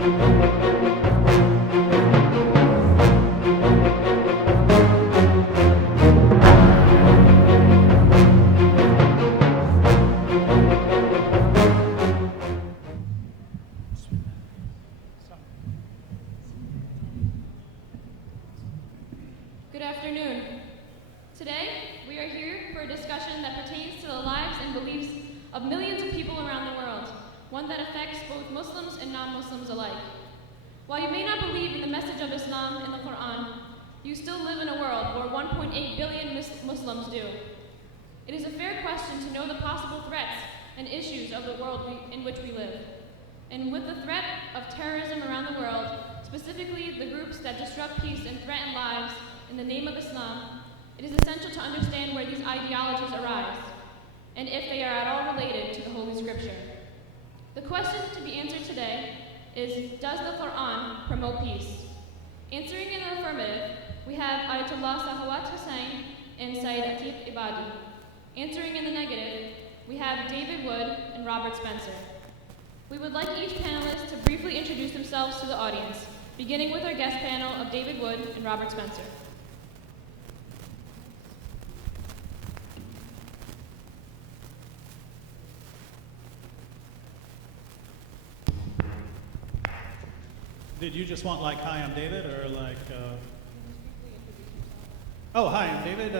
Good afternoon. Today, we are here for a discussion that pertains to the lives and beliefs of millions of people around the world, one that affects both Muslims and non-Muslims alike. While you may not believe in the message of Islam in the Quran, you still live in a world where 1.8 billion Muslims do. It is a fair question to know the possible threats and issues of the world in which we live. And with the threat of terrorism around the world, specifically the groups that disrupt peace and threaten lives in the name of Islam, it is essential to understand where these ideologies arise, and if they are at all related to the Holy Scripture. The question to be answered today is, does the Quran promote peace? Answering in the affirmative, we have Ayatollah Sahawat Hussain and Sayyid Atiq Ebady. Answering in the negative, we have David Wood and Robert Spencer. We would like each panelist to briefly introduce themselves to the audience, beginning with our guest panel of David Wood and Robert Spencer. Did you just want like, hi, I'm David, or like, Oh, hi, I'm David.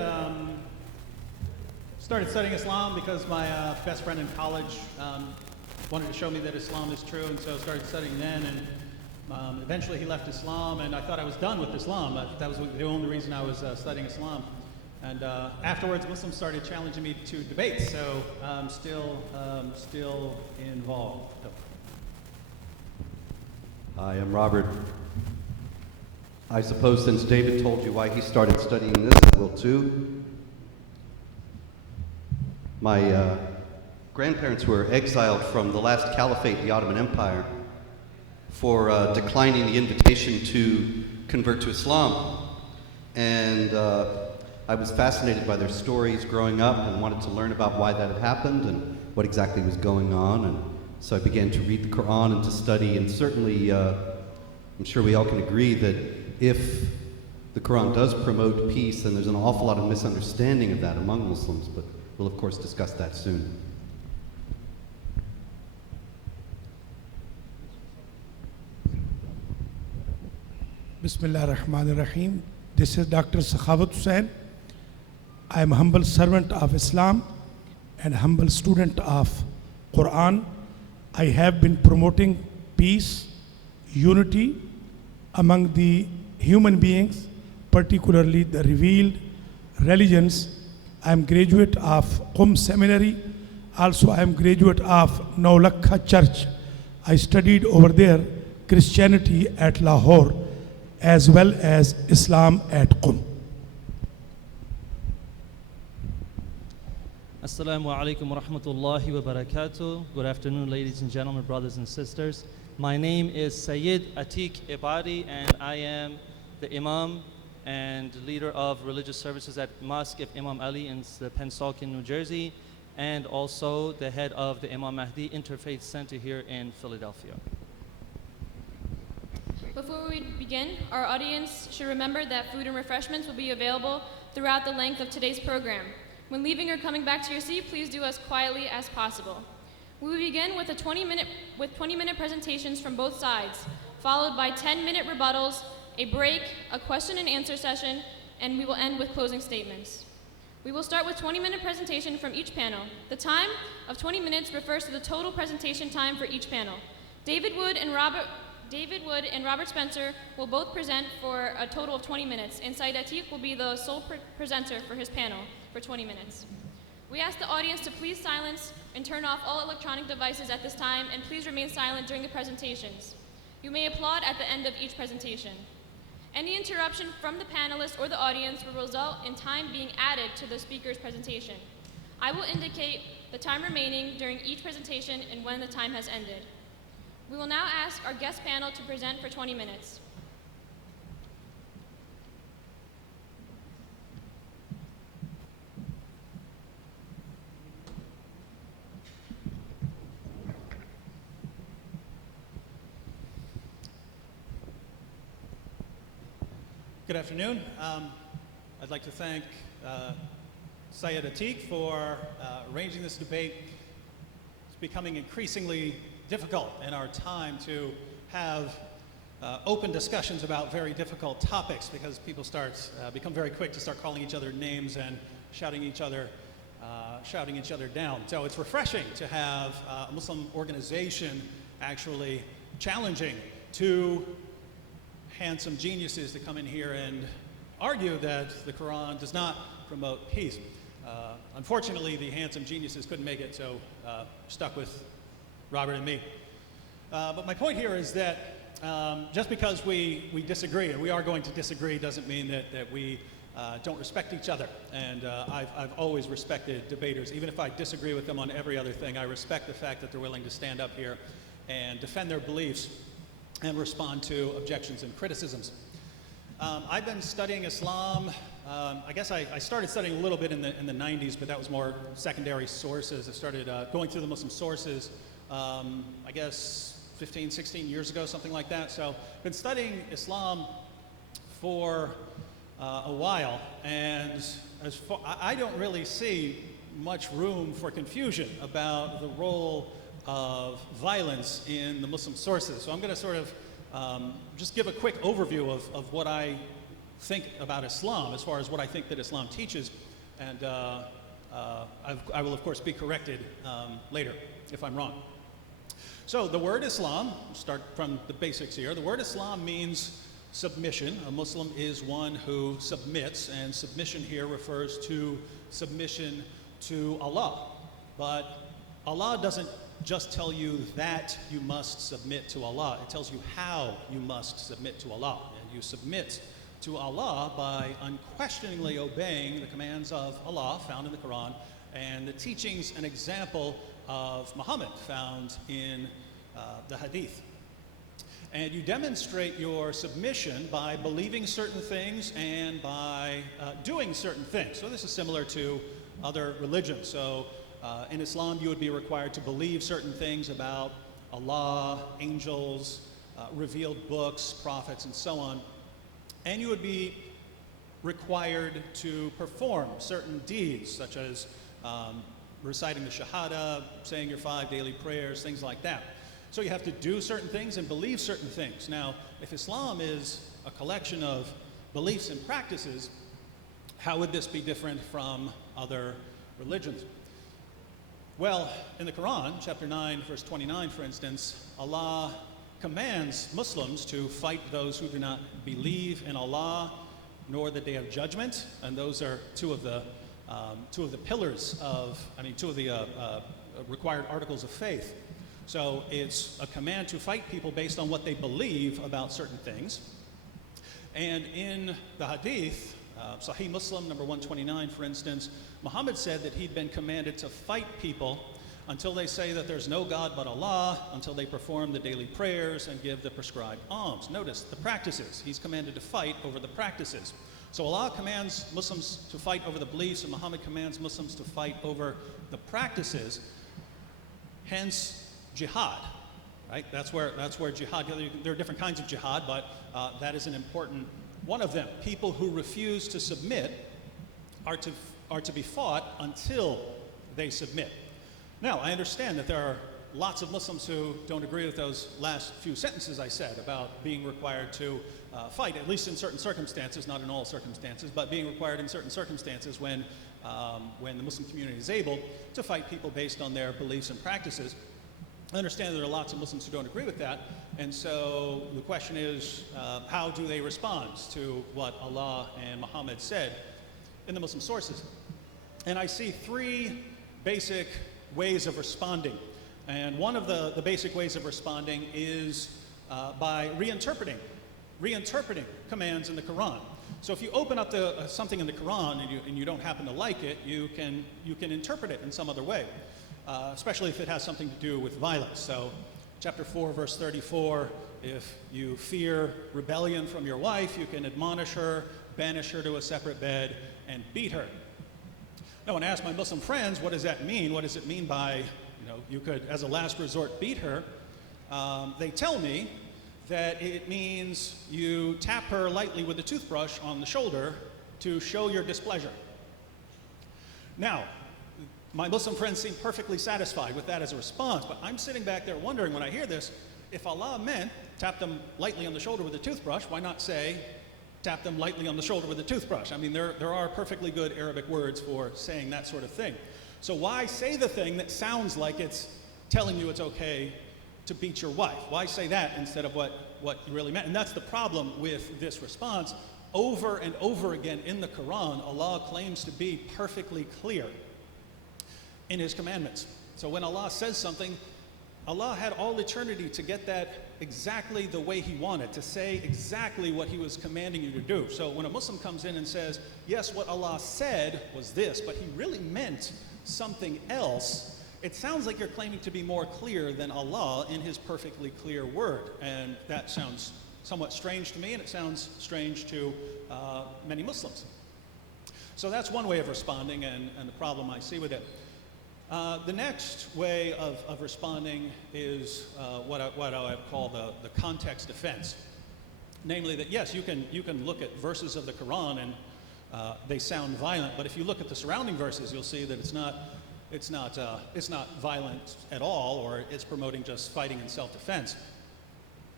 Started studying Islam because my best friend in college wanted to show me that Islam is true, and so I started studying then, and eventually he left Islam, and I thought I was done with Islam. That was the only reason I was studying Islam. And afterwards, Muslims started challenging me to debate, so I'm still involved. Hi, I'm Robert. I suppose since David told you why he started studying this, I will too. My grandparents were exiled from the last caliphate, the Ottoman Empire, for declining the invitation to convert to Islam. And I was fascinated by their stories growing up and wanted to learn about why that had happened and what exactly was going on. And so I began to read the Quran and to study, and certainly I'm sure we all can agree that if the Quran does promote peace, then there's an awful lot of misunderstanding of that among Muslims, but we'll of course discuss that soon. Bismillah ar-Rahman ar-Rahim. This is Dr. Sakhawat Hussain. I am a humble servant of Islam and humble student of Quran. I have been promoting peace, unity among the human beings, particularly the revealed religions. I am graduate of Qum Seminary. Also, I am graduate of Naulakha Church. I studied over there Christianity at Lahore as well as Islam at Qum. Assalamu alaikum wa rahmatullahi wa barakatuh. Good afternoon, ladies and gentlemen, brothers and sisters. My name is Sayyid Atiq Ebady, and I am the Imam and leader of religious services at Mosque of Imam Ali in the Pennsauken, New Jersey, and also the head of the Imam Mahdi Interfaith Center here in Philadelphia. Before we begin, our audience should remember that food and refreshments will be available throughout the length of today's program. When leaving or coming back to your seat, please do as quietly as possible. We will begin with 20-minute presentations from both sides, followed by 10-minute rebuttals, a break, a question and answer session, and we will end with closing statements. We will start with 20-minute presentation from each panel. The time of 20 minutes refers to the total presentation time for each panel. David Wood and Robert Spencer will both present for a total of 20 minutes, and Sayyid Atiq will be the sole presenter for his panel for 20 minutes. We ask the audience to please silence and turn off all electronic devices at this time, and please remain silent during the presentations. You may applaud at the end of each presentation. Any interruption from the panelists or the audience will result in time being added to the speaker's presentation. I will indicate the time remaining during each presentation and when the time has ended. We will now ask our guest panel to present for 20 minutes. Good afternoon. I'd like to thank Syed Atiq for arranging this debate. It's becoming increasingly difficult in our time to have open discussions about very difficult topics because people become very quick to start calling each other names and shouting each other down. So it's refreshing to have a Muslim organization actually challenging two handsome geniuses to come in here and argue that the Quran does not promote peace. Unfortunately, the handsome geniuses couldn't make it, so stuck with Robert and me. But my point here is that just because we disagree, and we are going to disagree, doesn't mean that we don't respect each other. And I've always respected debaters. Even if I disagree with them on every other thing, I respect the fact that they're willing to stand up here and defend their beliefs and respond to objections and criticisms. I've been studying Islam. I guess I started studying a little bit in the 90s, but that was more secondary sources. I started going through the Muslim sources, I guess 15, 16 years ago, something like that. So I've been studying Islam for a while, and I don't really see much room for confusion about the role of violence in the Muslim sources. So I'm going to sort of just give a quick overview of what I think about Islam as far as what I think that Islam teaches, and I will of course be corrected later if I'm wrong. So the word Islam, start from the basics here. The word Islam means submission. A Muslim is one who submits, and submission here refers to submission to Allah. But Allah doesn't just tell you that you must submit to Allah. It tells you how you must submit to Allah. And you submit to Allah by unquestioningly obeying the commands of Allah found in the Quran and the teachings and example of Muhammad found in the Hadith. And you demonstrate your submission by believing certain things and by doing certain things. So this is similar to other religions. So in Islam, you would be required to believe certain things about Allah, angels, revealed books, prophets, and so on. And you would be required to perform certain deeds, such as reciting the Shahada, saying your 5 daily prayers, things like that. So you have to do certain things and believe certain things. Now, if Islam is a collection of beliefs and practices, how would this be different from other religions? Well, in the Quran, chapter 9, verse 29, for instance, Allah commands Muslims to fight those who do not believe in Allah nor the Day of Judgment, and those are two of the required articles of faith. So it's a command to fight people based on what they believe about certain things. And in the Hadith, Sahih Muslim, number 129, for instance, Muhammad said that he'd been commanded to fight people until they say that there's no God but Allah, until they perform the daily prayers and give the prescribed alms. Notice the practices. He's commanded to fight over the practices. So Allah commands Muslims to fight over the beliefs, and Muhammad commands Muslims to fight over the practices. Hence, jihad, right? That's where jihad, there are different kinds of jihad, but that is an important one of them. People who refuse to submit are to be fought until they submit. Now, I understand that there are lots of Muslims who don't agree with those last few sentences I said about being required to fight, at least in certain circumstances, not in all circumstances, but being required in certain circumstances when the Muslim community is able to fight people based on their beliefs and practices. I understand there are lots of Muslims who don't agree with that, and so the question is, how do they respond to what Allah and Muhammad said in the Muslim sources? And I see three basic ways of responding. And one of the basic ways of responding is by reinterpreting commands in the Quran. So if you open up something in the Quran and you don't happen to like it, you can interpret it in some other way. Especially if it has something to do with violence. So, chapter 4, verse 34, if you fear rebellion from your wife, you can admonish her, banish her to a separate bed, and beat her. Now, when I ask my Muslim friends, what does that mean? What does it mean by, you could, as a last resort, beat her? They tell me that it means you tap her lightly with a toothbrush on the shoulder to show your displeasure. Now, my Muslim friends seem perfectly satisfied with that as a response, but I'm sitting back there wondering when I hear this, if Allah meant tap them lightly on the shoulder with a toothbrush, why not say tap them lightly on the shoulder with a toothbrush? I mean, there are perfectly good Arabic words for saying that sort of thing. So why say the thing that sounds like it's telling you it's okay to beat your wife? Why say that instead of what you really meant? And that's the problem with this response. Over and over again in the Quran, Allah claims to be perfectly clear in His commandments. So when Allah says something, Allah had all eternity to get that exactly the way He wanted, to say exactly what He was commanding you to do. So when a Muslim comes in and says, yes, what Allah said was this, but He really meant something else, it sounds like you're claiming to be more clear than Allah in His perfectly clear word. And that sounds somewhat strange to me, and it sounds strange to many Muslims. So that's one way of responding and the problem I see with it. The next way of responding is what I call the context defense. Namely that, yes, you can look at verses of the Quran and they sound violent, but if you look at the surrounding verses, you'll see that it's not violent at all, or it's promoting just fighting and self-defense.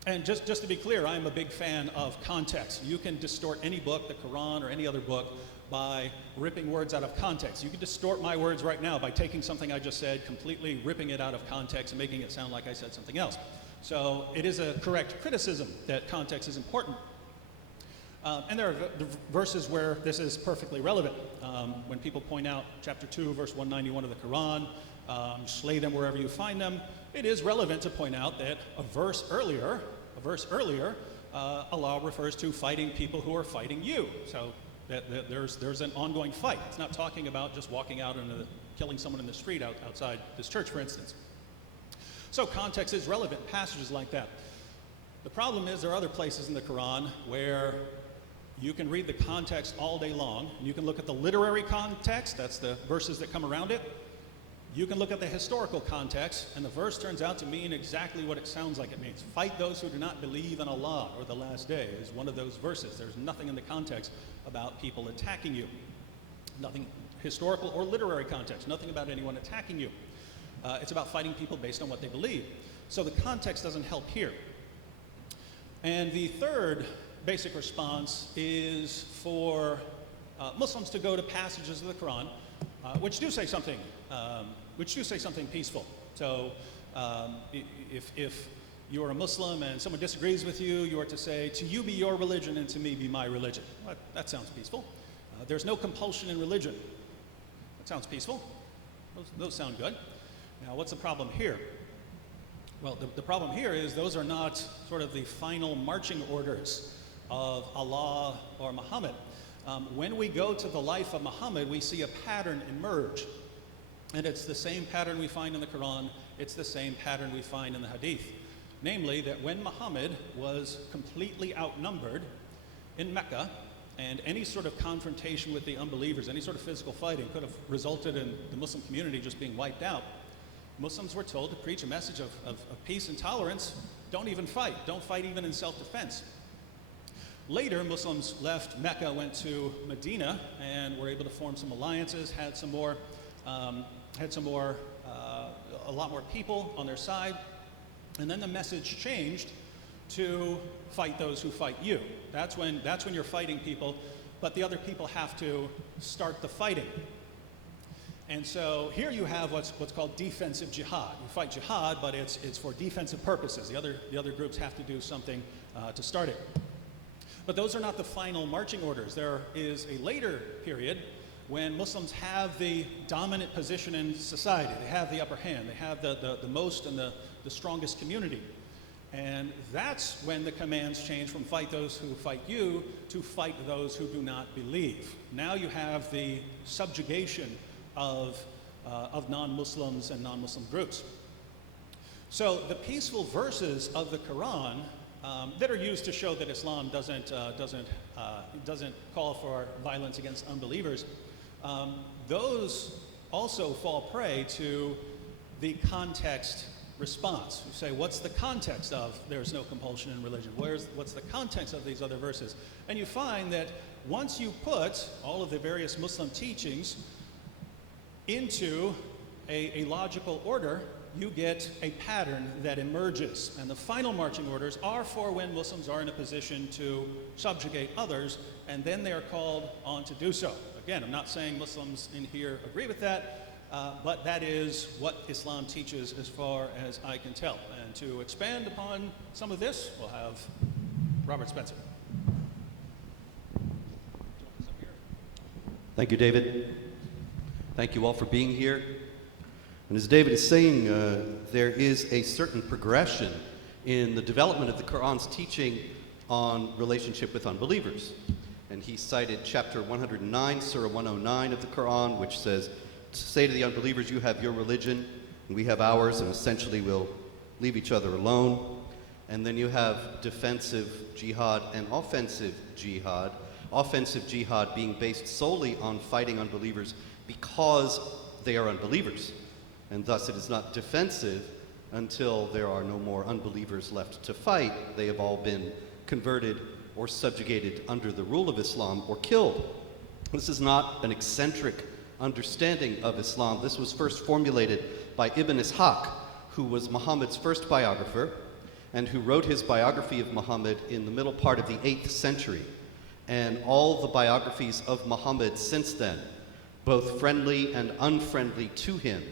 And just to be clear, I'm a big fan of context. You can distort any book, the Quran or any other book, by ripping words out of context. You can distort my words right now by taking something I just said, completely ripping it out of context and making it sound like I said something else. So it is a correct criticism that context is important. And there are verses where this is perfectly relevant. When people point out chapter 2, verse 191 of the Quran, slay them wherever you find them, it is relevant to point out that a verse earlier, Allah refers to fighting people who are fighting you. So that there's an ongoing fight. It's not talking about just walking out and killing someone in the street outside this church, for instance. So context is relevant, passages like that. The problem is there are other places in the Quran where you can read the context all day long. You can look at the literary context, that's the verses that come around it. You can look at the historical context, and the verse turns out to mean exactly what it sounds like it means. Fight those who do not believe in Allah or the last day is one of those verses. There's nothing in the context about people attacking you. Nothing historical or literary context, nothing about anyone attacking you. It's about fighting people based on what they believe. So the context doesn't help here. And the third basic response is for Muslims to go to passages of the Quran which do say something peaceful. So if you are a Muslim and someone disagrees with you, you are to say, to you be your religion and to me be my religion. Well, that sounds peaceful. There's no compulsion in religion. That sounds peaceful. Those sound good. Now, what's the problem here? Well, the problem here is those are not sort of the final marching orders of Allah or Muhammad. When we go to the life of Muhammad, we see a pattern emerge. And it's the same pattern we find in the Quran. It's the same pattern we find in the Hadith. Namely, that when Muhammad was completely outnumbered in Mecca, and any sort of confrontation with the unbelievers, any sort of physical fighting could have resulted in the Muslim community just being wiped out, Muslims were told to preach a message of peace and tolerance. Don't even fight. Don't fight even in self-defense. Later, Muslims left Mecca, went to Medina, and were able to form some alliances, had a lot more people on their side, and then the message changed to fight those who fight you. That's when you're fighting people, but the other people have to start the fighting. And so here you have what's called defensive jihad. You fight jihad, but it's for defensive purposes. The other groups have to do something to start it. But those are not the final marching orders. There is a later period when Muslims have the dominant position in society. They have the upper hand. They have the most and the strongest community. And that's when the commands change from fight those who fight you to fight those who do not believe. Now you have the subjugation of non-Muslims and non-Muslim groups. So the peaceful verses of the Quran that are used to show that Islam doesn't call for violence against unbelievers, those also fall prey to the context response. You say, what's the context of there's no compulsion in religion? What's the context of these other verses? And you find that once you put all of the various Muslim teachings into a logical order, you get a pattern that emerges. And the final marching orders are for when Muslims are in a position to subjugate others, and then they are called on to do so. Again, I'm not saying Muslims in here agree with that, but that is what Islam teaches as far as I can tell. And to expand upon some of this, we'll have Robert Spencer. Thank you, David. Thank you all for being here. And as David is saying, there is a certain progression in the development of the Quran's teaching on relationship with unbelievers. And he cited chapter 109, Surah 109 of the Quran, which says, say to the unbelievers, you have your religion, and we have ours, and essentially we'll leave each other alone. And then you have defensive jihad and offensive jihad. Offensive jihad being based solely on fighting unbelievers because they are unbelievers. And thus it is not defensive until there are no more unbelievers left to fight. They have all been converted or subjugated under the rule of Islam or killed. This is not an eccentric understanding of Islam. This was first formulated by Ibn Ishaq, who was Muhammad's first biographer and who wrote his biography of Muhammad in the middle part of the 8th century. And all the biographies of Muhammad since then, both friendly and unfriendly to him,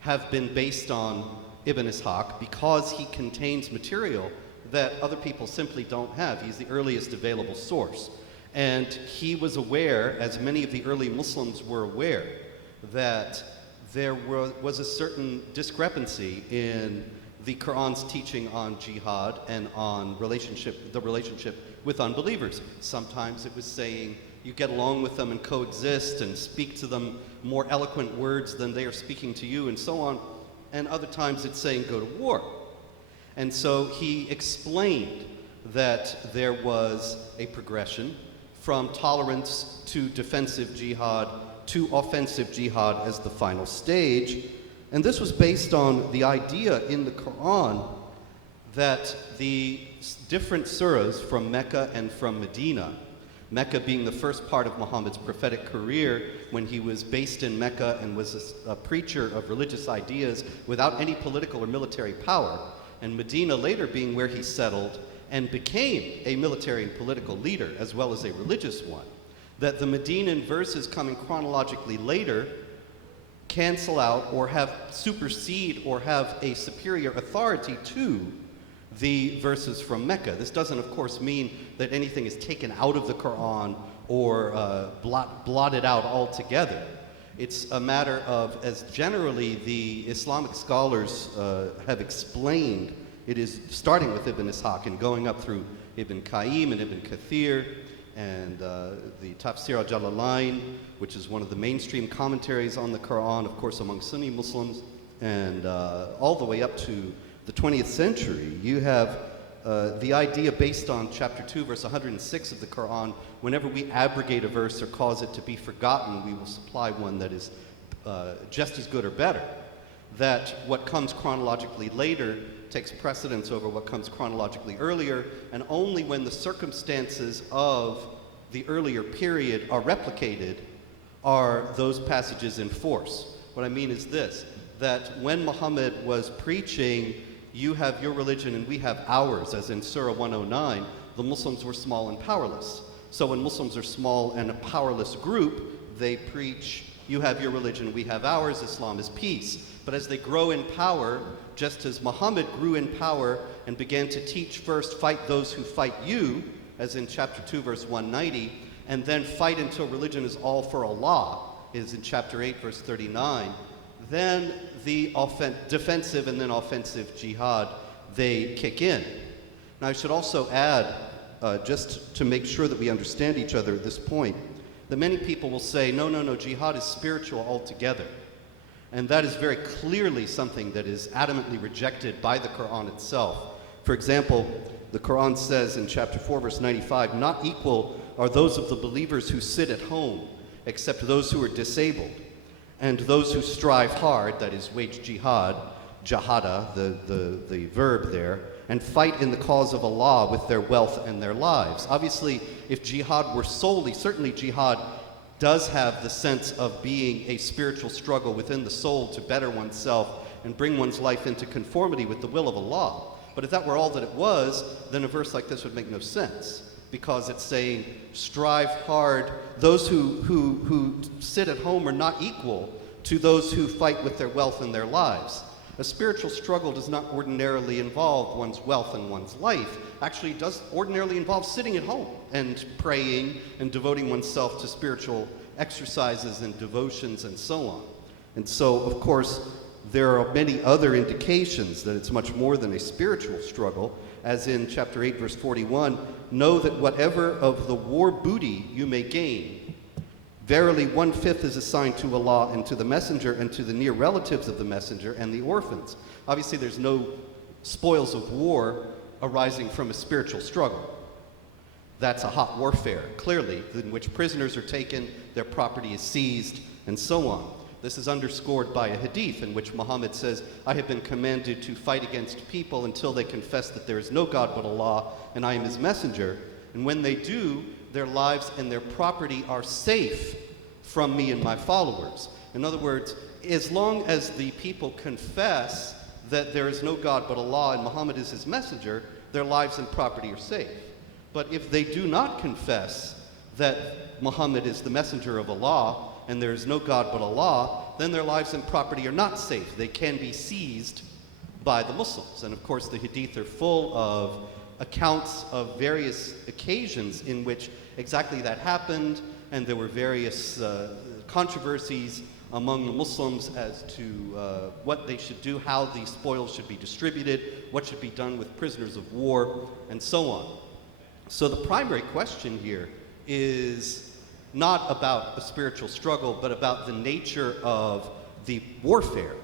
have been based on Ibn Ishaq because he contains material that other people simply don't have. He's the earliest available source. And he was aware, as many of the early Muslims were aware, that there was a certain discrepancy in the Quran's teaching on jihad and on the relationship with unbelievers. Sometimes it was saying you get along with them and coexist and speak to them more eloquent words than they are speaking to you and so on. And other times it's saying go to war. And so he explained that there was a progression from tolerance to defensive jihad to offensive jihad as the final stage. And this was based on the idea in the Quran that the different surahs from Mecca and from Medina, Mecca being the first part of Muhammad's prophetic career when he was based in Mecca and was a preacher of religious ideas without any political or military power, and Medina later being where he settled and became a military and political leader as well as a religious one, that the Medinan verses coming chronologically later cancel out or have supersede or have a superior authority to the verses from Mecca. This doesn't, of course, mean that anything is taken out of the Quran or blotted out altogether. It's a matter of, as generally the Islamic scholars have explained, it is starting with Ibn Ishaq and going up through Ibn Qayyim and Ibn Kathir and the Tafsir al-Jalalain, which is one of the mainstream commentaries on the Quran, of course, among Sunni Muslims, and all the way up to the 20th century. You have the idea based on chapter 2, verse 106 of the Quran, whenever we abrogate a verse or cause it to be forgotten, we will supply one that is just as good or better. That what comes chronologically later takes precedence over what comes chronologically earlier, and only when the circumstances of the earlier period are replicated are those passages in force. What I mean is this, that when Muhammad was preaching, you have your religion and we have ours, as in Surah 109, the Muslims were small and powerless. So when Muslims are small and a powerless group, they preach, you have your religion, we have ours, Islam is peace. But as they grow in power, just as Muhammad grew in power and began to teach first, fight those who fight you, as in chapter 2, verse 190, and then fight until religion is all for Allah, is in chapter 8, verse 39, then the defensive and then offensive jihad, they kick in. Now I should also add, just to make sure that we understand each other at this point, that many people will say, no, jihad is spiritual altogether. And that is very clearly something that is adamantly rejected by the Quran itself. For example, the Quran says in chapter 4, verse 95, not equal are those of the believers who sit at home, except those who are disabled, and those who strive hard, that is, wage jihad, jahada, the verb there, and fight in the cause of Allah with their wealth and their lives. Obviously, if jihad were solely, certainly jihad does have the sense of being a spiritual struggle within the soul to better oneself and bring one's life into conformity with the will of Allah. But if that were all that it was, then a verse like this would make no sense, because it's saying, strive hard. Those who sit at home are not equal to those who fight with their wealth and their lives. A spiritual struggle does not ordinarily involve one's wealth and one's life. Actually, it does ordinarily involve sitting at home and praying and devoting oneself to spiritual exercises and devotions and so on. And so, of course, there are many other indications that it's much more than a spiritual struggle, as in chapter 8, verse 41, know that whatever of the war booty you may gain, verily 1/5 is assigned to Allah and to the messenger and to the near relatives of the messenger and the orphans. Obviously, there's no spoils of war arising from a spiritual struggle. That's a hot warfare, clearly, in which prisoners are taken, their property is seized, and so on. This is underscored by a hadith in which Muhammad says, I have been commanded to fight against people until they confess that there is no God but Allah and I am his messenger. And when they do, their lives and their property are safe from me and my followers. In other words, as long as the people confess that there is no God but Allah and Muhammad is his messenger, their lives and property are safe. But if they do not confess that Muhammad is the messenger of Allah and there is no God but Allah, then their lives and property are not safe. They can be seized by the Muslims. And of course, the hadith are full of accounts of various occasions in which exactly that happened, and there were various controversies among the Muslims as to what they should do, how the spoils should be distributed, what should be done with prisoners of war, and so on. So the primary question here is not about a spiritual struggle, but about the nature of the warfare.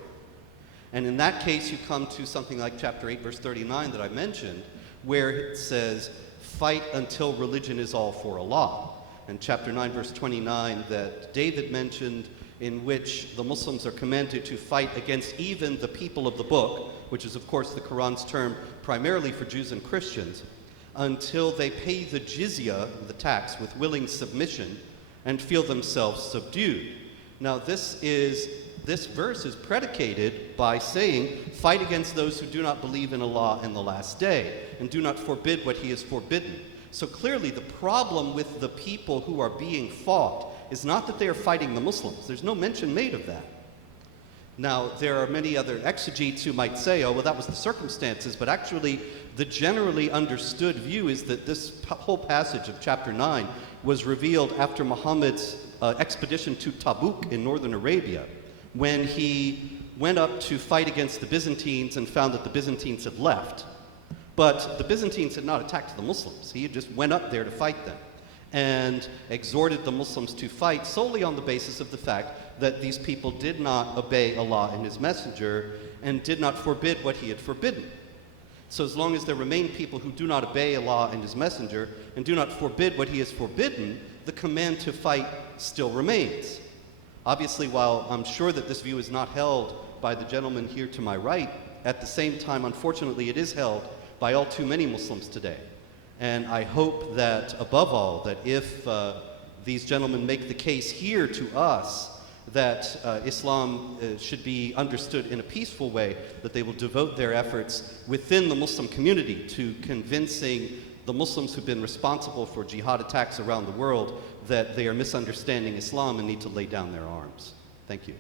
And in that case, you come to something like chapter 8, verse 39 that I mentioned, where it says, fight until religion is all for Allah. And chapter 9, verse 29 that David mentioned, in which the Muslims are commanded to fight against even the people of the book, which is of course the Quran's term primarily for Jews and Christians, until they pay the jizya, the tax, with willing submission and feel themselves subdued. Now this verse is predicated by saying, fight against those who do not believe in Allah in the last day, and do not forbid what he has forbidden. So clearly the problem with the people who are being fought is not that they are fighting the Muslims. There's no mention made of that. Now, there are many other exegetes who might say, oh, well, that was the circumstances, but actually the generally understood view is that this whole passage of chapter 9 was revealed after Muhammad's expedition to Tabuk in northern Arabia, when he went up to fight against the Byzantines and found that the Byzantines had left. But the Byzantines had not attacked the Muslims. He had just went up there to fight them and exhorted the Muslims to fight solely on the basis of the fact that these people did not obey Allah and his messenger and did not forbid what he had forbidden. So as long as there remain people who do not obey Allah and his messenger and do not forbid what he has forbidden, the command to fight still remains. Obviously, while I'm sure that this view is not held by the gentleman here to my right, at the same time, unfortunately, it is held by all too many Muslims today. And I hope that, above all, that if these gentlemen make the case here to us that Islam should be understood in a peaceful way, that they will devote their efforts within the Muslim community to convincing the Muslims who've been responsible for jihad attacks around the world that they are misunderstanding Islam and need to lay down their arms. Thank you.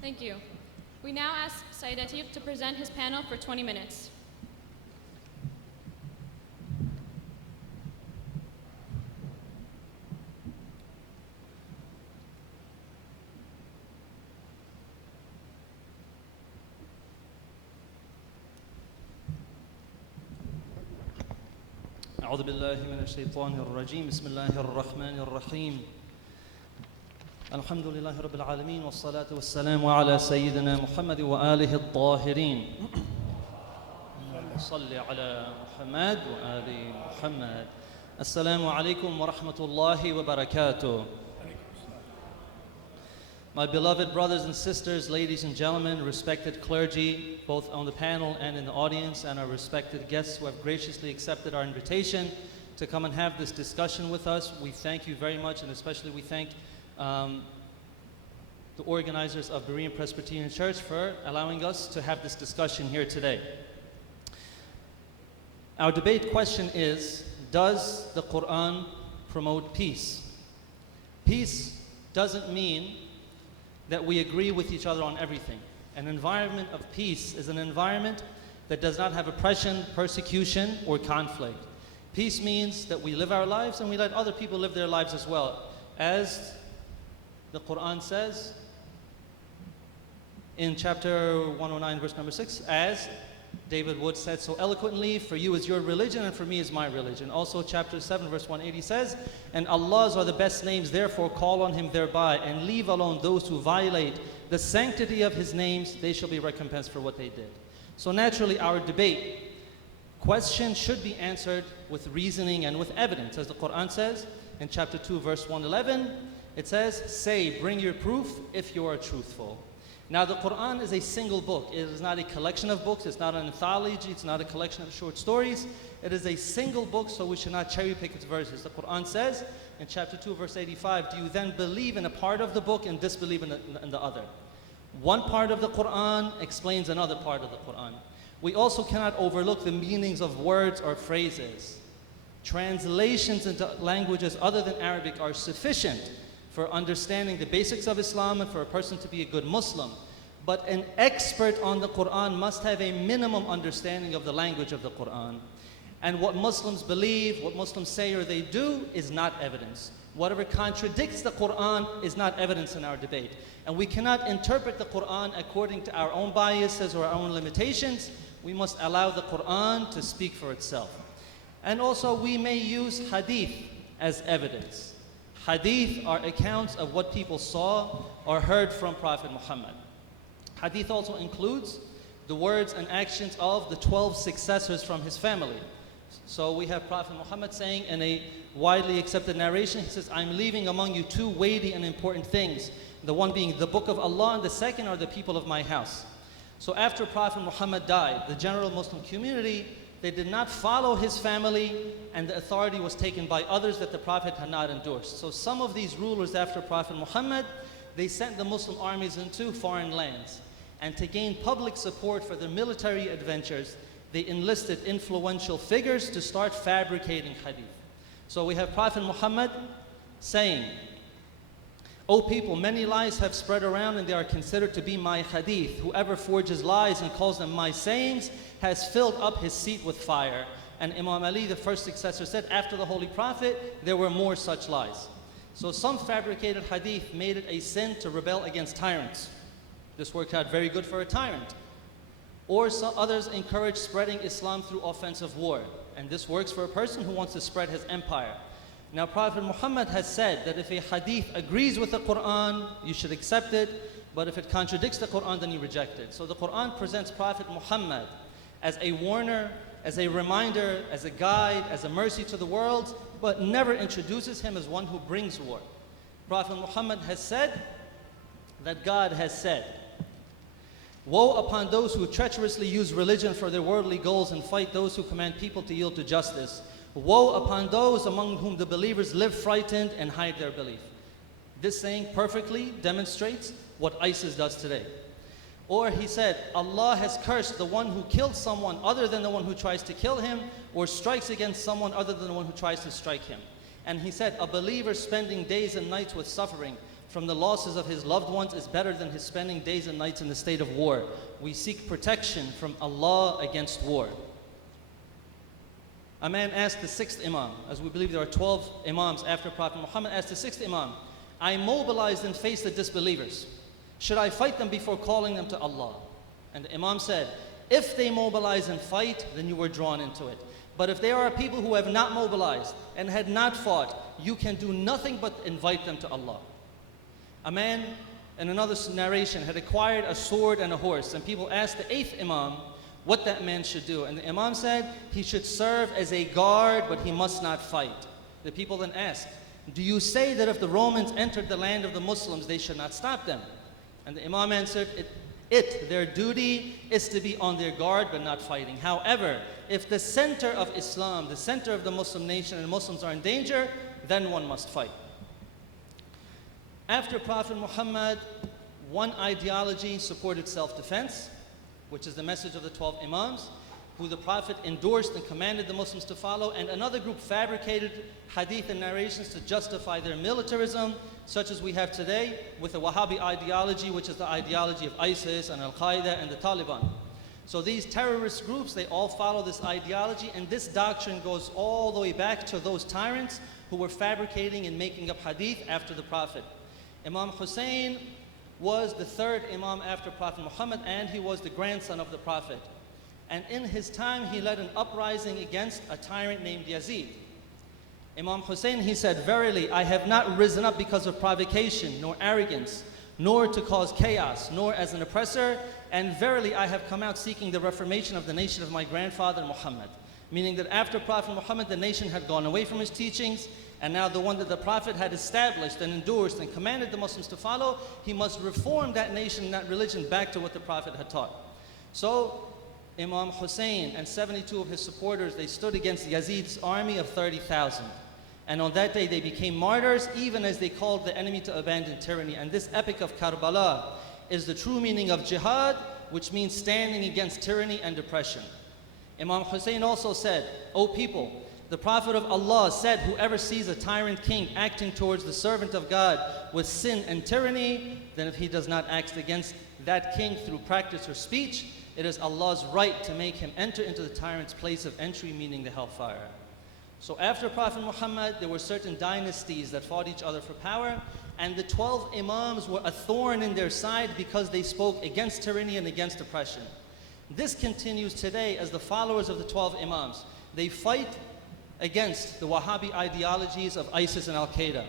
Thank you. We now ask Sayyid Atiq to present his panel for 20 minutes. أعوذ بالله من الشيطان الرجيم بسم الله الرحمن الرحيم الحمد لله رب العالمين والصلاة والسلام على سيدنا محمد وآله الطاهرين صل على محمد وآل محمد. Assalamu alaikum wa rahmatullahi wa barakatuh. My beloved brothers and sisters, ladies and gentlemen, respected clergy, both on the panel and in the audience, and our respected guests who have graciously accepted our invitation to come and have this discussion with us. We thank you very much, and especially we thank the organizers of Berean Presbyterian Church for allowing us to have this discussion here today. Our debate question is, does the Quran promote peace? Peace doesn't mean that we agree with each other on everything. An environment of peace is an environment that does not have oppression, persecution, or conflict. Peace means that we live our lives and we let other people live their lives as well. As the Quran says in chapter 109, verse number 6, as David Wood said so eloquently, for you is your religion and for me is my religion. Also chapter 7 verse 180 says, and Allah's are the best names, therefore call on him thereby, and leave alone those who violate the sanctity of his names, they shall be recompensed for what they did. So naturally our debate question should be answered with reasoning and with evidence. As the Quran says in chapter 2 verse 111, it says, say, bring your proof if you are truthful. Now the Quran is a single book. It is not a collection of books. It's not an anthology. It's not a collection of short stories. It is a single book, so we should not cherry pick its verses. The Quran says in chapter 2 verse 85, do you then believe in a part of the book and disbelieve in the other? One part of the Quran explains another part of the Quran. We also cannot overlook the meanings of words or phrases. Translations into languages other than Arabic are sufficient for understanding the basics of Islam and for a person to be a good Muslim. But an expert on the Quran must have a minimum understanding of the language of the Quran. And what Muslims believe, what Muslims say or they do is not evidence. Whatever contradicts the Quran is not evidence in our debate. And we cannot interpret the Quran according to our own biases or our own limitations. We must allow the Quran to speak for itself. And also we may use hadith as evidence. Hadith are accounts of what people saw or heard from Prophet Muhammad. Hadith also includes the words and actions of the 12 successors from his family. So we have Prophet Muhammad saying in a widely accepted narration, he says, I'm leaving among you two weighty and important things. The one being the book of Allah and the second are the people of my house. So after Prophet Muhammad died, the general Muslim community, they did not follow his family, and the authority was taken by others that the Prophet had not endorsed. So some of these rulers after Prophet Muhammad, they sent the Muslim armies into foreign lands. And to gain public support for their military adventures, they enlisted influential figures to start fabricating hadith. So we have Prophet Muhammad saying, O people, many lies have spread around and they are considered to be my hadith. Whoever forges lies and calls them my sayings has filled up his seat with fire. And Imam Ali, the first successor, said after the Holy Prophet, there were more such lies. So some fabricated hadith made it a sin to rebel against tyrants. This worked out very good for a tyrant. Or some others encourage spreading Islam through offensive war. And this works for a person who wants to spread his empire. Now Prophet Muhammad has said that if a hadith agrees with the Quran, you should accept it. But if it contradicts the Quran, then you reject it. So the Quran presents Prophet Muhammad as a warner, as a reminder, as a guide, as a mercy to the world, but never introduces him as one who brings war. Prophet Muhammad has said that God has said, woe upon those who treacherously use religion for their worldly goals and fight those who command people to yield to justice. Woe upon those among whom the believers live frightened and hide their belief. This saying perfectly demonstrates what ISIS does today. Or he said, Allah has cursed the one who kills someone other than the one who tries to kill him, or strikes against someone other than the one who tries to strike him. And he said, a believer spending days and nights with suffering from the losses of his loved ones is better than his spending days and nights in the state of war. We seek protection from Allah against war. A man asked the 6th Imam, as we believe there are 12 Imams after Prophet Muhammad, asked the 6th Imam, I mobilized and faced the disbelievers. Should I fight them before calling them to Allah? And the Imam said, if they mobilize and fight, then you were drawn into it. But if they are people who have not mobilized and had not fought, you can do nothing but invite them to Allah. A man in another narration had acquired a sword and a horse, and people asked the 8th Imam, what that man should do. And the Imam said he should serve as a guard, but he must not fight. The people then asked, do you say that if the Romans entered the land of the Muslims, they should not stop them? And the Imam answered, their duty is to be on their guard but not fighting. However, if the center of Islam, the center of the Muslim nation and Muslims are in danger, then one must fight. After Prophet Muhammad, one ideology supported self-defense, which is the message of the 12 Imams, who the Prophet endorsed and commanded the Muslims to follow, and another group fabricated hadith and narrations to justify their militarism, such as we have today with the Wahhabi ideology, which is the ideology of ISIS and Al-Qaeda and the Taliban. So these terrorist groups, they all follow this ideology, and this doctrine goes all the way back to those tyrants who were fabricating and making up hadith after the Prophet. Imam Hussain was the third Imam after Prophet Muhammad, and he was the grandson of the Prophet. And in his time, he led an uprising against a tyrant named Yazid. Imam Hussain, he said, verily, I have not risen up because of provocation, nor arrogance, nor to cause chaos, nor as an oppressor, and verily I have come out seeking the reformation of the nation of my grandfather Muhammad. Meaning that after Prophet Muhammad, the nation had gone away from his teachings, and now the one that the Prophet had established and endorsed and commanded the Muslims to follow, he must reform that nation and that religion back to what the Prophet had taught. So Imam Hussain and 72 of his supporters, they stood against Yazid's army of 30,000. And on that day they became martyrs, even as they called the enemy to abandon tyranny. And this epic of Karbala is the true meaning of jihad, which means standing against tyranny and oppression. Imam Hussain also said, O people, the Prophet of Allah said, whoever sees a tyrant king acting towards the servant of God with sin and tyranny, then if he does not act against that king through practice or speech, it is Allah's right to make him enter into the tyrant's place of entry, meaning the hellfire. So after Prophet Muhammad, there were certain dynasties that fought each other for power, and the 12 Imams were a thorn in their side because they spoke against tyranny and against oppression. This continues today as the followers of the 12 Imams. They fight against the Wahhabi ideologies of ISIS and Al-Qaeda.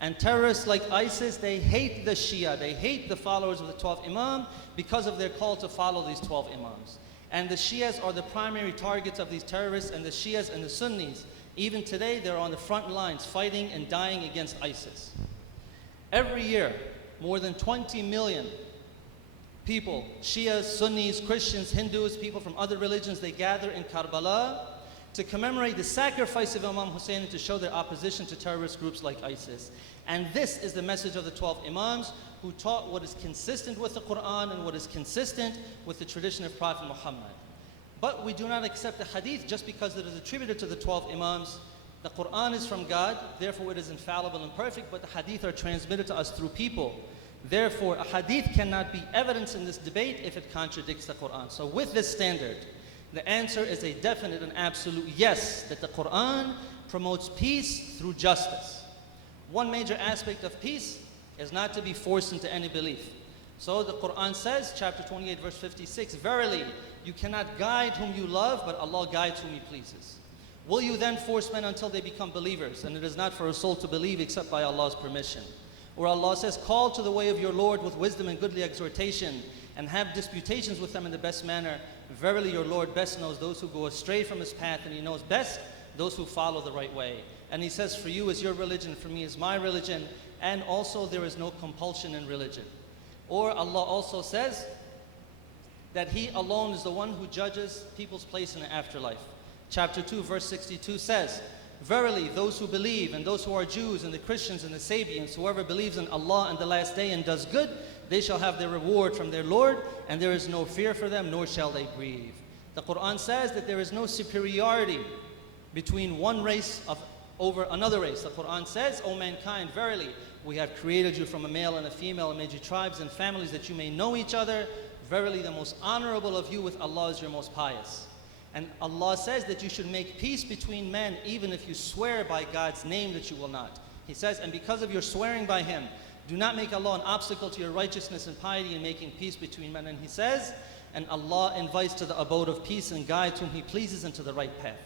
And terrorists like ISIS, they hate the Shia, they hate the followers of the 12 Imam because of their call to follow these 12 Imams. And the Shias are the primary targets of these terrorists, and the Shias and the Sunnis, even today, they're on the front lines fighting and dying against ISIS. Every year, more than 20 million people, Shias, Sunnis, Christians, Hindus, people from other religions, they gather in Karbala to commemorate the sacrifice of Imam Hussain and to show their opposition to terrorist groups like ISIS. And this is the message of the 12 Imams who taught what is consistent with the Quran and what is consistent with the tradition of Prophet Muhammad. But we do not accept the hadith just because it is attributed to the 12 Imams. The Quran is from God, therefore it is infallible and perfect, but the hadith are transmitted to us through people. Therefore, a hadith cannot be evidence in this debate if it contradicts the Quran. So with this standard, the answer is a definite and absolute yes, that the Quran promotes peace through justice. One major aspect of peace is not to be forced into any belief. So the Quran says, chapter 28, verse 56, verily, you cannot guide whom you love, but Allah guides whom He pleases. Will you then force men until they become believers? And it is not for a soul to believe except by Allah's permission. Or Allah says, call to the way of your Lord with wisdom and goodly exhortation, and have disputations with them in the best manner. Verily your Lord best knows those who go astray from His path, and He knows best those who follow the right way. And He says, for you is your religion, for me is my religion, and also there is no compulsion in religion. Or Allah also says that He alone is the one who judges people's place in the afterlife. Chapter 2, verse 62 says, verily, those who believe, and those who are Jews, and the Christians, and the Sabians, whoever believes in Allah and the last day and does good, they shall have their reward from their Lord, and there is no fear for them, nor shall they grieve. The Quran says that there is no superiority between one race over another race. The Quran says, O mankind, verily, we have created you from a male and a female, and made you tribes and families that you may know each other. Verily, the most honorable of you with Allah is your most pious. And Allah says that you should make peace between men, even if you swear by God's name that you will not. He says, and because of your swearing by Him, do not make Allah an obstacle to your righteousness and piety in making peace between men. And He says, and Allah invites to the abode of peace and guides whom He pleases into the right path.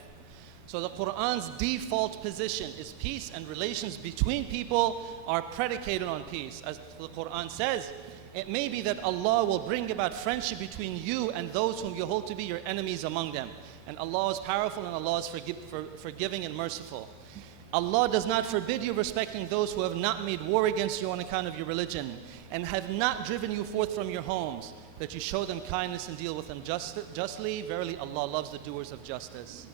So the Quran's default position is peace, and relations between people are predicated on peace. As the Quran says, It may be that Allah will bring about friendship between you and those whom you hold to be your enemies among them. And Allah is powerful and Allah is forgiving and merciful. Allah does not forbid you respecting those who have not made war against you on account of your religion and have not driven you forth from your homes, that you show them kindness and deal with them justly. Verily, Allah loves the doers of justice.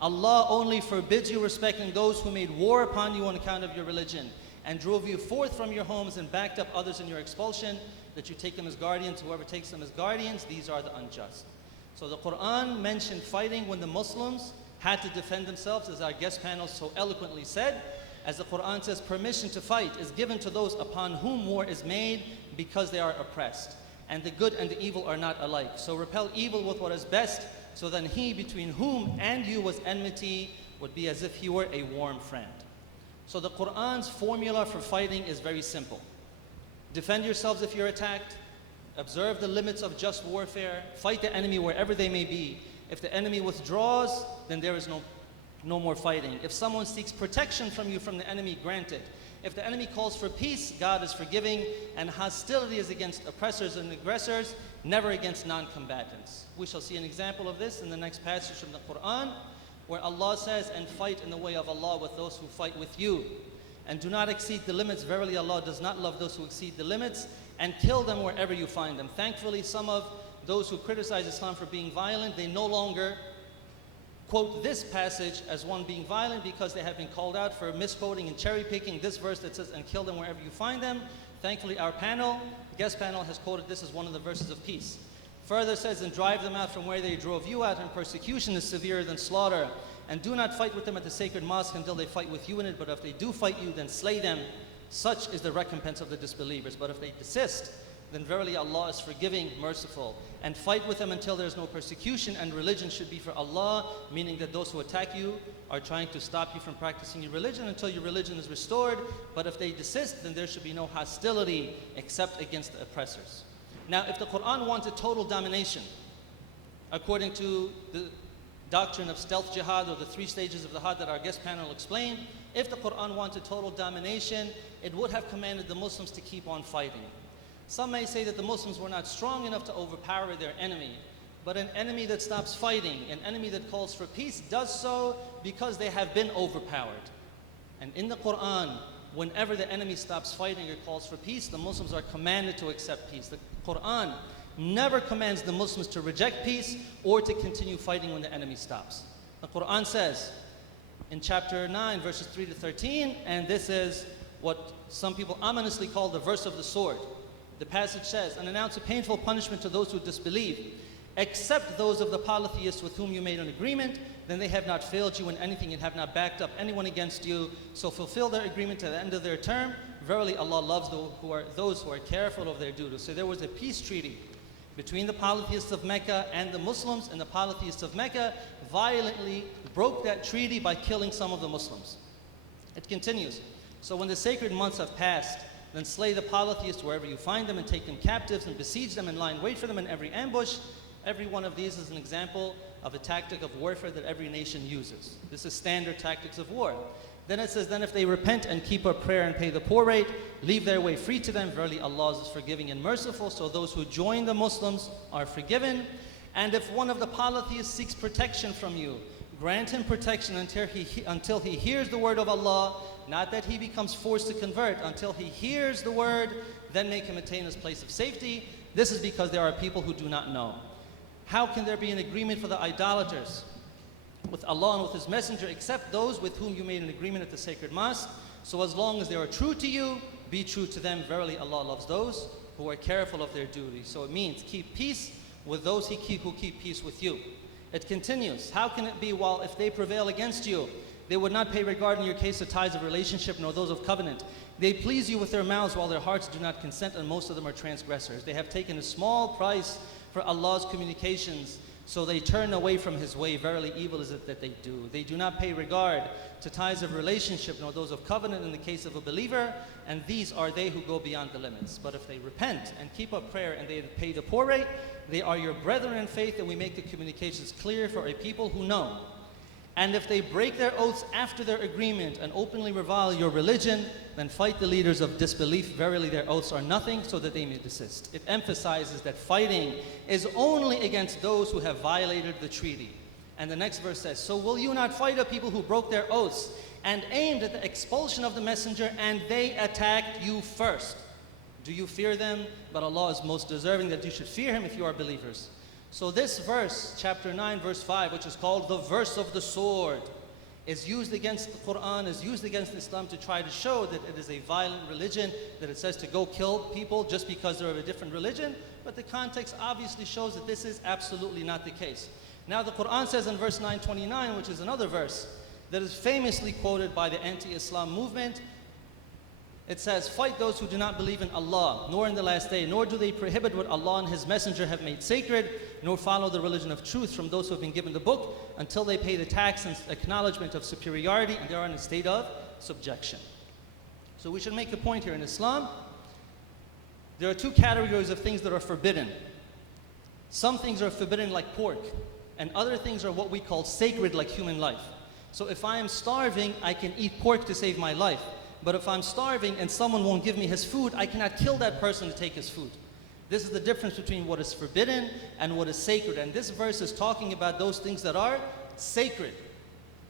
Allah only forbids you respecting those who made war upon you on account of your religion and drove you forth from your homes and backed up others in your expulsion, that you take them as guardians. Whoever takes them as guardians, these are the unjust. So the Quran mentioned fighting when the Muslims had to defend themselves, as our guest panel so eloquently said. As the Quran says, permission to fight is given to those upon whom war is made because they are oppressed. And the good and the evil are not alike. So repel evil with what is best, so then he between whom and you was enmity would be as if he were a warm friend. So the Quran's formula for fighting is very simple. Defend yourselves if you're attacked. Observe the limits of just warfare. Fight the enemy wherever they may be. If the enemy withdraws, then there is no more fighting. If someone seeks protection from you from the enemy, grant it. If the enemy calls for peace, God is forgiving, and hostility is against oppressors and aggressors, never against non-combatants. We shall see an example of this in the next passage from the Quran, where Allah says, and fight in the way of Allah with those who fight with you. And do not exceed the limits. Verily, Allah does not love those who exceed the limits, and kill them wherever you find them. Thankfully, some of those who criticize Islam for being violent, they no longer quote this passage as one being violent, because they have been called out for misquoting and cherry picking this verse that says, and kill them wherever you find them. Thankfully, our guest panel has quoted this as one of the verses of peace. Further says, and drive them out from where they drove you out, and persecution is severer than slaughter. And do not fight with them at the sacred mosque until they fight with you in it, but if they do fight you, then slay them. Such is the recompense of the disbelievers. But if they desist, then verily Allah is forgiving, merciful. And fight with them until there is no persecution, and religion should be for Allah, meaning that those who attack you are trying to stop you from practicing your religion until your religion is restored. But if they desist, then there should be no hostility except against the oppressors. Now, if the Quran wanted total domination, according to the doctrine of stealth jihad, or the 3 stages of the jihad that our guest panel explained, if the Quran wanted total domination, it would have commanded the Muslims to keep on fighting. Some may say that the Muslims were not strong enough to overpower their enemy, but an enemy that stops fighting, an enemy that calls for peace, does so because they have been overpowered. And in the Quran, whenever the enemy stops fighting or calls for peace, the Muslims are commanded to accept peace. The Quran never commands the Muslims to reject peace or to continue fighting when the enemy stops. The Quran says in chapter 9, verses 3 to 13, and this is what some people ominously call the verse of the sword. The passage says, and announce a painful punishment to those who disbelieve, except those of the polytheists with whom you made an agreement, then they have not failed you in anything and have not backed up anyone against you. So fulfill their agreement to the end of their term. Verily, Allah loves those who are careful of their duties. So there was a peace treaty between the polytheists of Mecca and the Muslims, and the polytheists of Mecca violently broke that treaty by killing some of the Muslims. It continues. So when the sacred months have passed, then slay the polytheists wherever you find them, and take them captives, and besiege them, and lie in wait for them in every ambush. Every one of these is an example of a tactic of warfare that every nation uses. This is standard tactics of war. Then it says, then if they repent and keep up prayer and pay the poor rate, leave their way free to them. Verily Allah is forgiving and merciful. So those who join the Muslims are forgiven. And if one of the polytheists seeks protection from you, grant him protection until he hears the word of Allah. Not that he becomes forced to convert. Until he hears the word, then make him attain his place of safety. This is because there are people who do not know. How can there be an agreement for the idolaters with Allah and with His Messenger, except those with whom you made an agreement at the sacred mosque? So as long as they are true to you, be true to them. Verily Allah loves those who are careful of their duty. So it means keep peace with those who keep peace with you. It continues, how can it be, while if they prevail against you, they would not pay regard in your case to ties of relationship, nor those of covenant. They please you with their mouths, while their hearts do not consent, and most of them are transgressors. They have taken a small price for Allah's communications, so they turn away from His way. Verily evil is it that they do. They do not pay regard to ties of relationship, nor those of covenant in the case of a believer, and these are they who go beyond the limits. But if they repent and keep up prayer and they pay the poor rate, they are your brethren in faith, and we make the communications clear for a people who know. And if they break their oaths after their agreement and openly revile your religion, then fight the leaders of disbelief. Verily their oaths are nothing, so that they may desist. It emphasizes that fighting is only against those who have violated the treaty. And the next verse says, so will you not fight a people who broke their oaths and aimed at the expulsion of the messenger, and they attacked you first? Do you fear them? But Allah is most deserving that you should fear Him if you are believers. So this verse, chapter 9, verse 5, which is called the verse of the sword, is used against the Quran, is used against Islam to try to show that it is a violent religion, that it says to go kill people just because they're of a different religion. But the context obviously shows that this is absolutely not the case. Now the Quran says in verse 929, which is another verse that is famously quoted by the anti-Islam movement, it says, fight those who do not believe in Allah, nor in the last day, nor do they prohibit what Allah and His Messenger have made sacred, nor follow the religion of truth from those who have been given the book, until they pay the tax and acknowledgement of superiority, and they are in a state of subjection. So we should make a point here. In Islam, there are two categories of things that are forbidden. Some things are forbidden like pork, and other things are what we call sacred like human life. So if I am starving, I can eat pork to save my life. But if I'm starving and someone won't give me his food, I cannot kill that person to take his food. This is the difference between what is forbidden and what is sacred. And this verse is talking about those things that are sacred.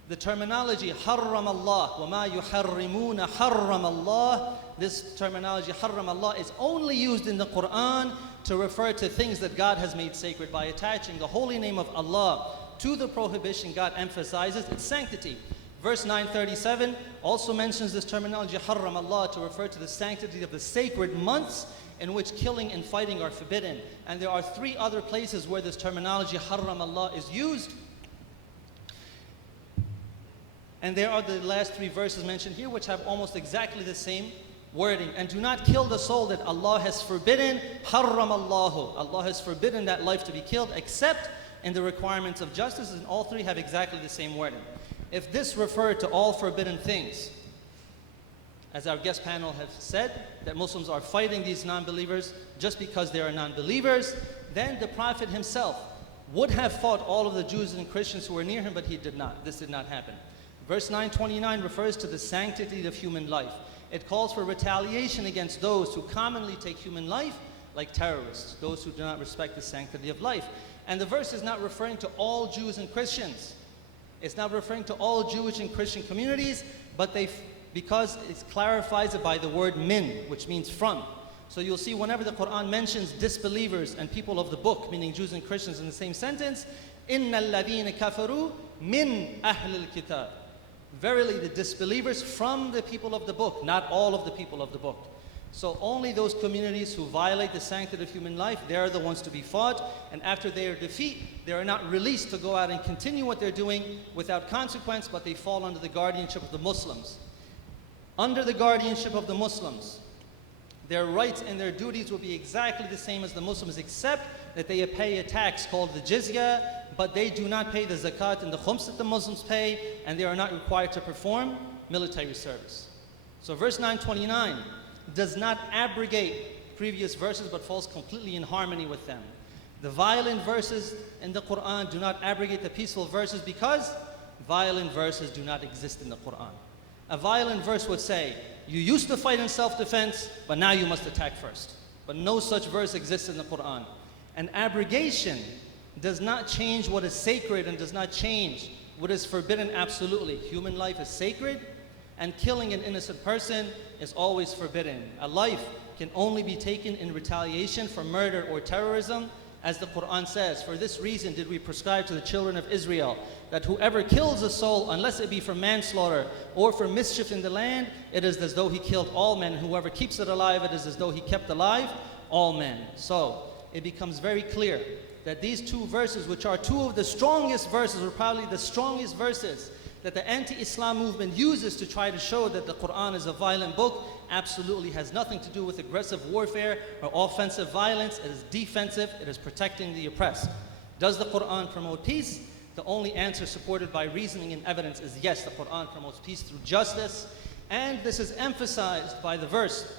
The terminology, حَرَّمَ اللَّهُ وَمَا يُحَرِّمُونَ حَرَّمَ اللَّهُ, this terminology, حَرَّمَ اللَّهُ, is only used in the Quran to refer to things that God has made sacred. By attaching the holy name of Allah to the prohibition, God emphasizes its sanctity. Verse 937 also mentions this terminology, حَرَّمَ اللَّهُ, to refer to the sanctity of the sacred months in which killing and fighting are forbidden. And there are three other places where this terminology, حَرَّمَ اللَّهُ, is used. And there are the last three verses mentioned here, which have almost exactly the same wording. And do not kill the soul that Allah has forbidden. حَرَّمَ اللَّهُ. Allah has forbidden that life to be killed, except in the requirements of justice. And all three have exactly the same wording. If this referred to all forbidden things, as our guest panel has said, that Muslims are fighting these non-believers just because they are non-believers, then the Prophet himself would have fought all of the Jews and Christians who were near him, but he did not. This did not happen. Verse 929 refers to the sanctity of human life. It calls for retaliation against those who commonly take human life like terrorists, those who do not respect the sanctity of life. And the verse is not referring to all Jews and Christians. It's not referring to all Jewish and Christian communities, but because it clarifies it by the word min, which means from. So you'll see whenever the Quran mentions disbelievers and people of the book, meaning Jews and Christians in the same sentence, إِنَّ الَّذِينَ كَفَرُوا مِنْ أَهْلِ الْكِتَابِ. Verily the disbelievers from the people of the book, not all of the people of the book. So only those communities who violate the sanctity of human life, they are the ones to be fought. And after their defeat, they are not released to go out and continue what they're doing without consequence, but they fall under the guardianship of the Muslims. Under the guardianship of the Muslims, their rights and their duties will be exactly the same as the Muslims, except that they pay a tax called the jizya, but they do not pay the zakat and the khums that the Muslims pay, and they are not required to perform military service. So verse 929 does not abrogate previous verses, but falls completely in harmony with them. The violent verses in the Quran do not abrogate the peaceful verses, because violent verses do not exist in the Quran. A violent verse would say, you used to fight in self-defense, but now you must attack first. But no such verse exists in the Quran. An abrogation does not change what is sacred and does not change what is forbidden absolutely. Human life is sacred, and killing an innocent person is always forbidden. A life can only be taken in retaliation for murder or terrorism, as the Quran says, for this reason did we prescribe to the children of Israel that whoever kills a soul, unless it be for manslaughter or for mischief in the land, it is as though he killed all men. Whoever keeps it alive, it is as though he kept alive all men. So it becomes very clear that these two verses, which are two of the strongest verses, or probably the strongest verses that the anti-Islam movement uses to try to show that the Quran is a violent book, absolutely has nothing to do with aggressive warfare or offensive violence. It is defensive. It is protecting the oppressed. Does the Quran promote peace? The only answer supported by reasoning and evidence is yes, the Quran promotes peace through justice. And this is emphasized by the verse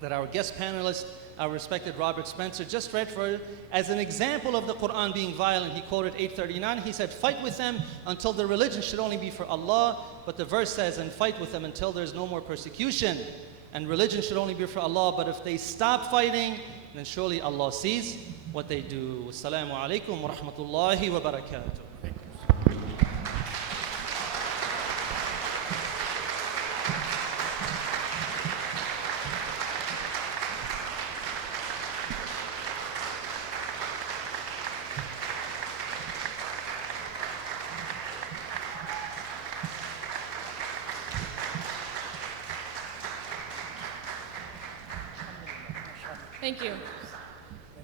that our guest panelist our respected Robert Spencer just read for as an example of the Quran being violent. He quoted 839. He said, fight with them until their religion should only be for Allah. But the verse says, and fight with them until there's no more persecution. And religion should only be for Allah. But if they stop fighting, then surely Allah sees what they do. Wassalamu alaikum wa rahmatullahi wa barakatuh. Thank you.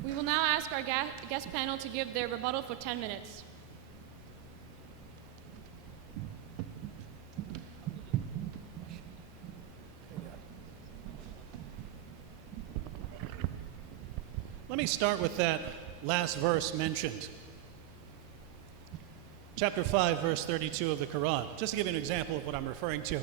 We will now ask our guest panel to give their rebuttal for 10 minutes. Let me start with that last verse mentioned. Chapter 5, verse 32 of the Quran. Just to give you an example of what I'm referring to.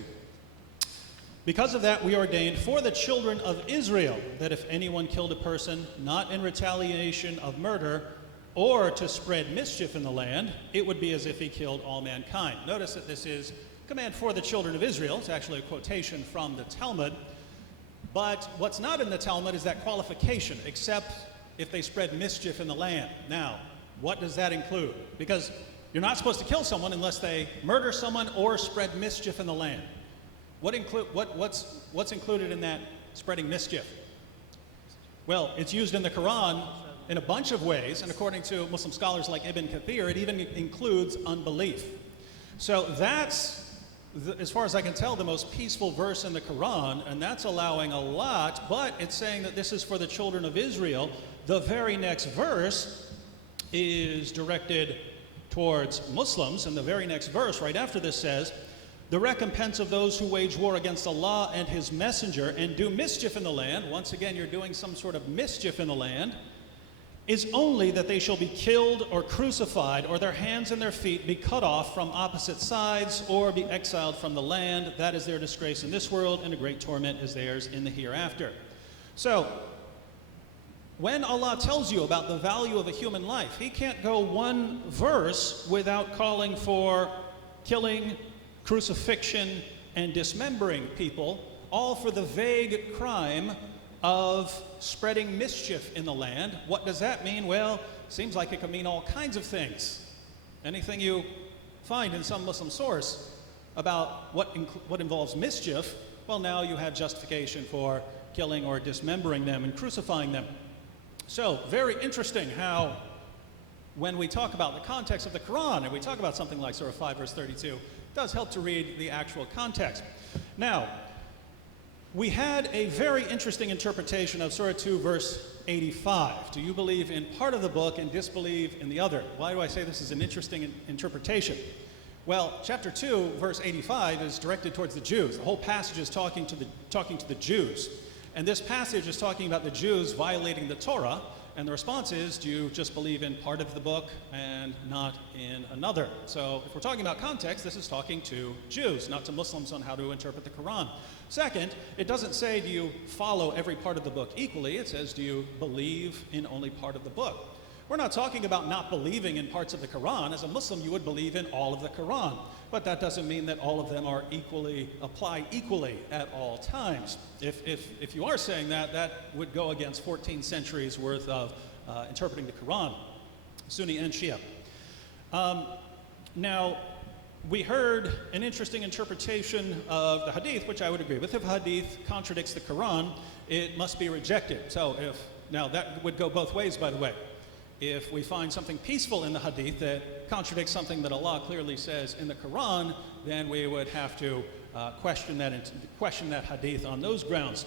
Because of that, we ordained for the children of Israel that if anyone killed a person not in retaliation of murder or to spread mischief in the land, it would be as if he killed all mankind. Notice that this is a command for the children of Israel. It's actually a quotation from the Talmud. But what's not in the Talmud is that qualification, except if they spread mischief in the land. Now, what does that include? Because you're not supposed to kill someone unless they murder someone or spread mischief in the land. What's included in that spreading mischief? Well, it's used in the Quran in a bunch of ways, and according to Muslim scholars like Ibn Kathir, it even includes unbelief. So that's, as far as I can tell, the most peaceful verse in the Quran, and that's allowing a lot, but it's saying that this is for the children of Israel. The very next verse is directed towards Muslims, and the very next verse right after this says, the recompense of those who wage war against Allah and His Messenger and do mischief in the land, once again you're doing some sort of mischief in the land, is only that they shall be killed or crucified, or their hands and their feet be cut off from opposite sides, or be exiled from the land. That is their disgrace in this world, and a great torment is theirs in the hereafter. So, when Allah tells you about the value of a human life, He can't go one verse without calling for killing, crucifixion, and dismembering people, all for the vague crime of spreading mischief in the land. What does that mean? Well, seems like it could mean all kinds of things. Anything you find in some Muslim source about what involves mischief, well, now you have justification for killing or dismembering them and crucifying them. So, very interesting how when we talk about the context of the Quran and we talk about something like Surah 5, verse 32, it does help to read the actual context. Now, we had a very interesting interpretation of Surah 2, verse 85. Do you believe in part of the book and disbelieve in the other? Why do I say this is an interesting interpretation? Well, chapter 2, verse 85 is directed towards the Jews. The whole passage is talking to the Jews. And this passage is talking about the Jews violating the Torah. And the response is, do you just believe in part of the book and not in another? So if we're talking about context, this is talking to Jews, not to Muslims on how to interpret the Quran. Second, it doesn't say, do you follow every part of the book equally? It says, do you believe in only part of the book? We're not talking about not believing in parts of the Quran. As a Muslim, you would believe in all of the Quran. But that doesn't mean that all of them are apply equally at all times. If you are saying that, that would go against 14 centuries worth of interpreting the Quran, Sunni and Shia. Now, we heard an interesting interpretation of the Hadith, which I would agree with. If Hadith contradicts the Quran, it must be rejected. So now that would go both ways, by the way. If we find something peaceful in the Hadith that contradicts something that Allah clearly says in the Quran, then we would have to question that Hadith on those grounds.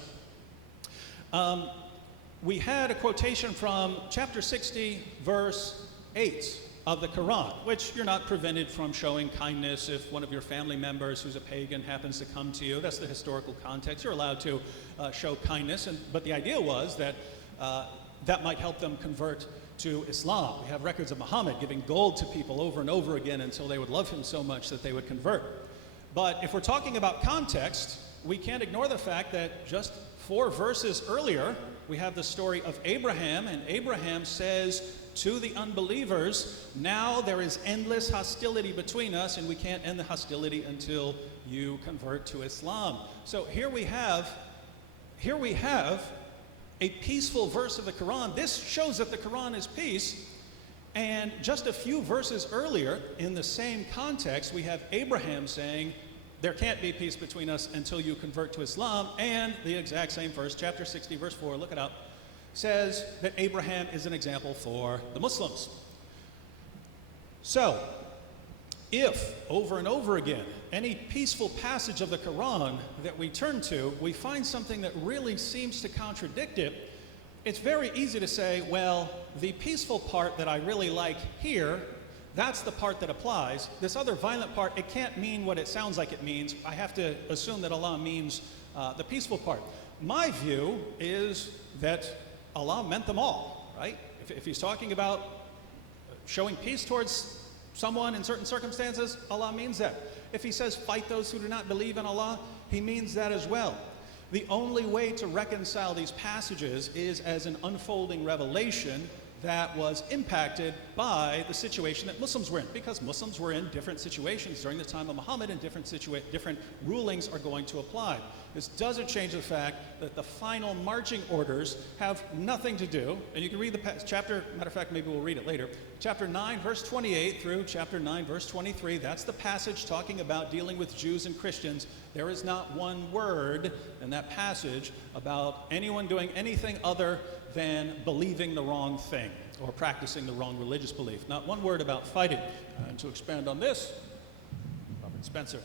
We had a quotation from chapter 60, verse 8 of the Quran, which you're not prevented from showing kindness if one of your family members who's a pagan happens to come to you. That's the historical context. You're allowed to show kindness, but the idea was that that might help them convert to Islam. We have records of Muhammad giving gold to people over and over again until they would love him so much that they would convert. But if we're talking about context, we can't ignore the fact that just 4 verses earlier, we have the story of Abraham, and Abraham says to the unbelievers, now there is endless hostility between us, and we can't end the hostility until you convert to Islam. So here we have a peaceful verse of the Quran. This shows that the Quran is peace. And just a few verses earlier, in the same context, we have Abraham saying, there can't be peace between us until you convert to Islam. And the exact same verse, chapter 60, verse 4, look it up, says that Abraham is an example for the Muslims. So, if, over and over again, any peaceful passage of the Quran that we turn to, we find something that really seems to contradict it, it's very easy to say, well, the peaceful part that I really like here, that's the part that applies. This other violent part, it can't mean what it sounds like it means. I have to assume that Allah means the peaceful part. My view is that Allah meant them all, right? If he's talking about showing peace towards someone in certain circumstances, Allah means that. If he says fight those who do not believe in Allah, he means that as well. The only way to reconcile these passages is as an unfolding revelation that was impacted by the situation that Muslims were in, because Muslims were in different situations during the time of Muhammad, and different rulings are going to apply. This doesn't change the fact that the final marching orders have nothing to do, and you can read the chapter, matter of fact, maybe we'll read it later, chapter 9, verse 28 through chapter 9, verse 23. That's the passage talking about dealing with Jews and Christians. There is not one word in that passage about anyone doing anything other than believing the wrong thing or practicing the wrong religious belief. Not one word about fighting. And to expand on this, Robert Spencer.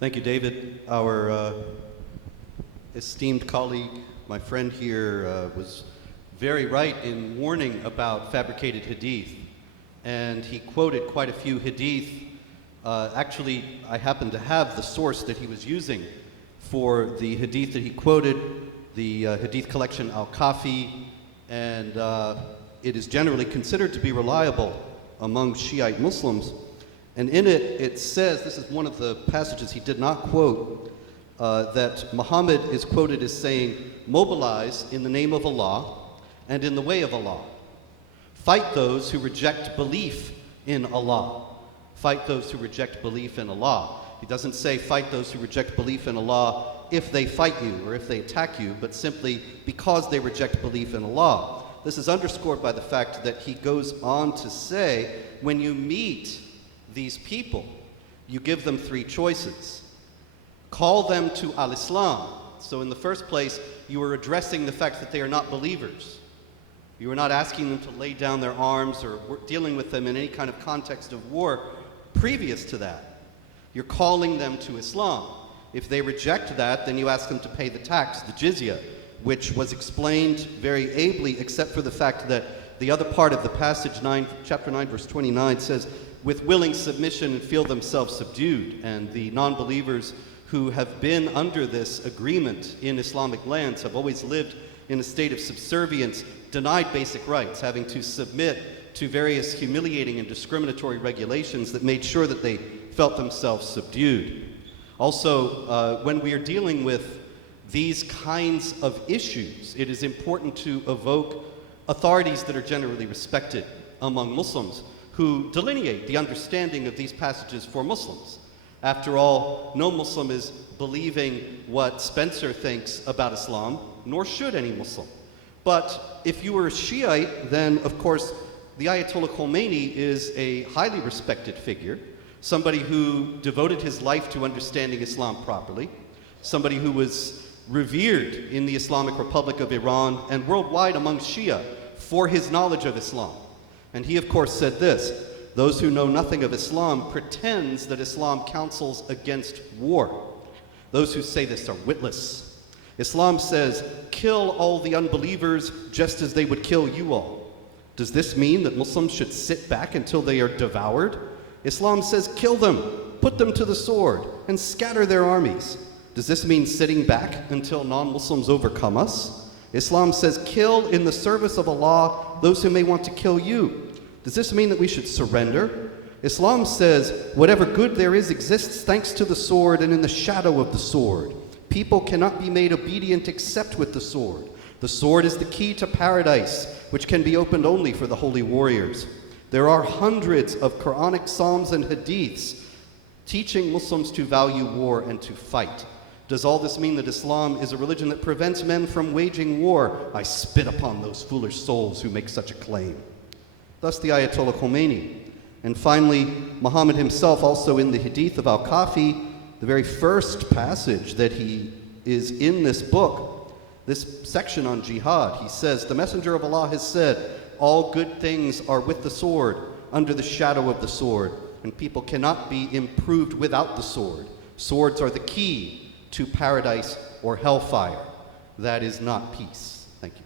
Thank you, David. Our esteemed colleague, my friend here, was very right in warning about fabricated hadith. And he quoted quite a few hadith. Actually, I happen to have the source that he was using for the hadith that he quoted, the hadith collection Al-Kafi, and it is generally considered to be reliable among Shiite Muslims. And in it, it says, this is one of the passages he did not quote, that Muhammad is quoted as saying, mobilize in the name of Allah and in the way of Allah. Fight those who reject belief in Allah. Fight those who reject belief in Allah. He doesn't say fight those who reject belief in Allah if they fight you or if they attack you, but simply because they reject belief in Allah. This is underscored by the fact that he goes on to say, when you meet these people, you give them 3 choices. Call them to al-Islam. So in the first place, you are addressing the fact that they are not believers. You are not asking them to lay down their arms or dealing with them in any kind of context of war previous to that. You're calling them to Islam. If they reject that, then you ask them to pay the tax, the jizya, which was explained very ably, except for the fact that the other part of the passage, chapter 9, verse 29, says, with willing submission and feel themselves subdued. And the non-believers who have been under this agreement in Islamic lands have always lived in a state of subservience, denied basic rights, having to submit to various humiliating and discriminatory regulations that made sure that they felt themselves subdued. Also, when we are dealing with these kinds of issues, it is important to evoke authorities that are generally respected among Muslims who delineate the understanding of these passages for Muslims. After all, no Muslim is believing what Spencer thinks about Islam, nor should any Muslim. But if you were a Shiite, then of course the Ayatollah Khomeini is a highly respected figure, somebody who devoted his life to understanding Islam properly, somebody who was revered in the Islamic Republic of Iran and worldwide among Shia for his knowledge of Islam. And he, of course, said this: those who know nothing of Islam pretends that Islam counsels against war. Those who say this are witless. Islam says, kill all the unbelievers just as they would kill you all. Does this mean that Muslims should sit back until they are devoured? Islam says, kill them, put them to the sword, and scatter their armies. Does this mean sitting back until non-Muslims overcome us? Islam says, kill in the service of Allah those who may want to kill you. Does this mean that we should surrender? Islam says, whatever good there is exists thanks to the sword and in the shadow of the sword. People cannot be made obedient except with the sword. The sword is the key to paradise, which can be opened only for the holy warriors. There are hundreds of Quranic psalms and hadiths teaching Muslims to value war and to fight. Does all this mean that Islam is a religion that prevents men from waging war? I spit upon those foolish souls who make such a claim. Thus the Ayatollah Khomeini. And finally, Muhammad himself, also in the Hadith of Al-Kafi, the very first passage that he is in this book, this section on jihad, he says, the Messenger of Allah has said, all good things are with the sword, under the shadow of the sword, and people cannot be improved without the sword. Swords are the key to paradise or hellfire. That is not peace. Thank you.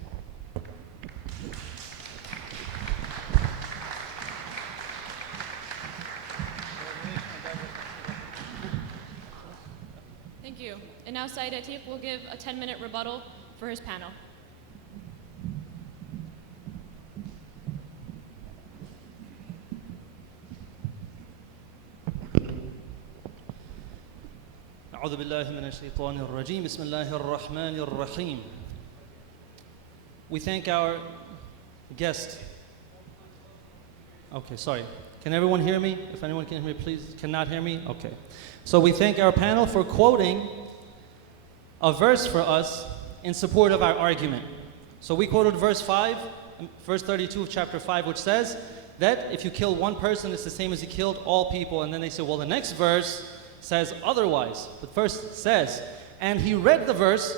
Thank you. And now Saeed Atiq will give a 10-minute rebuttal for his panel. أعوذ بالله من الشيطان الرجيم بسم الله الرحمن الرحيم. We thank our guest. Okay, sorry. Can everyone hear me? If anyone can hear me, please cannot hear me? Okay. So we thank our panel for quoting a verse for us in support of our argument. So we quoted verse 32 of chapter 5, which says that if you kill one person, it's the same as you killed all people. And then they say, well, the next verse says otherwise. But first says, and he read the verse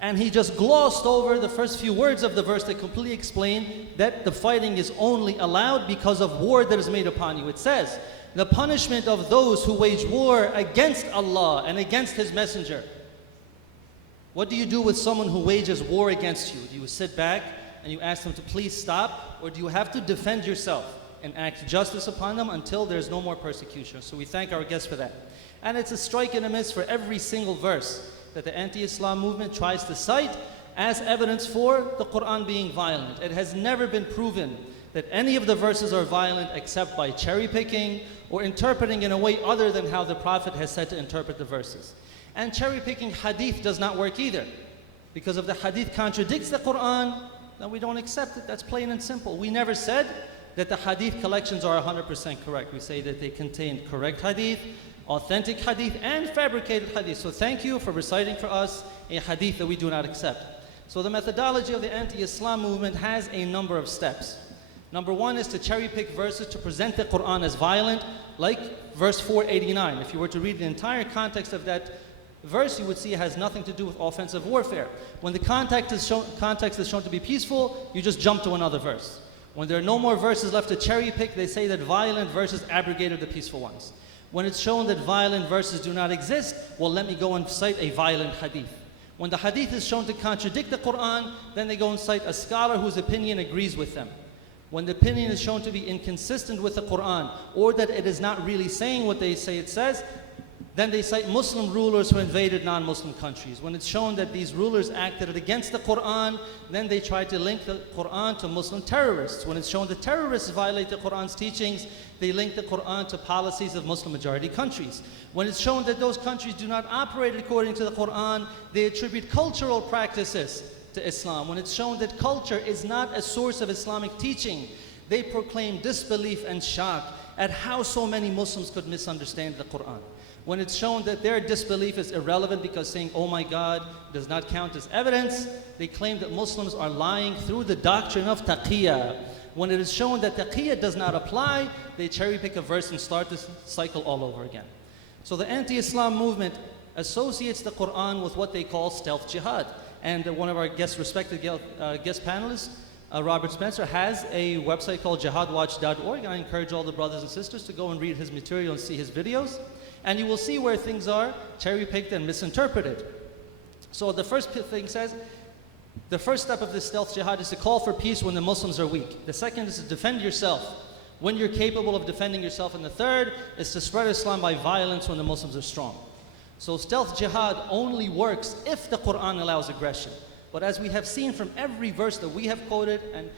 and he just glossed over the first few words of the verse that completely explain that the fighting is only allowed because of war that is made upon you. It says, the punishment of those who wage war against Allah and against His Messenger. What do you do with someone who wages war against you? Do you sit back and you ask them to please stop? Or do you have to defend yourself and act justice upon them until there's no more persecution? So we thank our guests for that. And it's a strike and a miss for every single verse that the anti-Islam movement tries to cite as evidence for the Quran being violent. It has never been proven that any of the verses are violent except by cherry picking or interpreting in a way other than how the Prophet has said to interpret the verses. And cherry picking hadith does not work either. Because if the hadith contradicts the Quran, then we don't accept it. That's plain and simple. We never said that the hadith collections are 100% correct. We say that they contain correct hadith, authentic hadith, and fabricated hadith. So thank you for reciting for us a hadith that we do not accept. So the methodology of the anti-Islam movement has a number of steps. Number one is to cherry pick verses to present the Quran as violent, like verse 489. If you were to read the entire context of that verse, you would see it has nothing to do with offensive warfare. When the context is shown to be peaceful, you just jump to another verse. When there are no more verses left to cherry pick, they say that violent verses abrogated the peaceful ones. When it's shown that violent verses do not exist, well, let me go and cite a violent hadith. When the hadith is shown to contradict the Quran, then they go and cite a scholar whose opinion agrees with them. When the opinion is shown to be inconsistent with the Quran, or that it is not really saying what they say it says, then they cite Muslim rulers who invaded non-Muslim countries. When it's shown that these rulers acted against the Quran, then they try to link the Quran to Muslim terrorists. When it's shown that terrorists violate the Quran's teachings, they link the Quran to policies of Muslim majority countries. When it's shown that those countries do not operate according to the Quran, they attribute cultural practices to Islam. When it's shown that culture is not a source of Islamic teaching, they proclaim disbelief and shock at how so many Muslims could misunderstand the Quran. When it's shown that their disbelief is irrelevant because saying, oh my God, does not count as evidence, they claim that Muslims are lying through the doctrine of taqiyya. When it is shown that taqiyya does not apply, they cherry pick a verse and start this cycle all over again. So the anti-Islam movement associates the Quran with what they call stealth jihad. And one of our respected guest panelists, Robert Spencer, has a website called jihadwatch.org. And I encourage all the brothers and sisters to go and read his material and see his videos. And you will see where things are cherry-picked and misinterpreted. So the first thing says, the first step of this stealth jihad is to call for peace when the Muslims are weak. The second is to defend yourself when you're capable of defending yourself. And the third is to spread Islam by violence when the Muslims are strong. So stealth jihad only works if the Quran allows aggression. But as we have seen from every verse that we have quoted and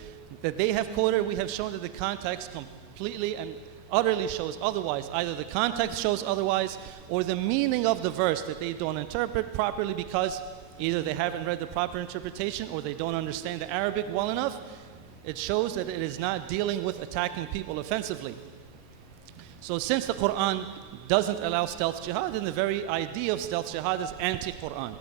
that they have quoted, we have shown that the context completely and utterly shows otherwise. Either the context shows otherwise, or the meaning of the verse that they don't interpret properly because either they haven't read the proper interpretation or they don't understand the Arabic well enough. It shows that it is not dealing with attacking people offensively. So since the Quran doesn't allow stealth jihad, then the very idea of stealth jihad is anti-Quran.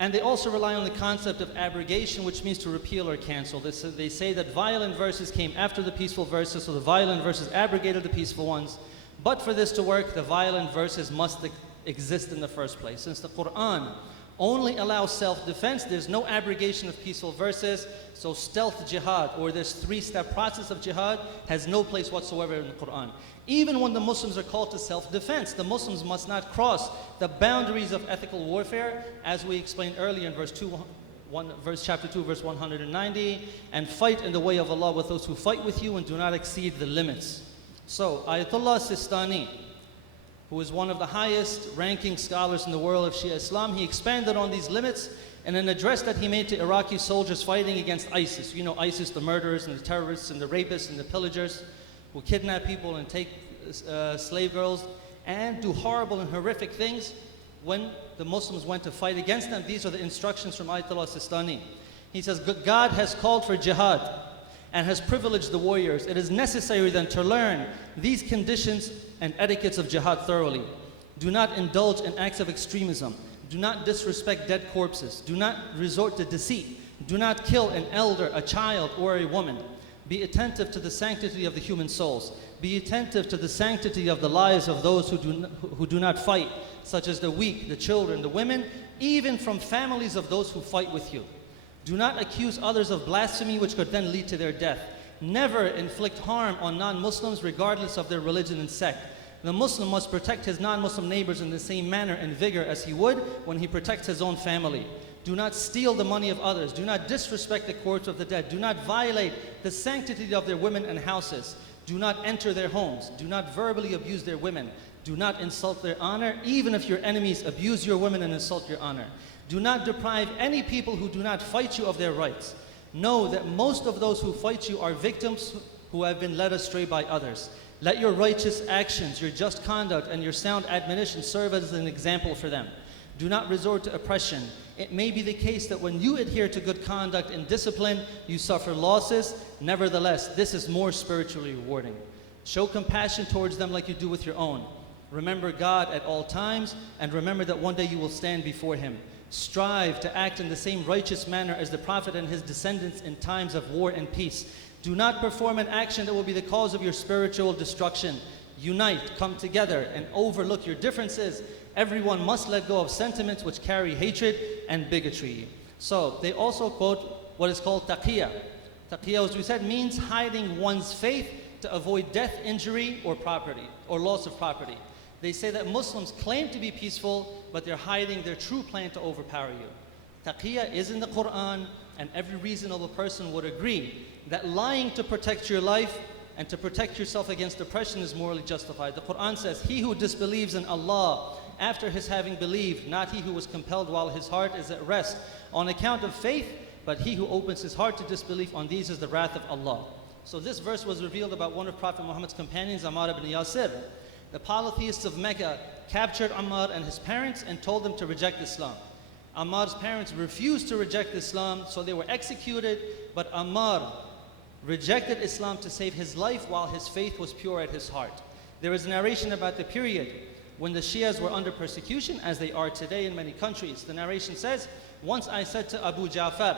And they also rely on the concept of abrogation, which means to repeal or cancel. They say that violent verses came after the peaceful verses, so the violent verses abrogated the peaceful ones. But for this to work, the violent verses must exist in the first place. Since the Quran only allows self-defense, there's no abrogation of peaceful verses, so stealth jihad, or this three-step process of jihad, has no place whatsoever in the Quran. Even when the Muslims are called to self-defense, the Muslims must not cross the boundaries of ethical warfare, as we explained earlier in chapter 2, verse 190, and fight in the way of Allah with those who fight with you and do not exceed the limits. So, Ayatollah Sistani, who is one of the highest ranking scholars in the world of Shia Islam, he expanded on these limits in an address that he made to Iraqi soldiers fighting against ISIS. You know ISIS, the murderers and the terrorists and the rapists and the pillagers who kidnap people and take slave girls and do horrible and horrific things. When the Muslims went to fight against them, these are the instructions from Ayatollah Sistani. He says, God has called for jihad and has privileged the warriors. It is necessary then to learn these conditions and etiquettes of jihad thoroughly. Do not indulge in acts of extremism. Do not disrespect dead corpses. Do not resort to deceit. Do not kill an elder, a child, or a woman. Be attentive to the sanctity of the human souls. Be attentive to the sanctity of the lives of those who do not fight, such as the weak, the children, the women, even from families of those who fight with you. Do not accuse others of blasphemy, which could then lead to their death. Never inflict harm on non-Muslims, regardless of their religion and sect. The Muslim must protect his non-Muslim neighbors in the same manner and vigor as he would when he protects his own family. Do not steal the money of others. Do not disrespect the corpse of the dead. Do not violate the sanctity of their women and houses. Do not enter their homes. Do not verbally abuse their women. Do not insult their honor, even if your enemies abuse your women and insult your honor. Do not deprive any people who do not fight you of their rights. Know that most of those who fight you are victims who have been led astray by others. Let your righteous actions, your just conduct, and your sound admonition serve as an example for them. Do not resort to oppression. It may be the case that when you adhere to good conduct and discipline, you suffer losses. Nevertheless, this is more spiritually rewarding. Show compassion towards them like you do with your own. Remember God at all times, and remember that one day you will stand before Him. Strive to act in the same righteous manner as the Prophet and his descendants in times of war and peace. Do not perform an action that will be the cause of your spiritual destruction. Unite, come together, and overlook your differences. Everyone must let go of sentiments which carry hatred and bigotry. So they also quote what is called taqiyya. Taqiyya, as we said, means hiding one's faith to avoid death, injury, or property, or loss of property. They say that Muslims claim to be peaceful, but they're hiding their true plan to overpower you. Taqiyya is in the Quran, and every reasonable person would agree that lying to protect your life and to protect yourself against oppression is morally justified. The Quran says, he who disbelieves in Allah after his having believed, not he who was compelled while his heart is at rest on account of faith, but he who opens his heart to disbelief, on these is the wrath of Allah. So this verse was revealed about one of Prophet Muhammad's companions, Ammar ibn Yasir. The polytheists of Mecca captured Ammar and his parents and told them to reject Islam. Ammar's parents refused to reject Islam, so they were executed, but Ammar rejected Islam to save his life while his faith was pure at his heart. There is a narration about the period when the Shias were under persecution, as they are today in many countries. The narration says, once I said to Abu Ja'far,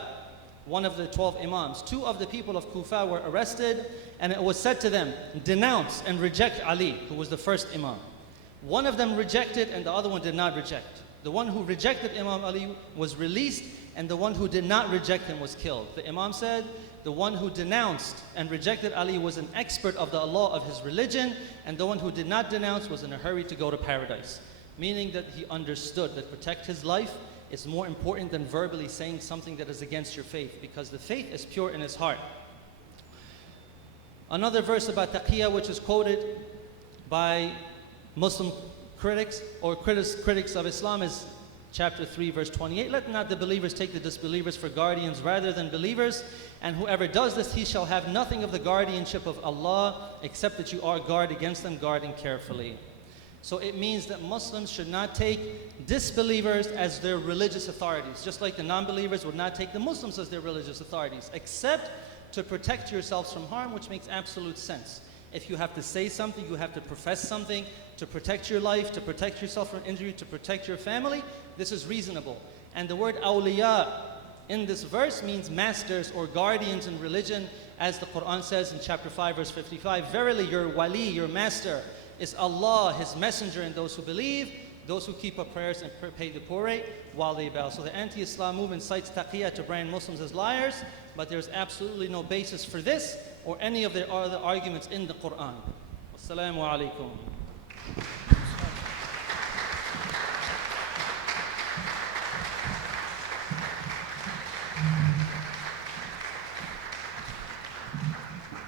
one of the 12 Imams, 2 of the people of Kufa were arrested, and it was said to them, denounce and reject Ali, who was the first Imam. One of them rejected and the other one did not reject. The one who rejected Imam Ali was released, and the one who did not reject him was killed. The Imam said, the one who denounced and rejected Ali was an expert of the law of his religion, and the one who did not denounce was in a hurry to go to paradise. Meaning that he understood that protect his life is more important than verbally saying something that is against your faith, because the faith is pure in his heart. Another verse about taqiyya, which is quoted by Muslim critics or critics of Islam, is chapter 3, verse 28, let not the believers take the disbelievers for guardians rather than believers, and whoever does this, he shall have nothing of the guardianship of Allah, except that you are guard against them, guarding carefully. So it means that Muslims should not take disbelievers as their religious authorities, just like the non-believers would not take the Muslims as their religious authorities, except to protect yourselves from harm, which makes absolute sense. If you have to say something, you have to profess something to protect your life, to protect yourself from injury, to protect your family, this is reasonable. And the word awliya in this verse means masters or guardians in religion, as the Quran says in chapter 5, verse 55, verily your wali, your master, is Allah, His messenger, and those who believe, those who keep up prayers and pay the poor rate while they bow. So the anti-Islam movement cites taqiyya to brand Muslims as liars, but there's absolutely no basis for this or any of their other arguments in the Quran. Assalamu alaikum.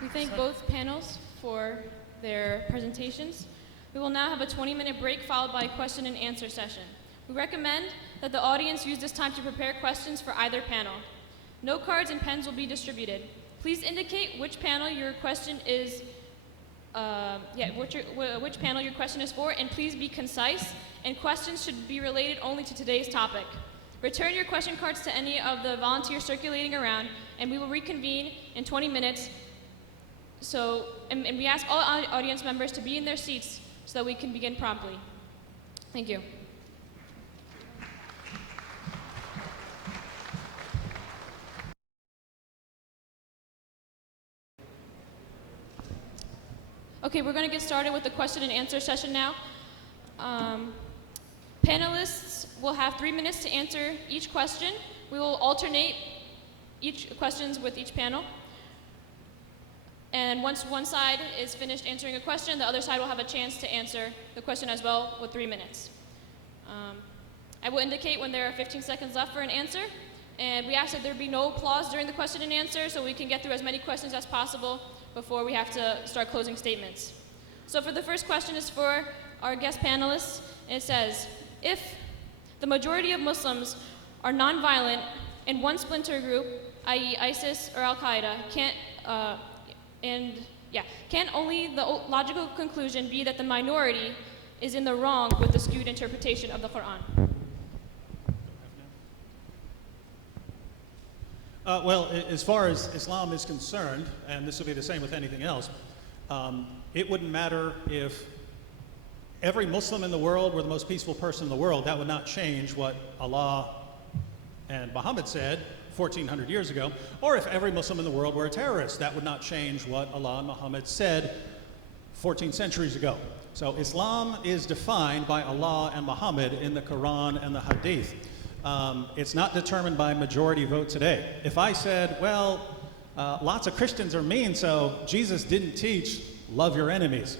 We thank both panels for their presentations. We will now have a 20-minute break followed by a question and answer session. We recommend that the audience use this time to prepare questions for either panel. Note cards and pens will be distributed. Please indicate which panel your question is which panel your question is for, and please be concise, and questions should be related only to today's topic. Return your question cards to any of the volunteers circulating around, and we will reconvene in 20 minutes. And we ask all audience members to be in their seats so that we can begin promptly. Thank you. Okay, we're going to get started with the question and answer session now. Panelists will have 3 minutes to answer each question. We will alternate each questions with each panel. And once one side is finished answering a question, the other side will have a chance to answer the question as well with 3 minutes. I will indicate when there are 15 seconds left for an answer, and we ask that there be no applause during the question and answer so we can get through as many questions as possible before we have to start closing statements. So for the first question is for our guest panelists, and it says, if the majority of Muslims are nonviolent and one splinter group, i.e. ISIS or Al-Qaeda, can only the logical conclusion be that the minority is in the wrong with the skewed interpretation of the Quran? Well, as far as Islam is concerned, and this will be the same with anything else, it wouldn't matter if every Muslim in the world were the most peaceful person in the world. That would not change what Allah and Muhammad said 1,400 years ago. Or if every Muslim in the world were a terrorist, that would not change what Allah and Muhammad said 14 centuries ago. So Islam is defined by Allah and Muhammad in the Quran and the Hadith. It's not determined by majority vote today. If I said, well, lots of Christians are mean, so Jesus didn't teach love your enemies.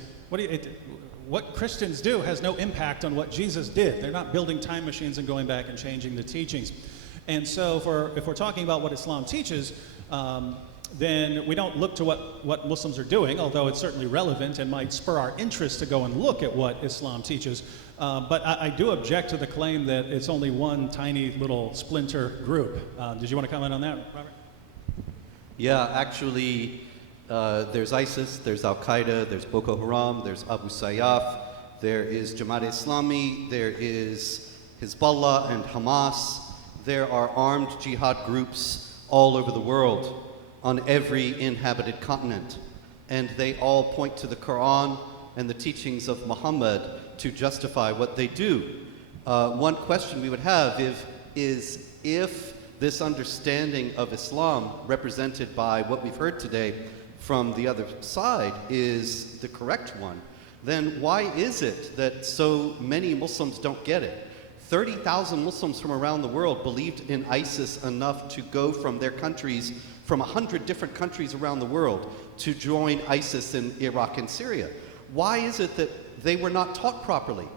What Christians do has no impact on what Jesus did. They're not building time machines and going back and changing the teachings. And so if we're talking about what Islam teaches, then we don't look to what Muslims are doing, although it's certainly relevant and might spur our interest to go and look at what Islam teaches. But I do object to the claim that it's only one tiny little splinter group. Did you want to comment on that, Robert? Yeah, actually, there's ISIS, there's Al-Qaeda, there's Boko Haram, there's Abu Sayyaf, there is Jamaat Islami, there is Hezbollah and Hamas. There are armed jihad groups all over the world, on every inhabited continent, and they all point to the Quran and the teachings of Muhammad to justify what they do. One question we would have is if this understanding of Islam, represented by what we've heard today from the other side, is the correct one, then why is it that so many Muslims don't get it? 30,000 Muslims from around the world believed in ISIS enough to go from their countries, from 100 different countries around the world, to join ISIS in Iraq and Syria. Why is it that they were not taught properly?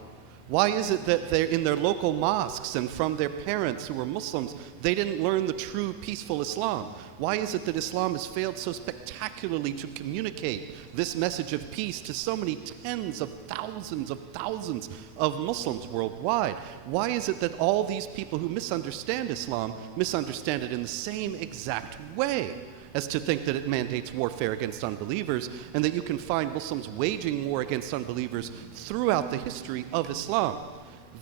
Why is it that they're in their local mosques and from their parents who were Muslims, they didn't learn the true peaceful Islam? Why is it that Islam has failed so spectacularly to communicate this message of peace to so many tens of thousands of Muslims worldwide? Why is it that all these people who misunderstand Islam misunderstand it in the same exact way, as to think that it mandates warfare against unbelievers, and that you can find Muslims waging war against unbelievers throughout the history of Islam?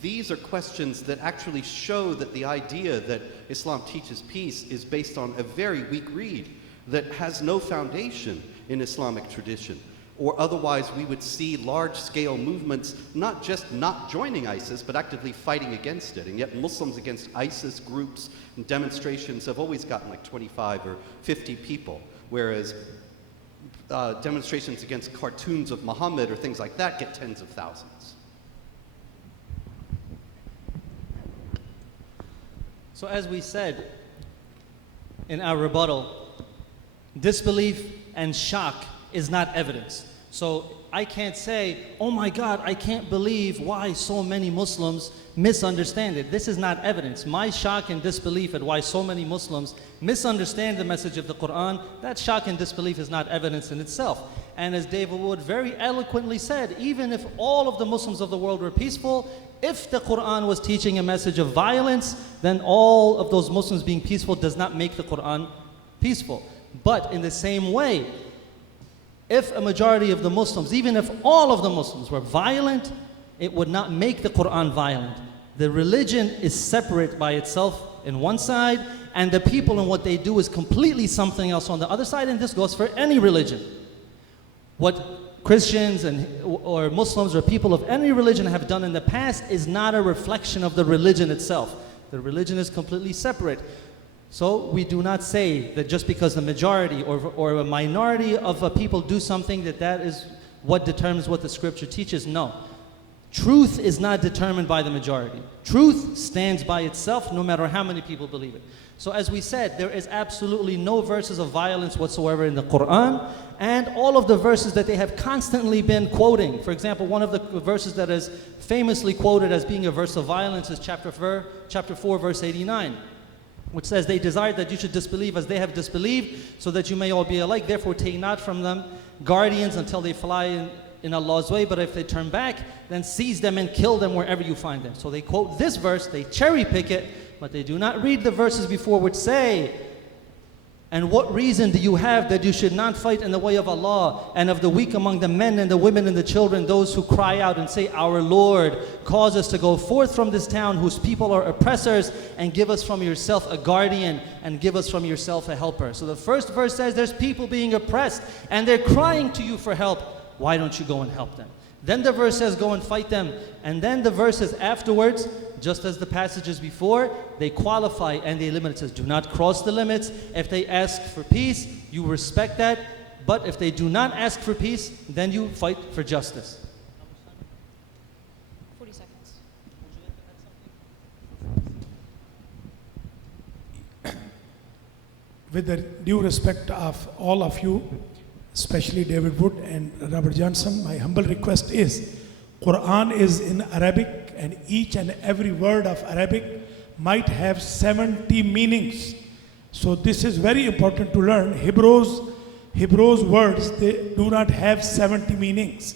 These are questions that actually show that the idea that Islam teaches peace is based on a very weak reed that has no foundation in Islamic tradition. Or otherwise we would see large-scale movements not just not joining ISIS, but actively fighting against it. And yet Muslims against ISIS groups and demonstrations have always gotten like 25 or 50 people, whereas demonstrations against cartoons of Muhammad or things like that get tens of thousands. So as we said in our rebuttal, disbelief and shock is not evidence. So I can't say, oh my God, I can't believe why so many Muslims misunderstand it. This is not evidence. My shock and disbelief at why so many Muslims misunderstand the message of the Quran, that shock and disbelief is not evidence in itself. And as David Wood very eloquently said, even if all of the Muslims of the world were peaceful, if the Quran was teaching a message of violence, then all of those Muslims being peaceful does not make the Quran peaceful. But in the same way, if a majority of the Muslims, even if all of the Muslims were violent, it would not make the Quran violent. The religion is separate by itself in one side, and the people and what they do is completely something else on the other side, and this goes for any religion. What Christians or Muslims or people of any religion have done in the past is not a reflection of the religion itself. The religion is completely separate. So we do not say that just because the majority or a minority of people do something that is what determines what the scripture teaches. No. Truth is not determined by the majority. Truth stands by itself no matter how many people believe it. So as we said, there is absolutely no verses of violence whatsoever in the Quran, and all of the verses that they have constantly been quoting. For example, one of the verses that is famously quoted as being a verse of violence is chapter 4, verse 89. Which says, they desire that you should disbelieve as they have disbelieved, so that you may all be alike. Therefore take not from them guardians until they fly in Allah's way, but if they turn back, then seize them and kill them wherever you find them. So they quote this verse, they cherry pick it, but they do not read the verses before which say, and what reason do you have that you should not fight in the way of Allah and of the weak among the men and the women and the children, those who cry out and say, our Lord, cause us to go forth from this town whose people are oppressors, and give us from yourself a guardian, and give us from yourself a helper. So the first verse says there's people being oppressed and they're crying to you for help. Why don't you go and help them? Then the verse says go and fight them. And then the verses afterwards, just as the passages before, they qualify and they limit. It says do not cross the limits. If they ask for peace, you respect that. But if they do not ask for peace, then you fight for justice. 40 seconds. With the due respect of all of you, especially David Wood and Robert Johnson, my humble request is, Quran is in Arabic, and each and every word of Arabic might have 70 meanings. So this is very important to learn. Hebrews words, they do not have 70 meanings.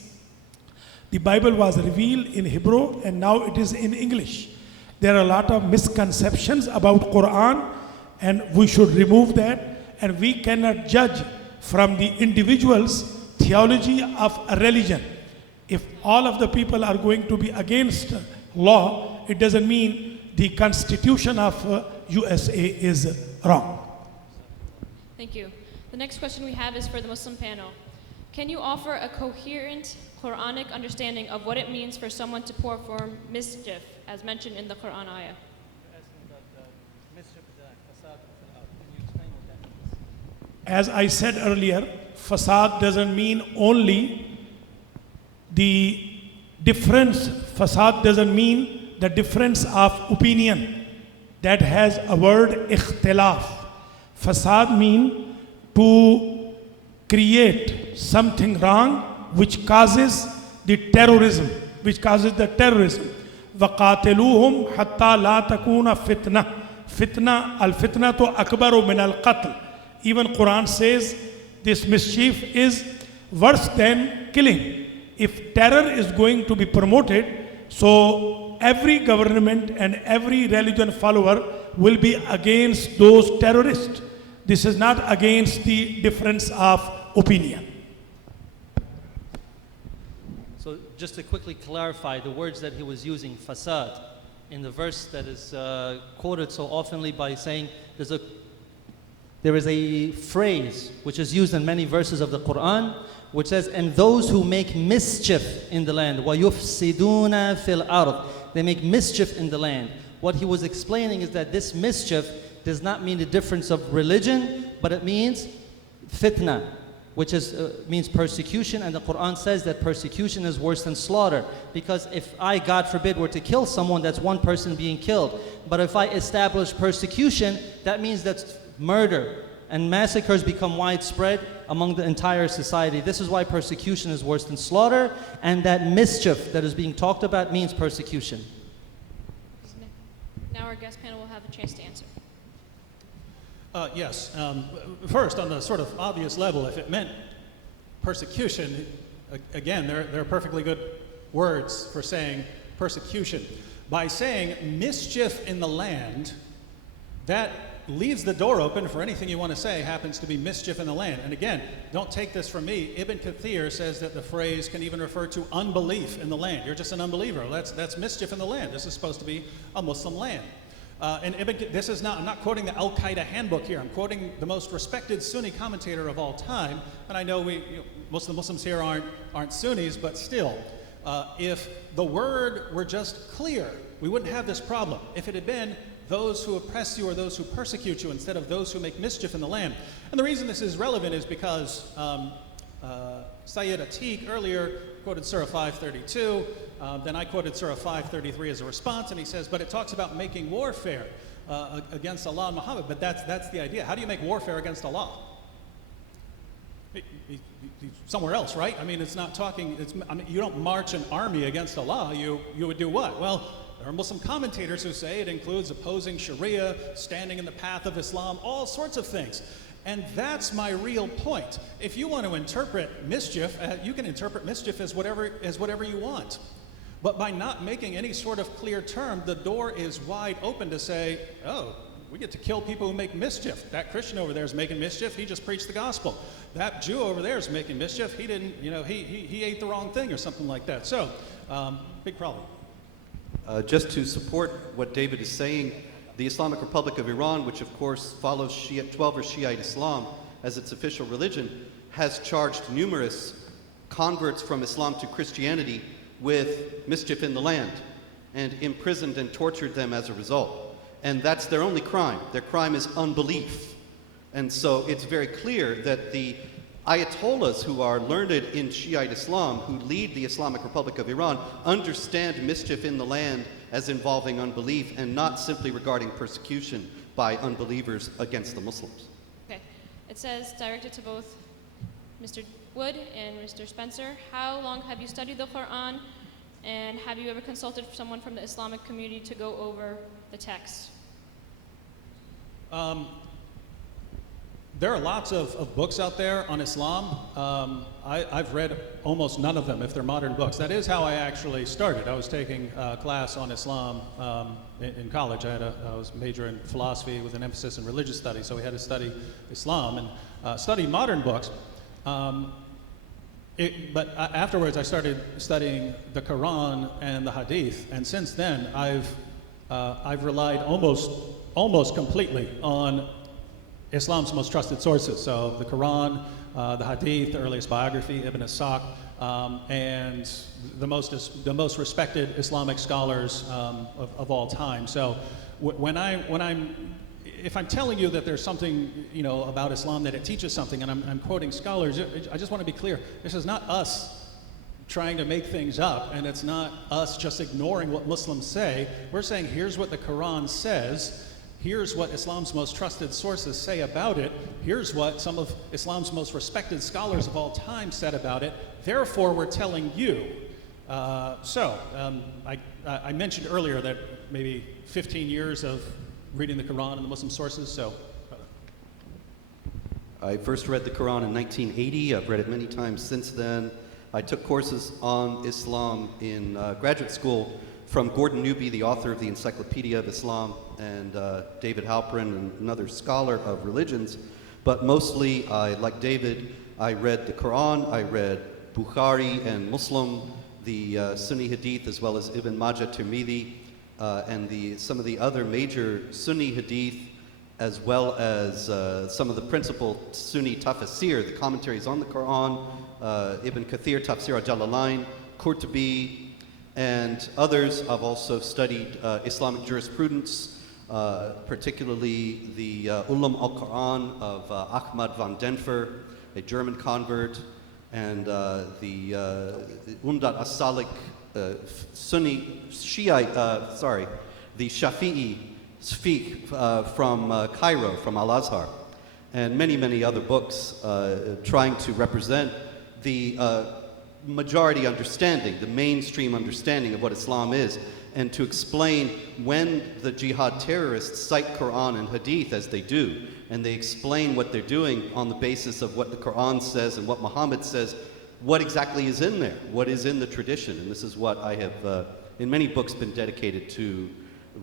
The Bible was revealed in Hebrew and now it is in English. There are a lot of misconceptions about Quran, and we should remove that, and we cannot judge from the individual's theology of a religion. If all of the people are going to be against law, it doesn't mean the constitution of USA is wrong. Thank you. The next question we have is for the Muslim panel. Can you offer a coherent Quranic understanding of what it means for someone to perform mischief, as mentioned in the Quran ayah? As I said earlier, fasad doesn't mean only the difference. Fasad doesn't mean the difference of opinion. That has a word, ikhtilaf. Fasad means to create something wrong which causes the terrorism, وَقَاتِلُوهُمْ حَتَّى لَا تَكُونَ فِتْنَةٌ. Fitna, al-fitnatu akbaru min al-qatl. Even Quran says this mischief is worse than killing. If terror is going to be promoted, so every government and every religion follower will be against those terrorists. This is not against the difference of opinion. So just to quickly clarify the words that he was using, fasad, in the verse that is quoted so oftenly by saying there is a phrase which is used in many verses of the Quran which says, and those who make mischief in the land, وَيُفْسِدُونَ فِي الْأَرْضِ, they make mischief in the land. What he was explaining is that this mischief does not mean the difference of religion, but it means fitna, which is, means persecution, and the Quran says that persecution is worse than slaughter. Because if I, God forbid, were to kill someone, that's one person being killed. But if I establish persecution, that means that's murder, and massacres become widespread among the entire society. This is why persecution is worse than slaughter, and that mischief that is being talked about means persecution. Now our guest panel will have a chance to answer. Yes. First, on the sort of obvious level, if it meant persecution, again, there are perfectly good words for saying persecution. By saying mischief in the land, that leaves the door open for anything you want to say happens to be mischief in the land. And again, don't take this from me. Ibn Kathir says that the phrase can even refer to unbelief in the land. You're just an unbeliever. Well, that's mischief in the land. This is supposed to be a Muslim land. And this is not, I'm not quoting the Al-Qaeda handbook here. I'm quoting the most respected Sunni commentator of all time. And I know most of the Muslims here aren't Sunnis, but still, if the word were just clear, we wouldn't have this problem. If it had been those who oppress you or those who persecute you instead of those who make mischief in the land. And the reason this is relevant is because Sayyid Atiq earlier quoted Surah 532, then I quoted Surah 533 as a response, and he says, but it talks about making warfare against Allah and Muhammad, but that's the idea. How do you make warfare against Allah? Somewhere else, right? I mean, it's not talking, you don't march an army against Allah, you would do what? Well, there are Muslim commentators who say it includes opposing Sharia, standing in the path of Islam, all sorts of things. And that's my real point. If you want to interpret mischief, you can interpret mischief as whatever you want. But by not making any sort of clear term, the door is wide open to say, oh, we get to kill people who make mischief. That Christian over there is making mischief, he just preached the gospel. That Jew over there is making mischief, he didn't, he ate the wrong thing or something like that. So, big problem. Just to support what David is saying, the Islamic Republic of Iran, which of course follows 12 or Shiite Islam as its official religion, has charged numerous converts from Islam to Christianity with mischief in the land and imprisoned and tortured them as a result. And that's their only crime. Their crime is unbelief. And so it's very clear that the Ayatollahs who are learned in Shiite Islam, who lead the Islamic Republic of Iran, understand mischief in the land as involving unbelief and not simply regarding persecution by unbelievers against the Muslims. Okay. It says, directed to both Mr. Wood and Mr. Spencer, how long have you studied the Quran, and have you ever consulted someone from the Islamic community to go over the text? There are lots of books out there on Islam. I've read almost none of them if they're modern books. That is how I actually started. I was taking a class on Islam in college. I was majoring in philosophy with an emphasis in religious studies, so we had to study Islam and study modern books. But afterwards I started studying the Quran and the Hadith, and since then I've relied almost completely on Islam's most trusted sources. So the Quran, the Hadith, the earliest biography, Ibn Ishaq, and the most respected Islamic scholars of all time. So if I'm telling you that there's something about Islam that it teaches something, and I'm quoting scholars, I just want to be clear. This is not us trying to make things up, and it's not us just ignoring what Muslims say. We're saying here's what the Quran says. Here's what Islam's most trusted sources say about it. Here's what some of Islam's most respected scholars of all time said about it. Therefore, we're telling you. I mentioned earlier that maybe 15 years of reading the Quran and the Muslim sources, so. I first read the Quran in 1980. I've read it many times since then. I took courses on Islam in graduate school from Gordon Newby, the author of the Encyclopedia of Islam, and David Halperin, another scholar of religions. But mostly, like David, I read the Quran, I read Bukhari and Muslim, the Sunni Hadith, as well as Ibn Majah, Tirmidhi, and some of the other major Sunni Hadith, as well as some of the principal Sunni tafsir, the commentaries on the Quran, Ibn Kathir, Tafsir al-Jalalain, Qurtubi, and others. I've also studied Islamic jurisprudence, particularly the Ulum al-Quran of Ahmad van Denver, a German convert, and the Umdat as-Salik Sunni Shiite, the Shafi'i Fiqh from Cairo, from Al-Azhar, and many, many other books trying to represent the majority understanding, the mainstream understanding of what Islam is, and to explain when the jihad terrorists cite Quran and Hadith as they do, and they explain what they're doing on the basis of what the Quran says and what Muhammad says, what exactly is in there, what is in the tradition. And this is what I have, in many books, been dedicated to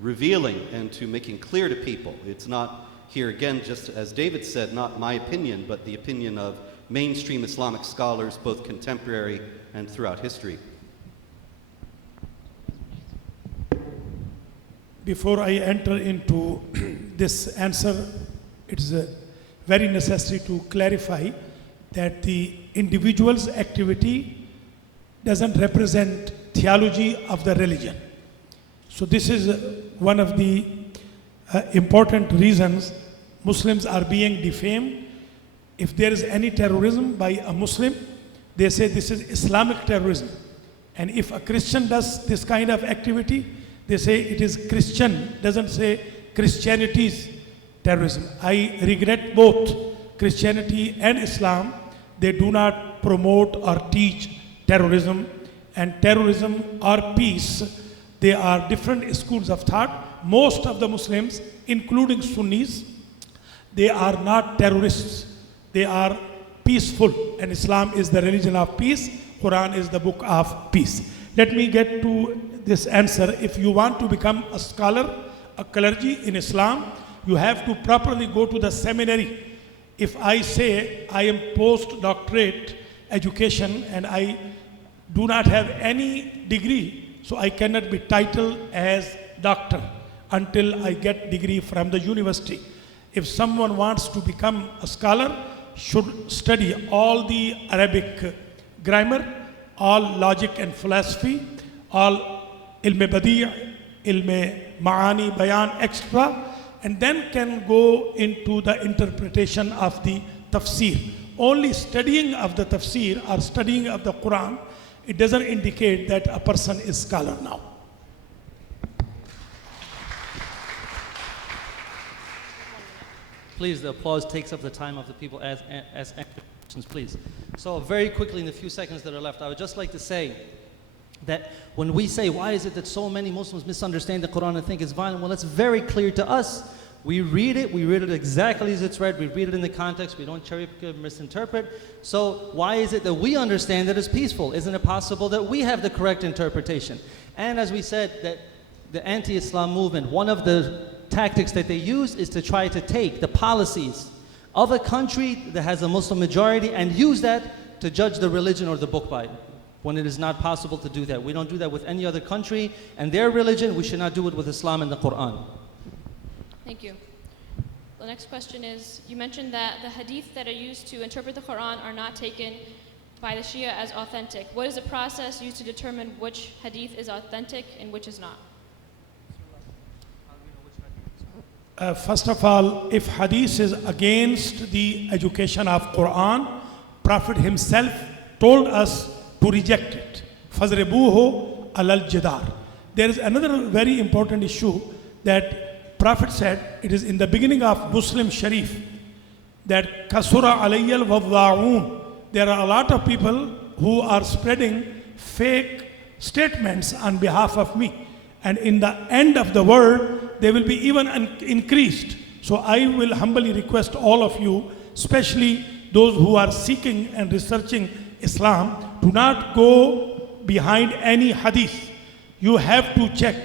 revealing and to making clear to people. It's not here, again, just as David said, not my opinion, but the opinion of mainstream Islamic scholars, both contemporary and throughout history. Before I enter into this answer, it is very necessary to clarify that the individual's activity doesn't represent theology of the religion. So this is one of the important reasons Muslims are being defamed. If there is any terrorism by a Muslim, they say this is Islamic terrorism. And if a Christian does this kind of activity, they say it is Christian, doesn't say Christianity's terrorism. I regret both Christianity and Islam. They do not promote or teach terrorism. And terrorism or peace, they are different schools of thought. Most of the Muslims, including Sunnis, they are not terrorists. They are peaceful, and Islam is the religion of peace. Quran is the book of peace. Let me get to this answer. If you want to become a scholar, a clergy in Islam, you have to properly go to the seminary. If I say I am postdoctorate education and I do not have any degree, so I cannot be titled as doctor until I get degree from the university. If someone wants to become a scholar, should study all the Arabic grammar, all logic and philosophy, all ilm badi', ilm ma'ani, bayan, etc., and then can go into the interpretation of the tafsir. Only studying of the tafsir or studying of the Quran, it doesn't indicate that a person is scholar now. Please, the applause takes up the time of the people as questions, please. So very quickly, in the few seconds that are left, I would just like to say that when we say, why is it that so many Muslims misunderstand the Quran and think it's violent? Well, it's very clear to us. We read it exactly as it's read, we read it in the context, we don't cherry pick or misinterpret. So why is it that we understand that it's peaceful? Isn't it possible that we have the correct interpretation? And as we said, that the anti-Islam movement, one of the tactics that they use is to try to take the policies of a country that has a Muslim majority and use that to judge the religion or the book by it, when it is not possible to do that. We don't do that with any other country and their religion. We should not do it with Islam and the Quran. Thank you. The next question is, you mentioned that the hadith that are used to interpret the Quran are not taken by the Shia as authentic. What is the process used to determine which hadith is authentic and which is not? First of all, if hadith is against the education of Quran, Prophet himself told us to reject it. فَضْرِبُوهُ عَلَى الْجِدَارِ. There is another very important issue that Prophet said, it is in the beginning of Muslim Sharif, that kasura alayyal wadha'un. There are a lot of people who are spreading fake statements on behalf of me. And in the end of the world, they will be even increased. So I will humbly request all of you, especially those who are seeking and researching Islam, do not go behind any hadith. You have to check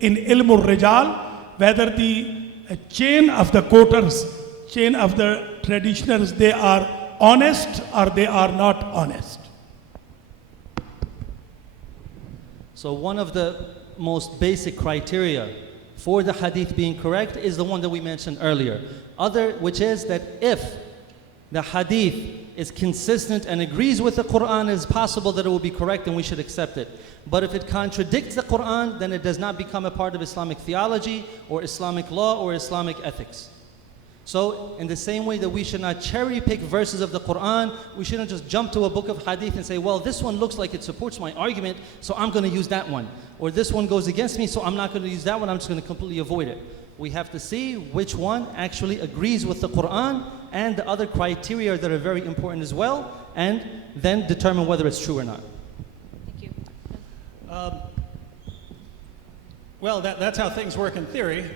in Ilmul Rijal whether the chain of the quoters, chain of the traditionals, they are honest or they are not honest. So one of the most basic criteria for the hadith being correct is the one that we mentioned earlier, which is that if the hadith is consistent and agrees with the Quran, it's possible that it will be correct and we should accept it. But if it contradicts the Quran, then it does not become a part of Islamic theology or Islamic law or Islamic ethics. So in the same way that we should not cherry pick verses of the Quran, we shouldn't just jump to a book of hadith and say, well, this one looks like it supports my argument, so I'm going to use that one. Or this one goes against me, so I'm not going to use that one, I'm just going to completely avoid it. We have to see which one actually agrees with the Quran and the other criteria that are very important as well, and then determine whether it's true or not. Thank you. Well, that's how things work in theory.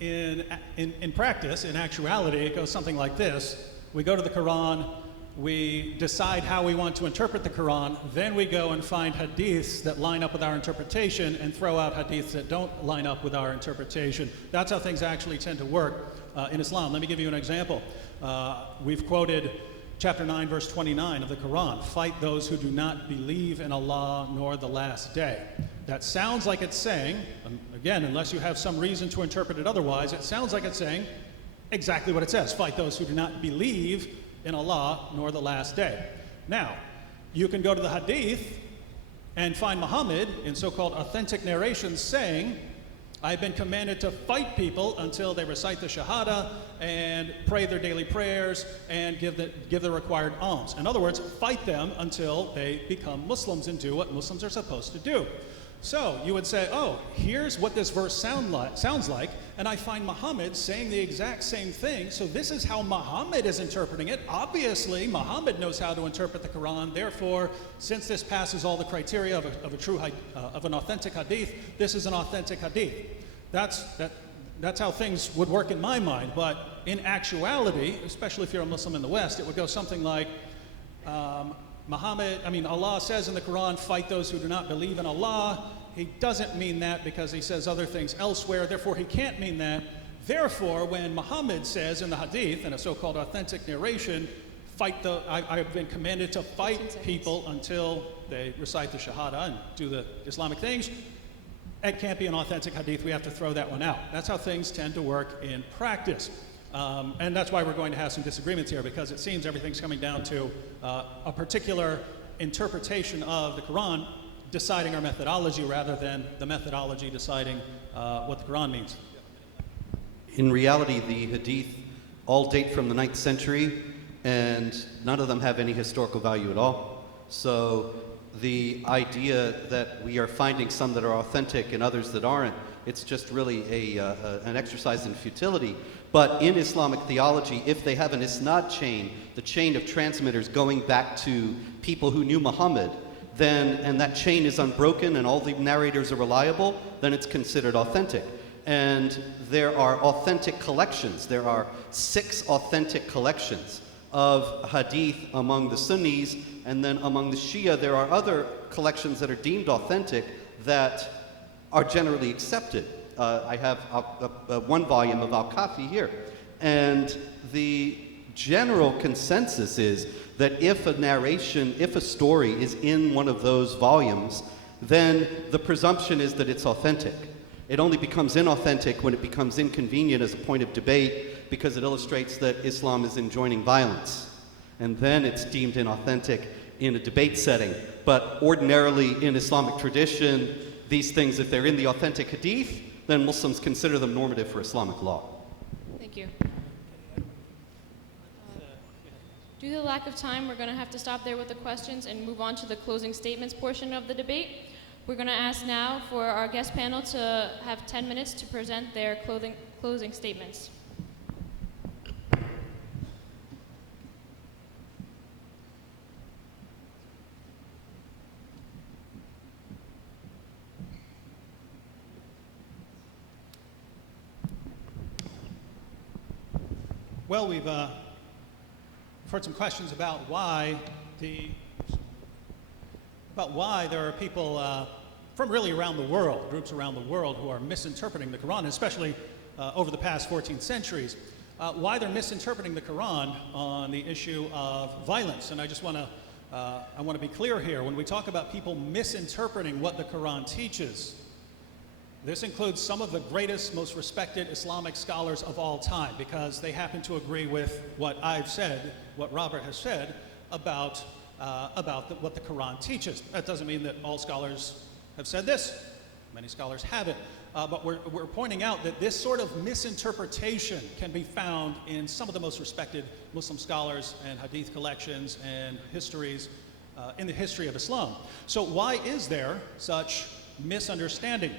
In practice, in actuality, it goes something like this. We go to the Quran, we decide how we want to interpret the Quran, then we go and find hadiths that line up with our interpretation and throw out hadiths that don't line up with our interpretation. That's how things actually tend to work in Islam. Let me give you an example. We've quoted chapter 9, verse 29 of the Quran, fight those who do not believe in Allah nor the last day. That sounds like it's saying, again, unless you have some reason to interpret it otherwise, it sounds like it's saying exactly what it says, fight those who do not believe in Allah nor the last day. Now, you can go to the hadith and find Muhammad in so-called authentic narrations saying, I've been commanded to fight people until they recite the Shahada and pray their daily prayers and give the required alms. In other words, fight them until they become Muslims and do what Muslims are supposed to do. So you would say, oh, here's what this verse sounds like, and I find Muhammad saying the exact same thing, so this is how Muhammad is interpreting it. Obviously, Muhammad knows how to interpret the Quran. Therefore, since this passes all the criteria of an authentic hadith, this is an authentic hadith. That's how things would work in my mind. But in actuality, especially if you're a Muslim in the West, it would go something like, Allah says in the Quran, fight those who do not believe in Allah. He doesn't mean that because he says other things elsewhere. Therefore, he can't mean that. Therefore, when Muhammad says in the hadith, in a so-called authentic narration, I've been commanded to fight people until they recite the Shahada and do the Islamic things, it can't be an authentic hadith. We have to throw that one out. That's how things tend to work in practice. And that's why we're going to have some disagreements here, because it seems everything's coming down to a particular interpretation of the Quran deciding our methodology rather than the methodology deciding what the Quran means. In reality, the hadith all date from the 9th century, and none of them have any historical value at all. So the idea that we are finding some that are authentic and others that aren't, it's just really an exercise in futility. But in Islamic theology, if they have an isnad chain, the chain of transmitters going back to people who knew Muhammad, and that chain is unbroken and all the narrators are reliable, then it's considered authentic. And there are authentic collections. There are 6 authentic collections of hadith among the Sunnis, and then among the Shia there are other collections that are deemed authentic that are generally accepted. I have one volume of Al-Kafi here, and the general consensus is that if a story is in one of those volumes, then the presumption is that it's authentic. It only becomes inauthentic when it becomes inconvenient as a point of debate because it illustrates that Islam is enjoining violence. And then it's deemed inauthentic in a debate setting. But ordinarily in Islamic tradition, these things, if they're in the authentic hadith, then Muslims consider them normative for Islamic law. Thank you. Due to the lack of time, we're going to have to stop there with the questions and move on to the closing statements portion of the debate. We're going to ask now for our guest panel to have 10 minutes to present their closing statements. Well, we've heard some questions about why there are people from really around the world, groups around the world, who are misinterpreting the Quran, especially over the past 14 centuries. Why they're misinterpreting the Quran on the issue of violence. And I just want to be clear here. When we talk about people misinterpreting what the Quran teaches, this includes some of the greatest, most respected Islamic scholars of all time, because they happen to agree with what I've said, what Robert has said about what the Quran teaches. That doesn't mean that all scholars have said this. Many scholars haven't. But we're pointing out that this sort of misinterpretation can be found in some of the most respected Muslim scholars and hadith collections and histories in the history of Islam. So why is there such misunderstanding?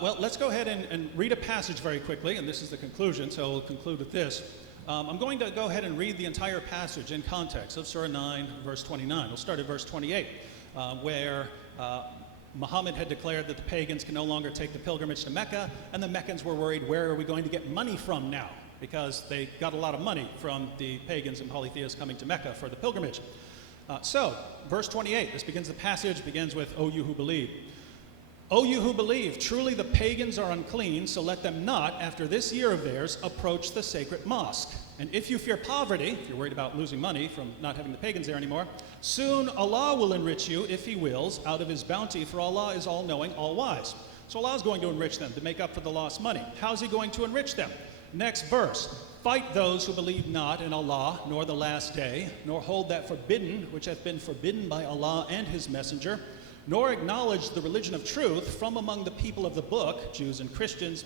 Well, let's go ahead and read a passage very quickly, and this is the conclusion, so we'll conclude with this. I'm going to go ahead and read the entire passage in context of Surah 9, verse 29. We'll start at verse 28, where Muhammad had declared that the pagans can no longer take the pilgrimage to Mecca, and the Meccans were worried, where are we going to get money from now? Because they got a lot of money from the pagans and polytheists coming to Mecca for the pilgrimage. So, verse 28, this begins the passage, begins with, O you who believe. O you who believe, truly the pagans are unclean, so let them not, after this year of theirs, approach the sacred mosque. And if you fear poverty, if you're worried about losing money from not having the pagans there anymore, soon Allah will enrich you, if He wills, out of His bounty, for Allah is all-knowing, all-wise. So Allah is going to enrich them to make up for the lost money. How's He going to enrich them? Next verse. Fight those who believe not in Allah, nor the last day, nor hold that forbidden, which hath been forbidden by Allah and His messenger, nor acknowledge the religion of truth from among the people of the book, Jews and Christians,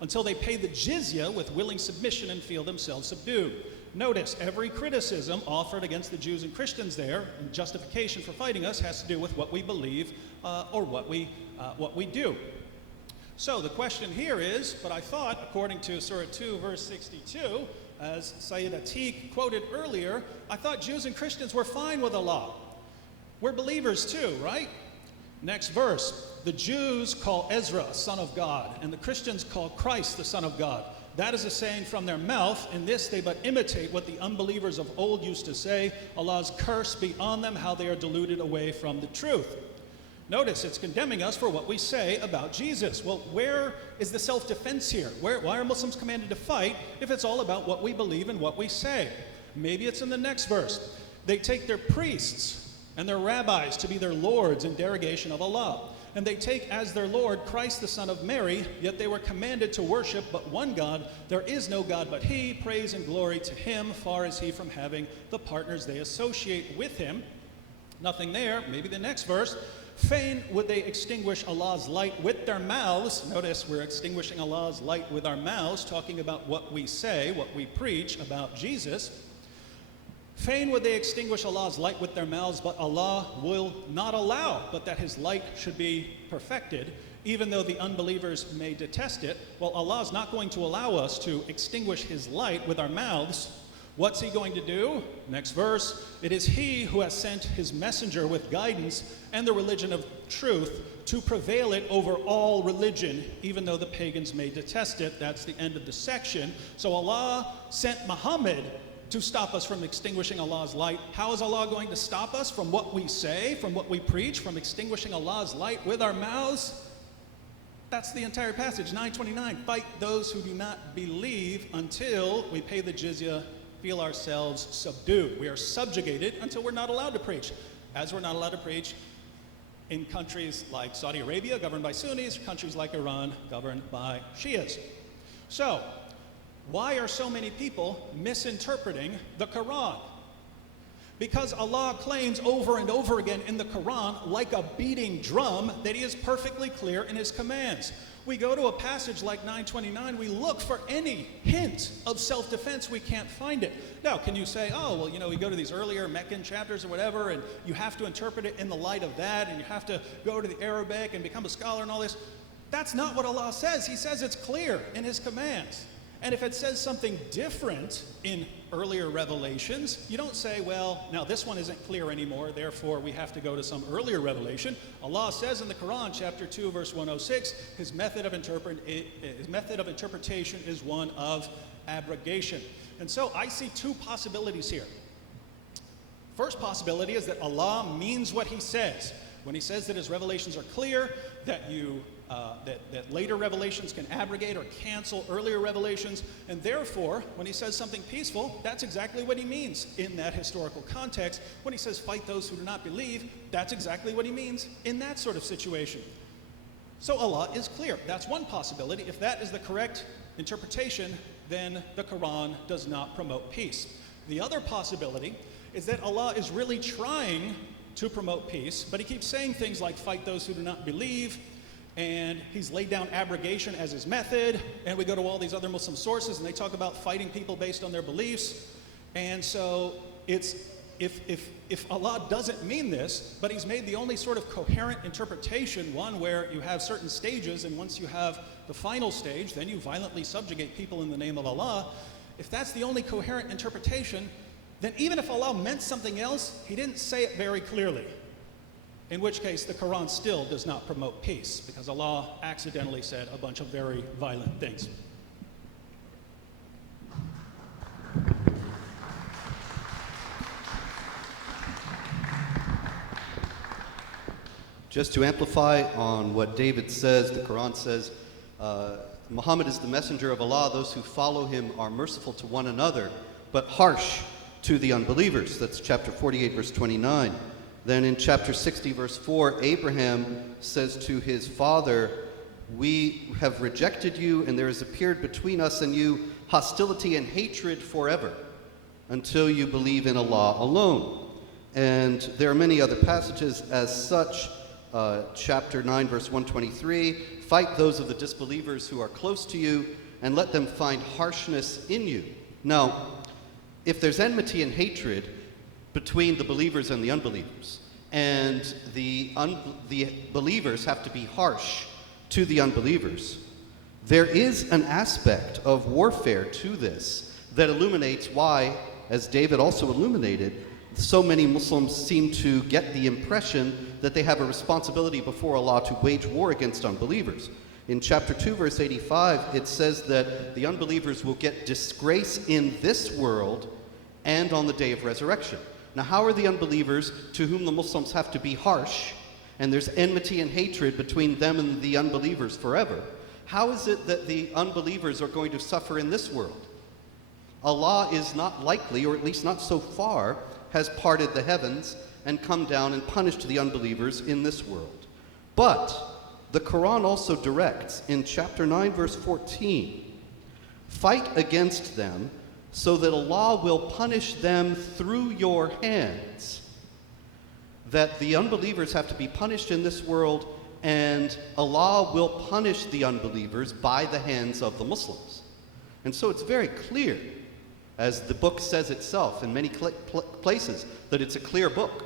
until they pay the jizya with willing submission and feel themselves subdued. Notice, every criticism offered against the Jews and Christians there, and justification for fighting us, has to do with what we believe or what we do. So the question here is, but I thought, according to Surah 2, verse 62, as Sayyid Atiq quoted earlier, I thought Jews and Christians were fine with Allah. We're believers too, right? Next verse. The Jews call Ezra son of God, and the Christians call Christ the Son of God. That is a saying from their mouth. In this they but imitate what the unbelievers of old used to say. Allah's curse be on them, how they are deluded away from the truth. Notice it's condemning us for what we say about Jesus. Well, where is the self-defense here? Why are Muslims commanded to fight if it's all about what we believe and what we say? Maybe it's in the next verse. They take their priests and their rabbis to be their lords in derogation of Allah. And they take as their Lord Christ the Son of Mary, yet they were commanded to worship but one God. There is no God but He. Praise and glory to Him. Far is He from having the partners they associate with Him. Nothing there. Maybe the next verse. Fain would they extinguish Allah's light with their mouths. Notice we're extinguishing Allah's light with our mouths, talking about what we say, what we preach about Jesus. Fain would they extinguish Allah's light with their mouths, but Allah will not allow, but that His light should be perfected, even though the unbelievers may detest it. Well, Allah is not going to allow us to extinguish His light with our mouths. What's He going to do? Next verse. It is He who has sent His messenger with guidance and the religion of truth to prevail it over all religion, even though the pagans may detest it. That's the end of the section. So Allah sent Muhammad to stop us from extinguishing Allah's light. How is Allah going to stop us from what we say, from what we preach, from extinguishing Allah's light with our mouths? That's the entire passage, 929. Fight those who do not believe until we pay the jizya, feel ourselves subdued. We are subjugated until we're not allowed to preach. As we're not allowed to preach in countries like Saudi Arabia, governed by Sunnis, countries like Iran, governed by Shias. So, why are so many people misinterpreting the Quran? Because Allah claims over and over again in the Quran, like a beating drum, that He is perfectly clear in His commands. We go to a passage like 929, we look for any hint of self-defense, we can't find it. Now, can you say, oh, well, we go to these earlier Meccan chapters or whatever, and you have to interpret it in the light of that, and you have to go to the Arabic and become a scholar and all this? That's not what Allah says. He says it's clear in His commands. And if it says something different in earlier revelations, you don't say, well, now this one isn't clear anymore, therefore we have to go to some earlier revelation. Allah says in the Quran, chapter 2, verse 106, his method of interpretation is one of abrogation. And so I see two possibilities here. First possibility is that Allah means what he says. When he says that his revelations are clear, that that later revelations can abrogate or cancel earlier revelations, and therefore, when he says something peaceful, that's exactly what he means in that historical context. When he says fight those who do not believe, that's exactly what he means in that sort of situation. So Allah is clear. That's one possibility. If that is the correct interpretation, then the Quran does not promote peace. The other possibility is that Allah is really trying to promote peace, but he keeps saying things like fight those who do not believe, and he's laid down abrogation as his method, and we go to all these other Muslim sources and they talk about fighting people based on their beliefs. And so it's if Allah doesn't mean this, but he's made the only sort of coherent interpretation, one where you have certain stages, and once you have the final stage, then you violently subjugate people in the name of Allah. If that's the only coherent interpretation, then even if Allah meant something else, he didn't say it very clearly. In which case, the Quran still does not promote peace, because Allah accidentally said a bunch of very violent things. Just to amplify on what David says, the Quran says, Muhammad is the messenger of Allah. Those who follow him are merciful to one another, but harsh to the unbelievers. That's chapter 48, verse 29. Then in chapter 60, verse 4, Abraham says to his father, we have rejected you, and there has appeared between us and you hostility and hatred forever, until you believe in Allah alone. And there are many other passages as such. Chapter 9, verse 123, fight those of the disbelievers who are close to you, and let them find harshness in you. Now, if there's enmity and hatred between the believers and the unbelievers, and the believers have to be harsh to the unbelievers, there is an aspect of warfare to this that illuminates why, as David also illuminated, so many Muslims seem to get the impression that they have a responsibility before Allah to wage war against unbelievers. In chapter 2, verse 85, it says that the unbelievers will get disgrace in this world and on the day of resurrection. Now, how are the unbelievers, to whom the Muslims have to be harsh, and there's enmity and hatred between them and the unbelievers forever, how is it that the unbelievers are going to suffer in this world? Allah is not likely, or at least not so far, has parted the heavens and come down and punished the unbelievers in this world. But the Quran also directs in chapter 9, verse 14, fight against them so that Allah will punish them through your hands. That the unbelievers have to be punished in this world, and Allah will punish the unbelievers by the hands of the Muslims. And so it's very clear, as the book says itself in many places, that it's a clear book,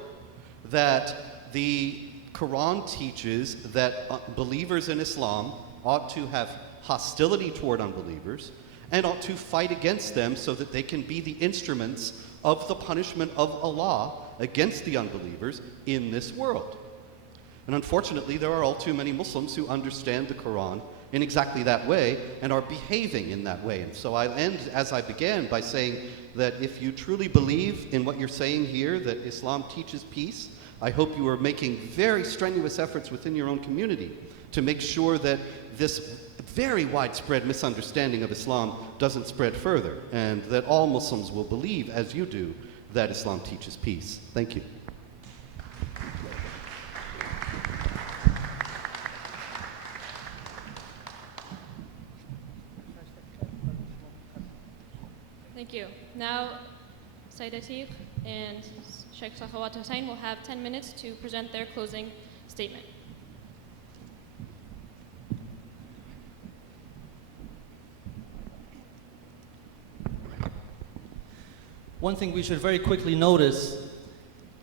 that the Quran teaches that believers in Islam ought to have hostility toward unbelievers and ought to fight against them so that they can be the instruments of the punishment of Allah against the unbelievers in this world. And unfortunately, there are all too many Muslims who understand the Quran in exactly that way and are behaving in that way. And so I'll end as I began by saying that if you truly believe in what you're saying here, that Islam teaches peace, I hope you are making very strenuous efforts within your own community to make sure that this very widespread misunderstanding of Islam doesn't spread further, and that all Muslims will believe, as you do, that Islam teaches peace. Thank you. Thank you. Now, Sayyid Atiq and Sheikh Hussain will have 10 minutes to present their closing statement. One thing we should very quickly notice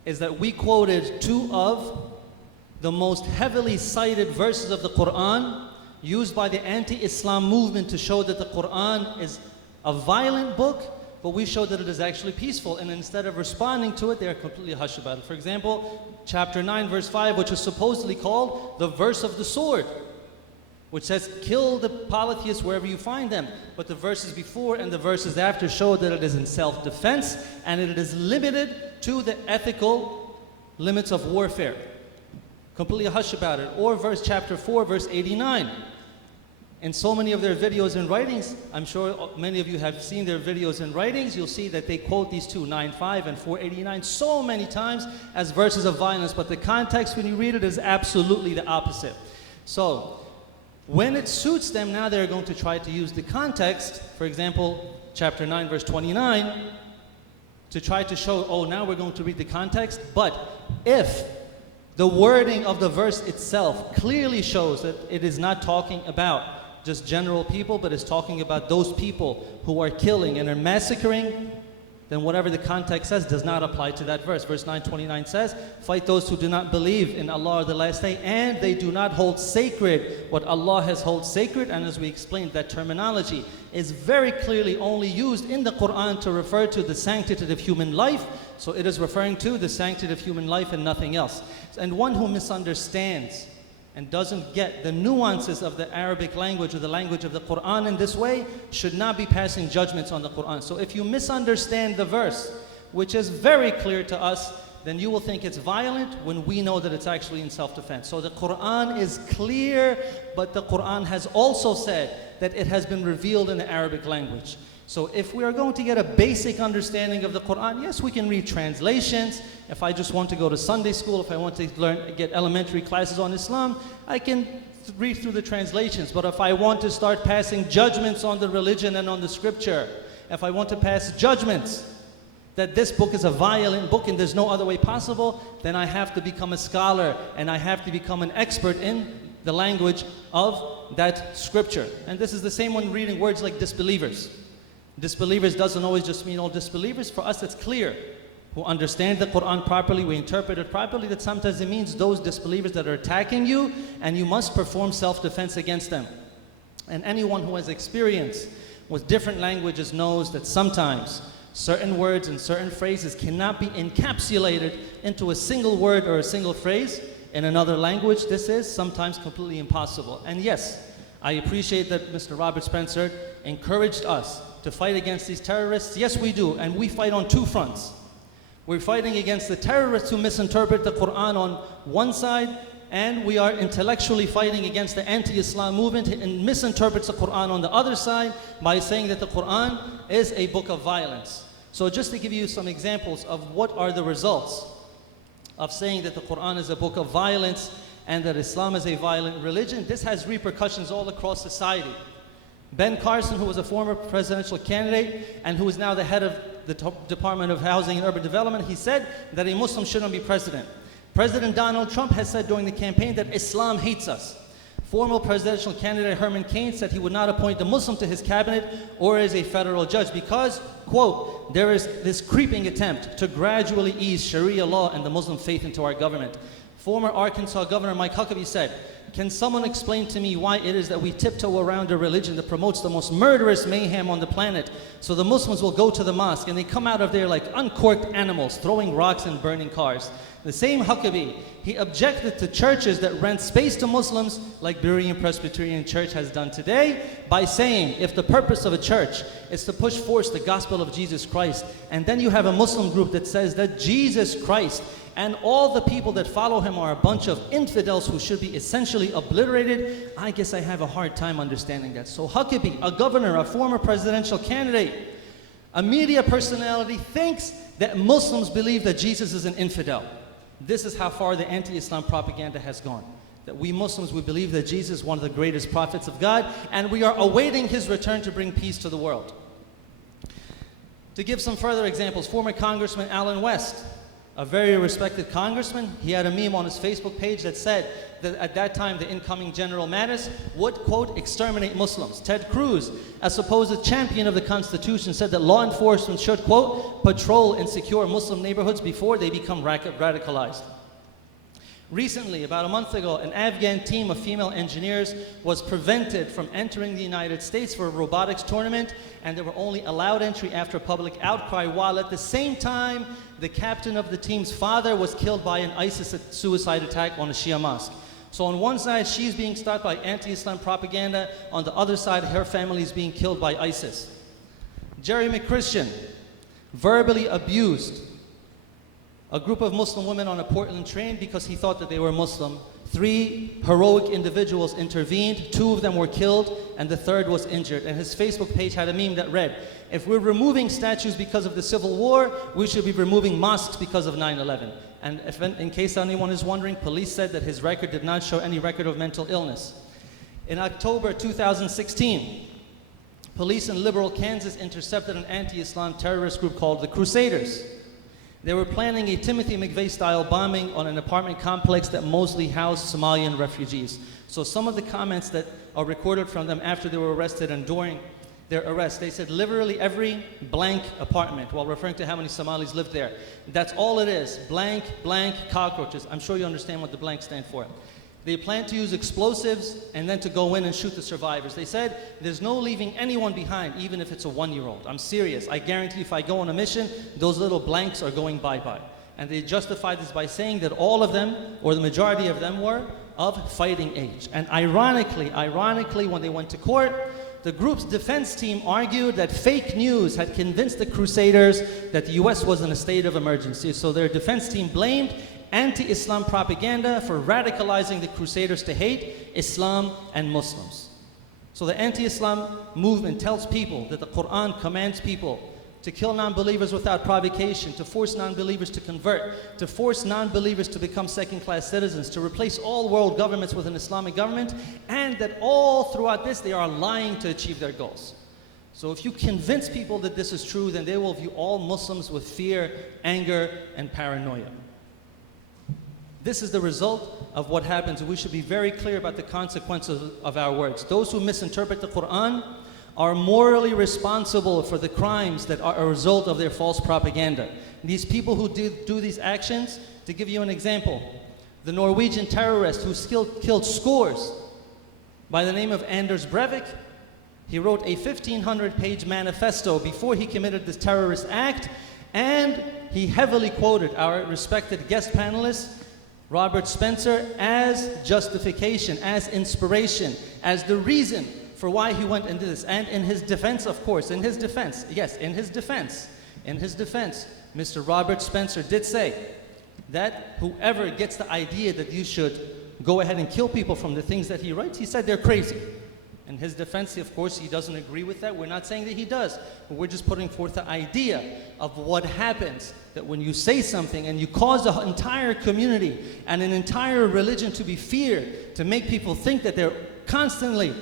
is that we quoted two of the most heavily cited verses of the Quran used by the anti-Islam movement to show that the Quran is a violent book, but we show that it is actually peaceful. And instead of responding to it, they are completely hushed about it. For example, chapter 9, verse 5, which is supposedly called the verse of the sword, which says, kill the polytheists wherever you find them. But the verses before and the verses after show that it is in self-defense and it is limited to the ethical limits of warfare. Completely hush about it. Or chapter 4, verse 89. In so many of their videos and writings, I'm sure many of you have seen their videos and writings, you'll see that they quote these two, 9:5 and 489, so many times as verses of violence, but the context when you read it is absolutely the opposite. So, when it suits them, now they're going to try to use the context, for example, chapter 9, verse 29, to try to show, oh, now we're going to read the context, but if the wording of the verse itself clearly shows that it is not talking about just general people, but is talking about those people who are killing and are massacring, then whatever the context says does not apply to that verse. Verse 9:29 says, fight those who do not believe in Allah or the last day, and they do not hold sacred what Allah has held sacred. And as we explained, that terminology is very clearly only used in the Quran to refer to the sanctity of human life. So it is referring to the sanctity of human life and nothing else. And one who misunderstands and doesn't get the nuances of the Arabic language or the language of the Quran in this way should not be passing judgments on the Quran. So if you misunderstand the verse, which is very clear to us, then you will think it's violent when we know that it's actually in self-defense. So the Quran is clear, but the Quran has also said that it has been revealed in the Arabic language. So if we are going to get a basic understanding of the Quran, yes, we can read translations. If I just want to go to Sunday school, if I want to get elementary classes on Islam, I can read through the translations. But if I want to start passing judgments on the religion and on the scripture, if I want to pass judgments that this book is a violent book and there's no other way possible, then I have to become a scholar and I have to become an expert in the language of that scripture. And this is the same when reading words like disbelievers. Disbelievers doesn't always just mean all disbelievers. For us, it's clear. Who understand the Quran properly, we interpret it properly, that sometimes it means those disbelievers that are attacking you, and you must perform self-defense against them. And anyone who has experience with different languages knows that sometimes certain words and certain phrases cannot be encapsulated into a single word or a single phrase in another language. This is sometimes completely impossible. And yes, I appreciate that Mr. Robert Spencer encouraged us to fight against these terrorists. Yes, we do, and we fight on two fronts. We're fighting against the terrorists who misinterpret the Quran on one side, and we are intellectually fighting against the anti-Islam movement and misinterprets the Quran on the other side by saying that the Quran is a book of violence. So just to give you some examples of what are the results of saying that the Quran is a book of violence and that Islam is a violent religion, this has repercussions all across society. Ben Carson, who was a former presidential candidate and who is now the head of the Department of Housing and Urban Development, he said that a Muslim shouldn't be president. President Donald Trump has said during the campaign that Islam hates us. Former presidential candidate Herman Cain said he would not appoint a Muslim to his cabinet or as a federal judge because, quote, there is this creeping attempt to gradually ease Sharia law and the Muslim faith into our government. Former Arkansas Governor Mike Huckabee said, can someone explain to me why it is that we tiptoe around a religion that promotes the most murderous mayhem on the planet? So the Muslims will go to the mosque and they come out of there like uncorked animals, throwing rocks and burning cars. The same Huckabee, he objected to churches that rent space to Muslims like Berean Presbyterian Church has done today by saying if the purpose of a church is to push forth the gospel of Jesus Christ, and then you have a Muslim group that says that Jesus Christ and all the people that follow him are a bunch of infidels who should be essentially obliterated, I guess I have a hard time understanding that. So Huckabee, a governor, a former presidential candidate, a media personality, thinks that Muslims believe that Jesus is an infidel. This is how far the anti-Islam propaganda has gone. That we Muslims, we believe that Jesus is one of the greatest prophets of God, and we are awaiting his return to bring peace to the world. To give some further examples, former Congressman Allen West, a very respected congressman, he had a meme on his Facebook page that said that at that time the incoming General Mattis would, quote, exterminate Muslims. Ted Cruz, a supposed champion of the Constitution, said that law enforcement should, quote, patrol and secure Muslim neighborhoods before they become radicalized. Recently, about a month ago, an Afghan team of female engineers was prevented from entering the United States for a robotics tournament, and they were only allowed entry after public outcry, while at the same time, the captain of the team's father was killed by an ISIS suicide attack on a Shia mosque. So on one side, she's being stopped by anti-Islam propaganda. On the other side, her family is being killed by ISIS. Jerry McChristian verbally abused a group of Muslim women on a Portland train because he thought that they were Muslim. 3 heroic individuals intervened, 2 of them were killed, and the 3rd was injured. And his Facebook page had a meme that read, if we're removing statues because of the Civil War, we should be removing mosques because of 9/11. And if, in case anyone is wondering, police said that his record did not show any record of mental illness. In October 2016, police in liberal Kansas intercepted an anti-Islam terrorist group called the Crusaders. They were planning a Timothy McVeigh-style bombing on an apartment complex that mostly housed Somalian refugees. So some of the comments that are recorded from them after they were arrested and during their arrest, they said literally every blank apartment, while referring to how many Somalis lived there. That's all it is, blank, blank, cockroaches. I'm sure you understand what the blank stand for. They plan to use explosives and then to go in and shoot the survivors. They said there's no leaving anyone behind, even if it's a 1-year-old. I'm serious. I guarantee if I go on a mission, those little blanks are going bye-bye. And they justified this by saying that all of them, or the majority of them, were of fighting age. And ironically, when they went to court, the group's defense team argued that fake news had convinced the Crusaders that the US was in a state of emergency. So their defense team blamed anti-Islam propaganda for radicalizing the Crusaders to hate Islam and Muslims. So the anti-Islam movement tells people that the Quran commands people to kill non-believers without provocation, to force non-believers to convert, to force non-believers to become second-class citizens, to replace all world governments with an Islamic government, and that all throughout this they are lying to achieve their goals. So if you convince people that this is true, then they will view all Muslims with fear, anger, and paranoia. This is the result of what happens. We should be very clear about the consequences of our words. Those who misinterpret the Quran are morally responsible for the crimes that are a result of their false propaganda. These people who do these actions, to give you an example, the Norwegian terrorist who killed scores by the name of Anders Breivik, he wrote a 1,500-page manifesto before he committed this terrorist act, and he heavily quoted our respected guest panelist, Robert Spencer, as justification, as inspiration, as the reason for why he went and did this. And in his defense, of course, in his defense, Mr. Robert Spencer did say that whoever gets the idea that you should go ahead and kill people from the things that he writes, he said they're crazy. In his defense, of course, he doesn't agree with that. We're not saying that he does, but we're just putting forth the idea of what happens, that when you say something and you cause the entire community and an entire religion to be feared, to make people think that they're constantly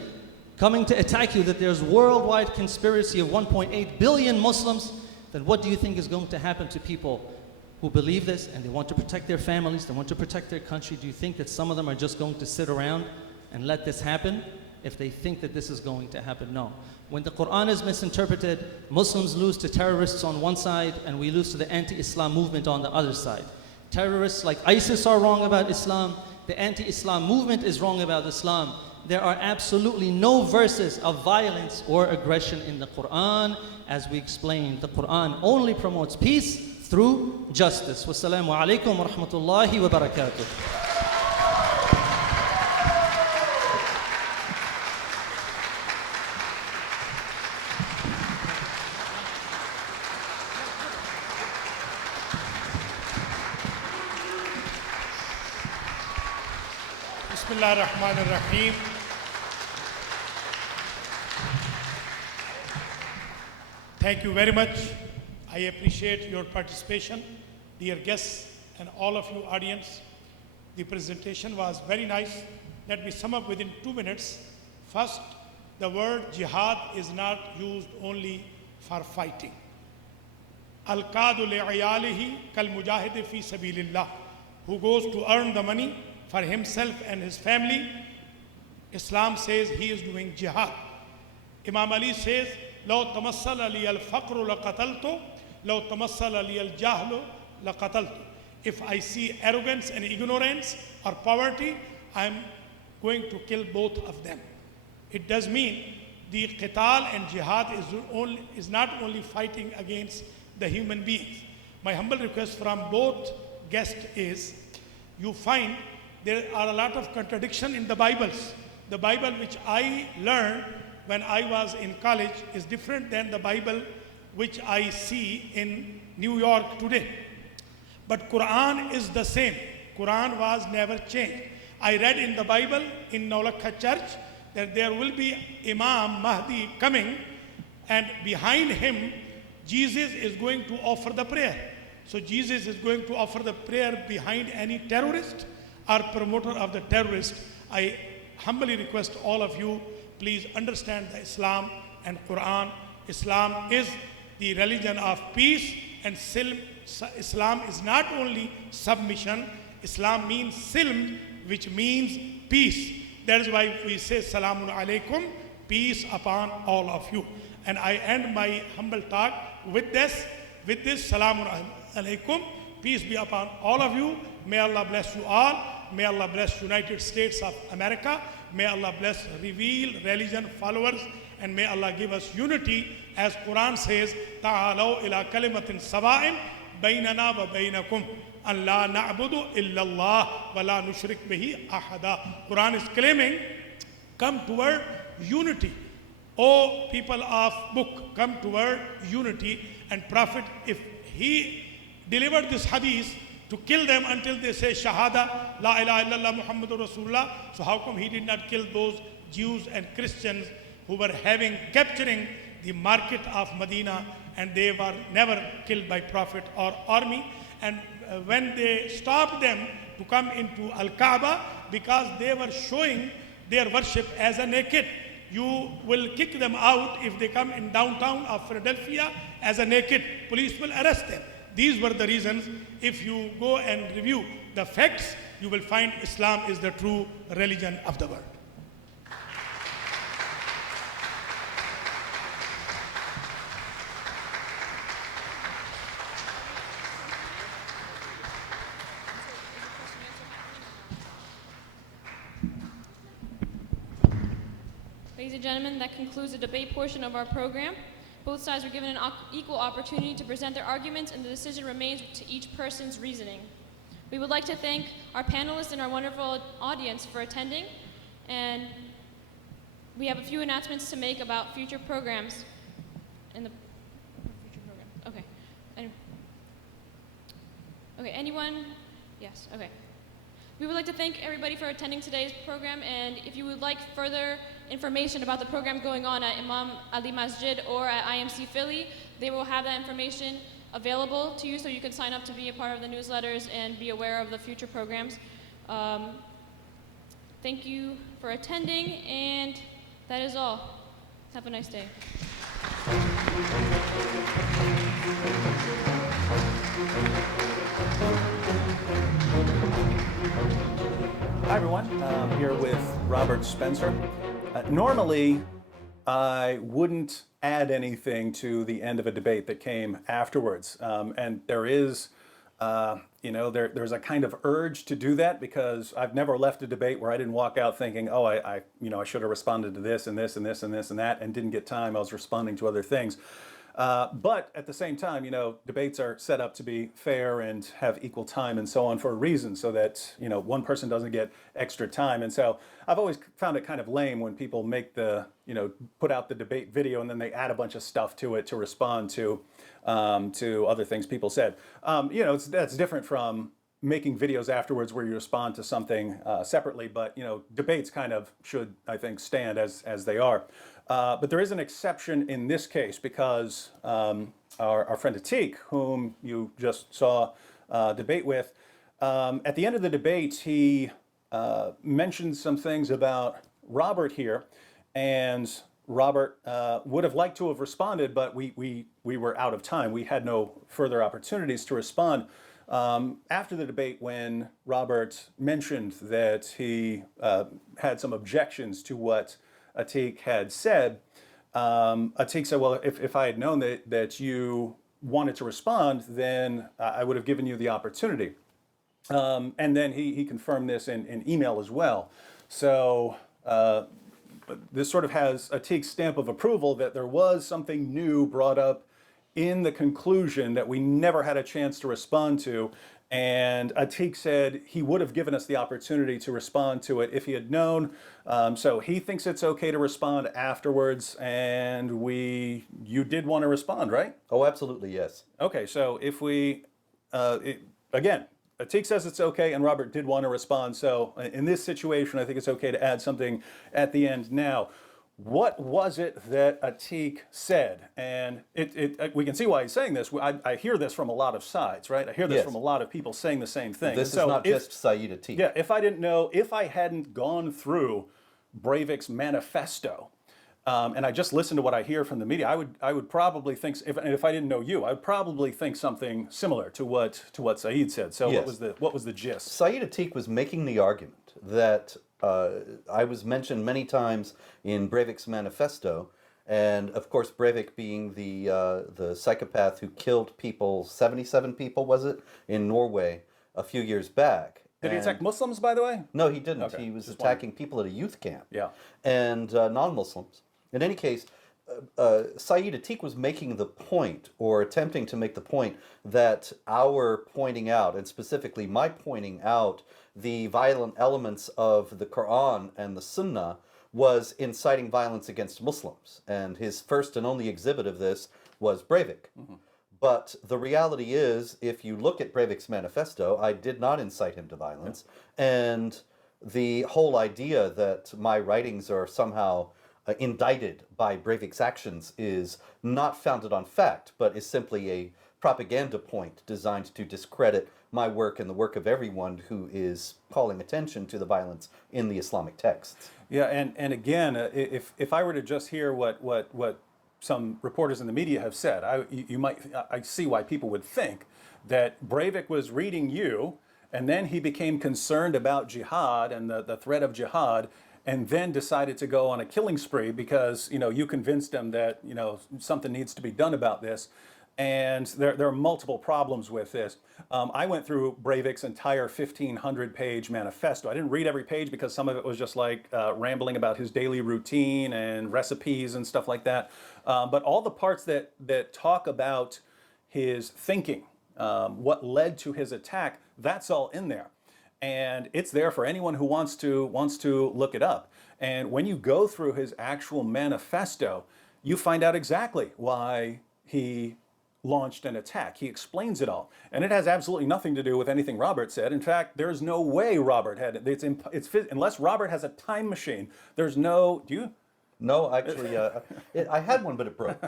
coming to attack you, that there's worldwide conspiracy of 1.8 billion Muslims, then what do you think is going to happen to people who believe this and they want to protect their families, they want to protect their country? Do you think that some of them are just going to sit around and let this happen? If they think that this is going to happen, no. When the Quran is misinterpreted, Muslims lose to terrorists on one side and we lose to the anti-Islam movement on the other side. Terrorists like ISIS are wrong about Islam. The anti-Islam movement is wrong about Islam. There are absolutely no verses of violence or aggression in the Quran. As we explained, the Quran only promotes peace through justice. Wassalamu alaikum wa rahmatullahi wa barakatuh. Bismillah ar-Rahman ar-Rahim. Thank you very much. I appreciate your participation, dear guests and all of you audience. The presentation was very nice. Let me sum up within 2 minutes. First, the word jihad is not used only for fighting. Al-Qadu li'ayalihi kal-mujahid fi sabilillah, who goes to earn the money for himself and his family. Islam says he is doing jihad. Imam Ali says, لو تمثل لي الفقر لقتلته لو تمثل لي الجهل لقتلته. If I see arrogance and ignorance or poverty, I'm going to kill both of them. It does mean the qital and jihad is not only fighting against the human beings. My humble request from both guests is, you find there are a lot of contradiction in the Bibles. The Bible which I learned when I was in college is different than the Bible which I see in New York today. But Quran is the same. Quran was never changed. I read in the Bible in Nolakha Church that there will be Imam Mahdi coming, and behind him Jesus is going to offer the prayer. So Jesus is going to offer the prayer behind any terrorist or promoter of the terrorist. I humbly request all of you, please understand the Islam and Quran. Islam is the religion of peace, and Islam is not only submission, Islam means silm, which means peace. That is why we say Salamun Alaikum, peace upon all of you. And I end my humble talk with this Salamun Alaikum, peace be upon all of you. May Allah bless you all. May Allah bless United States of America. May Allah bless reveal religion followers, and may Allah give us unity, as Quran says, Ta'alaw ila kalimatin sawa'in baynana wa baynakum an la na'budu illa Allah wa la nushrik bihi ahada. Quran is claiming, come toward unity. O people of book, come toward unity. And Prophet, if he delivered this hadith to kill them until they say Shahada, La ilaha illallah Muhammadur Rasulullah, so how come he did not kill those Jews and Christians who were capturing the market of Medina, and they were never killed by Prophet or army? And when they stopped them to come into Al-Kaaba, because they were showing their worship as a naked, you will kick them out if they come in downtown of Philadelphia as a naked. Police will arrest them. These were the reasons. If you go and review the facts, you will find Islam is the true religion of the world. Ladies and gentlemen, that concludes the debate portion of our program. Both sides were given an equal opportunity to present their arguments, and the decision remains to each person's reasoning. We would like to thank our panelists and our wonderful audience for attending, and we have a few announcements to make about future programs in the future program. Okay. Okay, anyone? Yes, okay. We would like to thank everybody for attending today's program, and if you would like further information about the program going on at Imam Ali Masjid or at IMC Philly, they will have that information available to you, so you can sign up to be a part of the newsletters and be aware of the future programs. Thank you for attending, and that is all. Have a nice day. Hi everyone, I'm here with Robert Spencer. Normally, I wouldn't add anything to the end of a debate that came afterwards, and there is, there's a kind of urge to do that, because I've never left a debate where I didn't walk out thinking, oh, I should have responded to this and this and this and this and that, and didn't get time. I was responding to other things. But at the same time, debates are set up to be fair and have equal time and so on for a reason, so that, one person doesn't get extra time. And so I've always found it kind of lame when people make put out the debate video and then they add a bunch of stuff to it to respond to other things people said. That's different from making videos afterwards where you respond to something separately, but, debates kind of should, I think, stand as they are. But there is an exception in this case, because our friend Atiq, whom you just saw debate with, at the end of the debate, he mentioned some things about Robert here, and Robert would have liked to have responded, but we were out of time. We had no further opportunities to respond. After the debate, when Robert mentioned that he had some objections to what Atiq had said, Atiq said, well, if I had known that you wanted to respond, then I would have given you the opportunity. And then he confirmed this in email as well. So this sort of has Atik's stamp of approval that there was something new brought up in the conclusion that we never had a chance to respond to. And Atik said he would have given us the opportunity to respond to it if he had known. So he thinks it's okay to respond afterwards. And you did want to respond, right? Oh, absolutely, yes. Okay, so if we, again, Atik says it's okay, and Robert did want to respond. So in this situation, I think it's okay to add something at the end now. What was it that Atik said? And we can see why he's saying this. I hear this from a lot of sides, right? I hear this Yes. from a lot of people saying the same thing. This And is not just Sayyid Atik. Yeah, if I didn't know, if I hadn't gone through Breivik's manifesto, and I just listened to what I hear from the media, I would probably think, if I didn't know you, I would probably think something similar to what Sayyid said. So Yes. what was the gist? Sayyid Atik was making the argument that I was mentioned many times in Breivik's manifesto, and of course Breivik being the psychopath who killed people, 77 people was it, in Norway a few years back. Did he attack Muslims, by the way? No, he didn't. Okay, He was just attacking people at a youth camp. Yeah. And non-Muslims. In any case, Sayyid Atik was making the point, or attempting to make the point, that our pointing out, and specifically my pointing out, the violent elements of the Quran and the Sunnah was inciting violence against Muslims. And his first and only exhibit of this was Breivik. Mm-hmm. But the reality is, if you look at Breivik's manifesto, I did not incite him to violence. Yeah. And the whole idea that my writings are somehow indicted by Breivik's actions is not founded on fact, but is simply a propaganda point designed to discredit my work and the work of everyone who is calling attention to the violence in the Islamic texts. Yeah, and again, if I were to just hear what some reporters in the media have said, I see why people would think that Breivik was reading you, and then he became concerned about jihad and the threat of jihad, and then decided to go on a killing spree because you convinced him that something needs to be done about this. And there are multiple problems with this. I went through Breivik's entire 1,500-page manifesto. I didn't read every page because some of it was just like rambling about his daily routine and recipes and stuff like that. But all the parts that talk about his thinking, what led to his attack, that's all in there. And it's there for anyone who wants to look it up. And when you go through his actual manifesto, you find out exactly why he launched an attack. He explains it all. And it has absolutely nothing to do with anything Robert said. In fact, there's no way Robert had it. Unless Robert has a time machine, there's no, do you? No, actually, I had one, but it broke.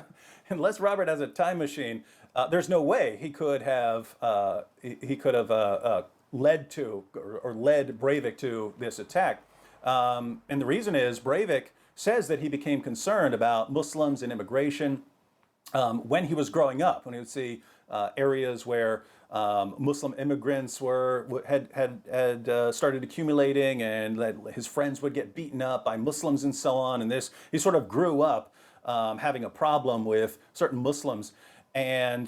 Unless Robert has a time machine, there's no way he could have led Breivik to this attack. And the reason is Breivik says that he became concerned about Muslims and immigration when he was growing up, when he would see areas where Muslim immigrants had started accumulating, and that his friends would get beaten up by Muslims and so on. And he sort of grew up having a problem with certain Muslims. And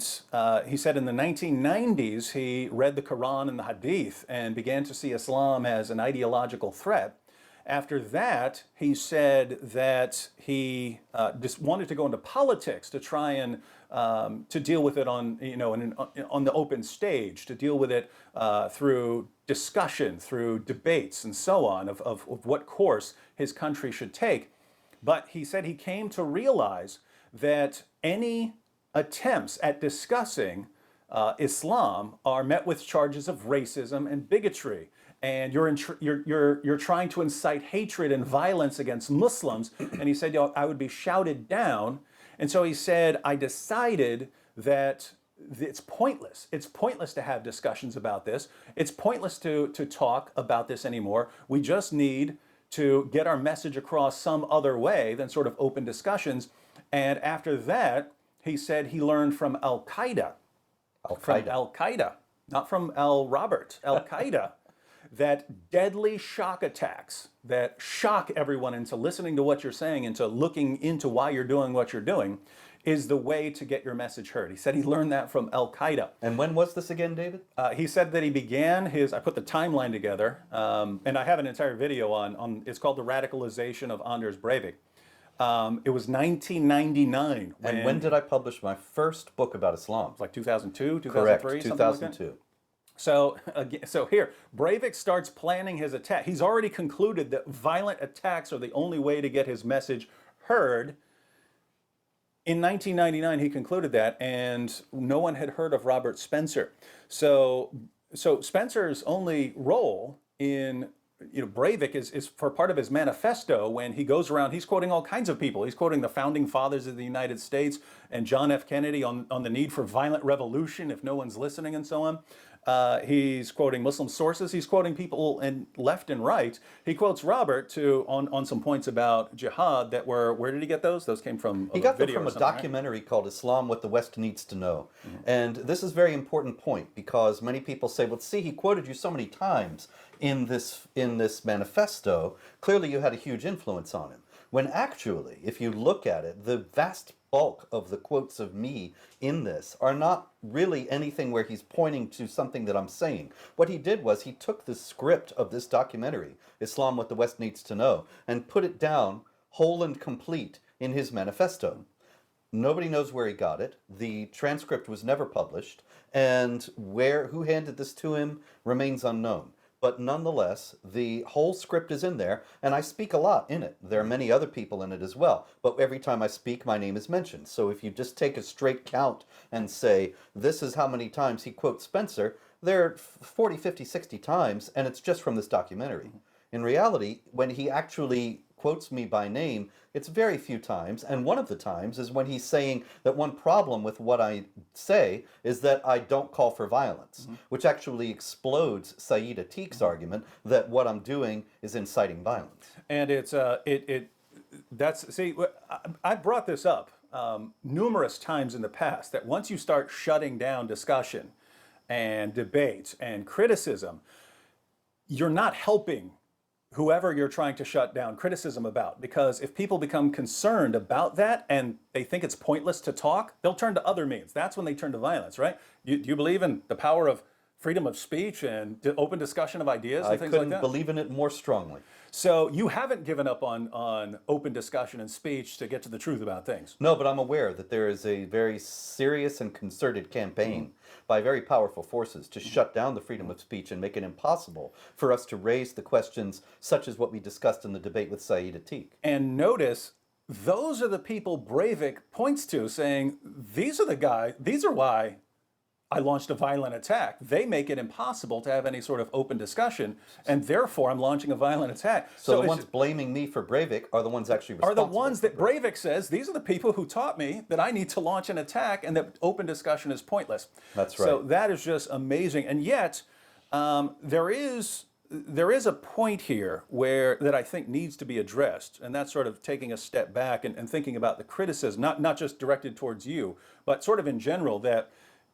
he said in the 1990s, he read the Quran and the Hadith and began to see Islam as an ideological threat. After that, he said that he just wanted to go into politics to try and to deal with it on the open stage, to deal with it through discussion, through debates, and so on of what course his country should take. But he said he came to realize that any attempts at discussing Islam are met with charges of racism and bigotry. And you're trying to incite hatred and violence against Muslims. And he said, I would be shouted down. And so he said, I decided that it's pointless. It's pointless to have discussions about this. It's pointless to talk about this anymore. We just need to get our message across some other way than sort of open discussions. And after that, he said he learned from Al-Qaeda. From Al-Qaeda, not from Robert, Al-Qaeda. That deadly shock attacks that shock everyone into listening to what you're saying, into looking into why you're doing what you're doing, is the way to get your message heard. He said he learned that from Al-Qaeda. And when was this again, David? He said that he began I put the timeline together, and I have an entire video on it's called The Radicalization of Anders Breivik. It was 1999. And when did I publish my first book about Islam? Like 2002, 2003, Correct, something 2002. like that? So here, Breivik starts planning his attack. He's already concluded that violent attacks are the only way to get his message heard. In 1999, he concluded that, and no one had heard of Robert Spencer. So Spencer's only role in Breivik is for part of his manifesto when he goes around, he's quoting all kinds of people. He's quoting the founding fathers of the United States and John F. Kennedy on the need for violent revolution if no one's listening and so on. He's quoting Muslim sources. He's quoting people in left and right. He quotes Robert on some points about jihad that where did he get those? Those came from He got them from a documentary called Islam, What the West Needs to Know. Mm-hmm. And this is a very important point because many people say, well, see, he quoted you so many times in this manifesto. Clearly you had a huge influence on him. When actually, if you look at it, the vast bulk of the quotes of me in this are not really anything where he's pointing to something that I'm saying. What he did was he took the script of this documentary, Islam, What the West Needs to Know, and put it down whole and complete in his manifesto. Nobody knows where he got it. The transcript was never published, and who handed this to him remains unknown. But nonetheless, the whole script is in there, and I speak a lot in it. There are many other people in it as well, but every time I speak, my name is mentioned. So if you just take a straight count and say, this is how many times he quotes Spencer, there are 40, 50, 60 times, and it's just from this documentary. In reality, when he actually quotes me by name, it's very few times, and one of the times is when he's saying that one problem with what I say is that I don't call for violence, which actually explodes Saeed Atik's argument that what I'm doing is inciting violence. And I brought this up numerous times in the past, that once you start shutting down discussion and debate and criticism, you're not helping whoever you're trying to shut down criticism about. Because if people become concerned about that and they think it's pointless to talk, they'll turn to other means. That's when they turn to violence, right? Do you believe in the power of freedom of speech and open discussion of ideas and things like that? I couldn't believe in it more strongly. So you haven't given up on open discussion and speech to get to the truth about things? No, but I'm aware that there is a very serious and concerted campaign by very powerful forces to shut down the freedom of speech and make it impossible for us to raise the questions such as what we discussed in the debate with Saeed Atik. And notice, those are the people Breivik points to, saying, these are why I launched a violent attack. They make it impossible to have any sort of open discussion, and therefore I'm launching a violent attack. So the ones blaming me for Breivik are the ones actually responsible. Are the ones that Breivik says, these are the people who taught me that I need to launch an attack and that open discussion is pointless. That's right. So that is just amazing. And yet, there is a point here that I think needs to be addressed, and that's sort of taking a step back and thinking about the criticism, not just directed towards you, but sort of in general, that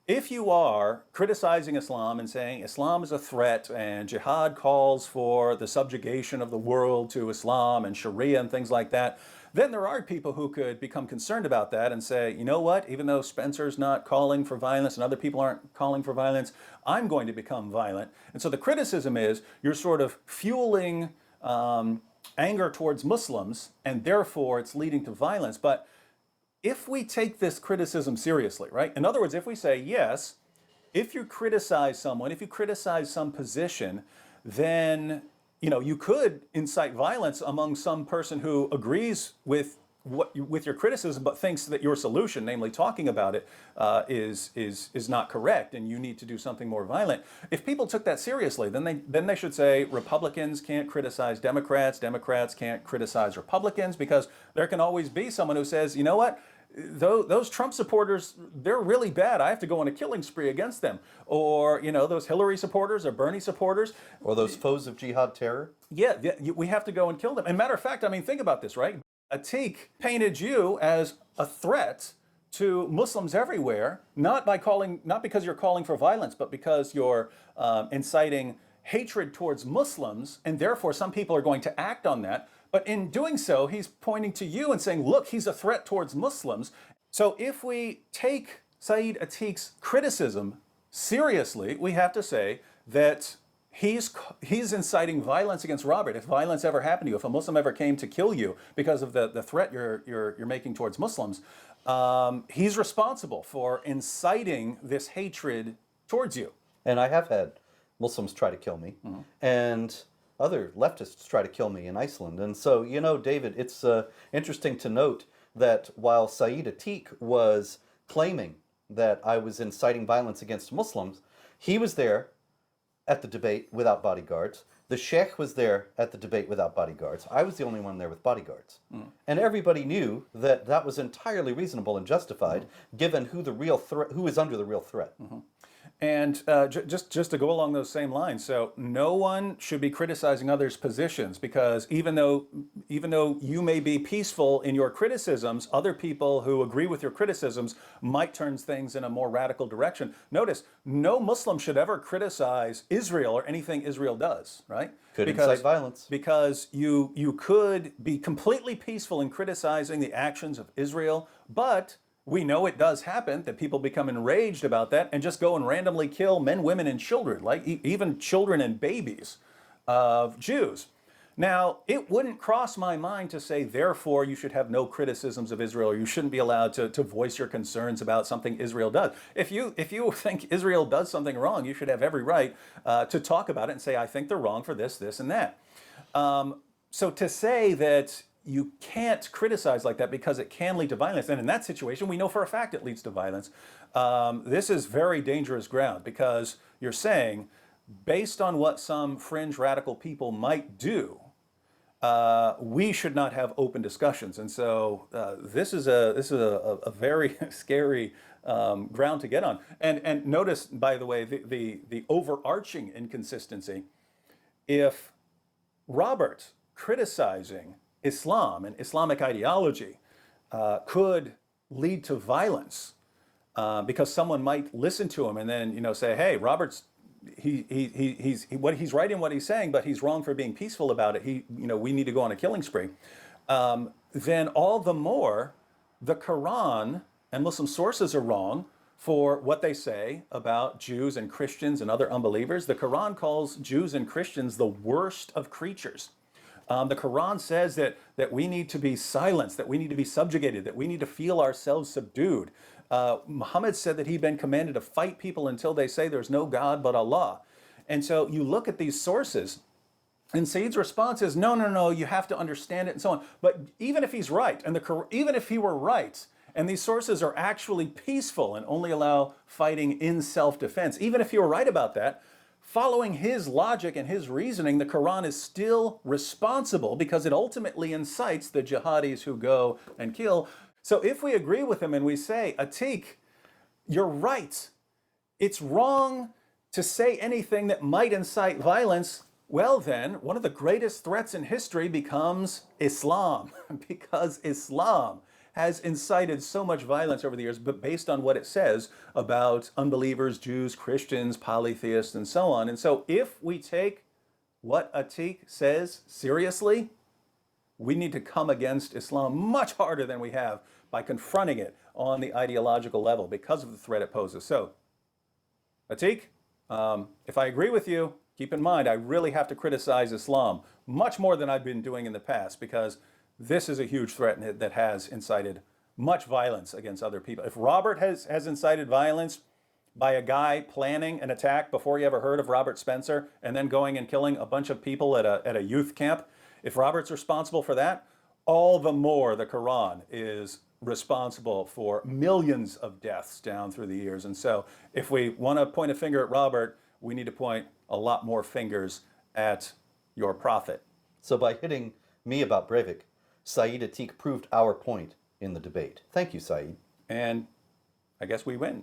if you are criticizing Islam and saying Islam is a threat and jihad calls for the subjugation of the world to Islam and Sharia and things like that, then there are people who could become concerned about that and say, you know what, even though Spencer's not calling for violence and other people aren't calling for violence, I'm going to become violent. And so the criticism is you're sort of fueling anger towards Muslims, and therefore it's leading to violence. But if we take this criticism seriously, right? In other words, if we say, yes, if you criticize someone, if you criticize some position, then you could incite violence among some person who agrees with your criticism, but thinks that your solution, namely talking about it, is not correct, and you need to do something more violent. If people took that seriously, then they should say Republicans can't criticize Democrats, Democrats can't criticize Republicans, because there can always be someone who says, you know what, those Trump supporters, they're really bad. I have to go on a killing spree against them. Or, those Hillary supporters or Bernie supporters. Or those foes of jihad terror. Yeah, we have to go and kill them. And matter of fact, think about this, right? Atik painted you as a threat to Muslims everywhere, not because you're calling for violence, but because you're inciting hatred towards Muslims, and therefore some people are going to act on that. But in doing so, he's pointing to you and saying, look, he's a threat towards Muslims. So if we take Saeed Atik's criticism seriously, we have to say that he's inciting violence against Robert. If violence ever happened to you, if a Muslim ever came to kill you because of the threat you're making towards Muslims, he's responsible for inciting this hatred towards you. And I have had Muslims try to kill me, and other leftists try to kill me in Iceland. And so, you know, David, it's interesting to note that while Saeed Atik was claiming that I was inciting violence against Muslims, he was there at the debate without bodyguards. The sheikh was there at the debate without bodyguards. I was the only one there with bodyguards. And everybody knew that that was entirely reasonable and justified, given who is under the real threat. And just to go along those same lines, so no one should be criticizing others' positions, because even though you may be peaceful in your criticisms, other people who agree with your criticisms might turn things in a more radical direction. Notice, no Muslim should ever criticize Israel or anything Israel does, right? Could incite violence. Because you could be completely peaceful in criticizing the actions of Israel, but we know it does happen that people become enraged about that and just go and randomly kill men, women, and children, like even children and babies of Jews. Now, it wouldn't cross my mind to say, therefore, you should have no criticisms of Israel, or you shouldn't be allowed to voice your concerns about something Israel does. If you think Israel does something wrong, you should have every right to talk about it and say, I think they're wrong for this, this, and that. So to say that you can't criticize like that because it can lead to violence, and in that situation, we know for a fact it leads to violence. This is very dangerous ground, because you're saying, based on what some fringe radical people might do, we should not have open discussions. And so this is a very scary ground to get on. And notice, by the way, the overarching inconsistency. If Robert criticizing Islam and Islamic ideology could lead to violence, because someone might listen to him and then say, hey, Robert's he's right in what he's saying, but he's wrong for being peaceful about it. We need to go on a killing spree. Then all the more the Quran and Muslim sources are wrong for what they say about Jews and Christians and other unbelievers. The Quran calls Jews and Christians the worst of creatures. The Quran says that we need to be silenced, that we need to be subjugated, that we need to feel ourselves subdued. Muhammad said that he'd been commanded to fight people until they say there's no God but Allah. And so you look at these sources, and Saeed's response is, no, you have to understand it, and so on. But even if he's right, and even if he were right, and these sources are actually peaceful and only allow fighting in self-defense, even if he were right about that, following his logic and his reasoning, the Quran is still responsible, because it ultimately incites the jihadis who go and kill. So if we agree with him and we say, Atik, you're right, it's wrong to say anything that might incite violence, well then, one of the greatest threats in history becomes Islam, because Islam has incited so much violence over the years, but based on what it says about unbelievers, Jews, Christians, polytheists, and so on. And so if we take what Atik says seriously, we need to come against Islam much harder than we have by confronting it on the ideological level because of the threat it poses. So, Atik, if I agree with you, keep in mind, I really have to criticize Islam much more than I've been doing in the past, because this is a huge threat that has incited much violence against other people. If Robert has incited violence by a guy planning an attack before he ever heard of Robert Spencer and then going and killing a bunch of people at a youth camp, if Robert's responsible for that, all the more the Quran is responsible for millions of deaths down through the years. And so if we want to point a finger at Robert, we need to point a lot more fingers at your prophet. So by hitting me about Breivik, Saeed Atik proved our point in the debate. Thank you, Saeed. And I guess we win.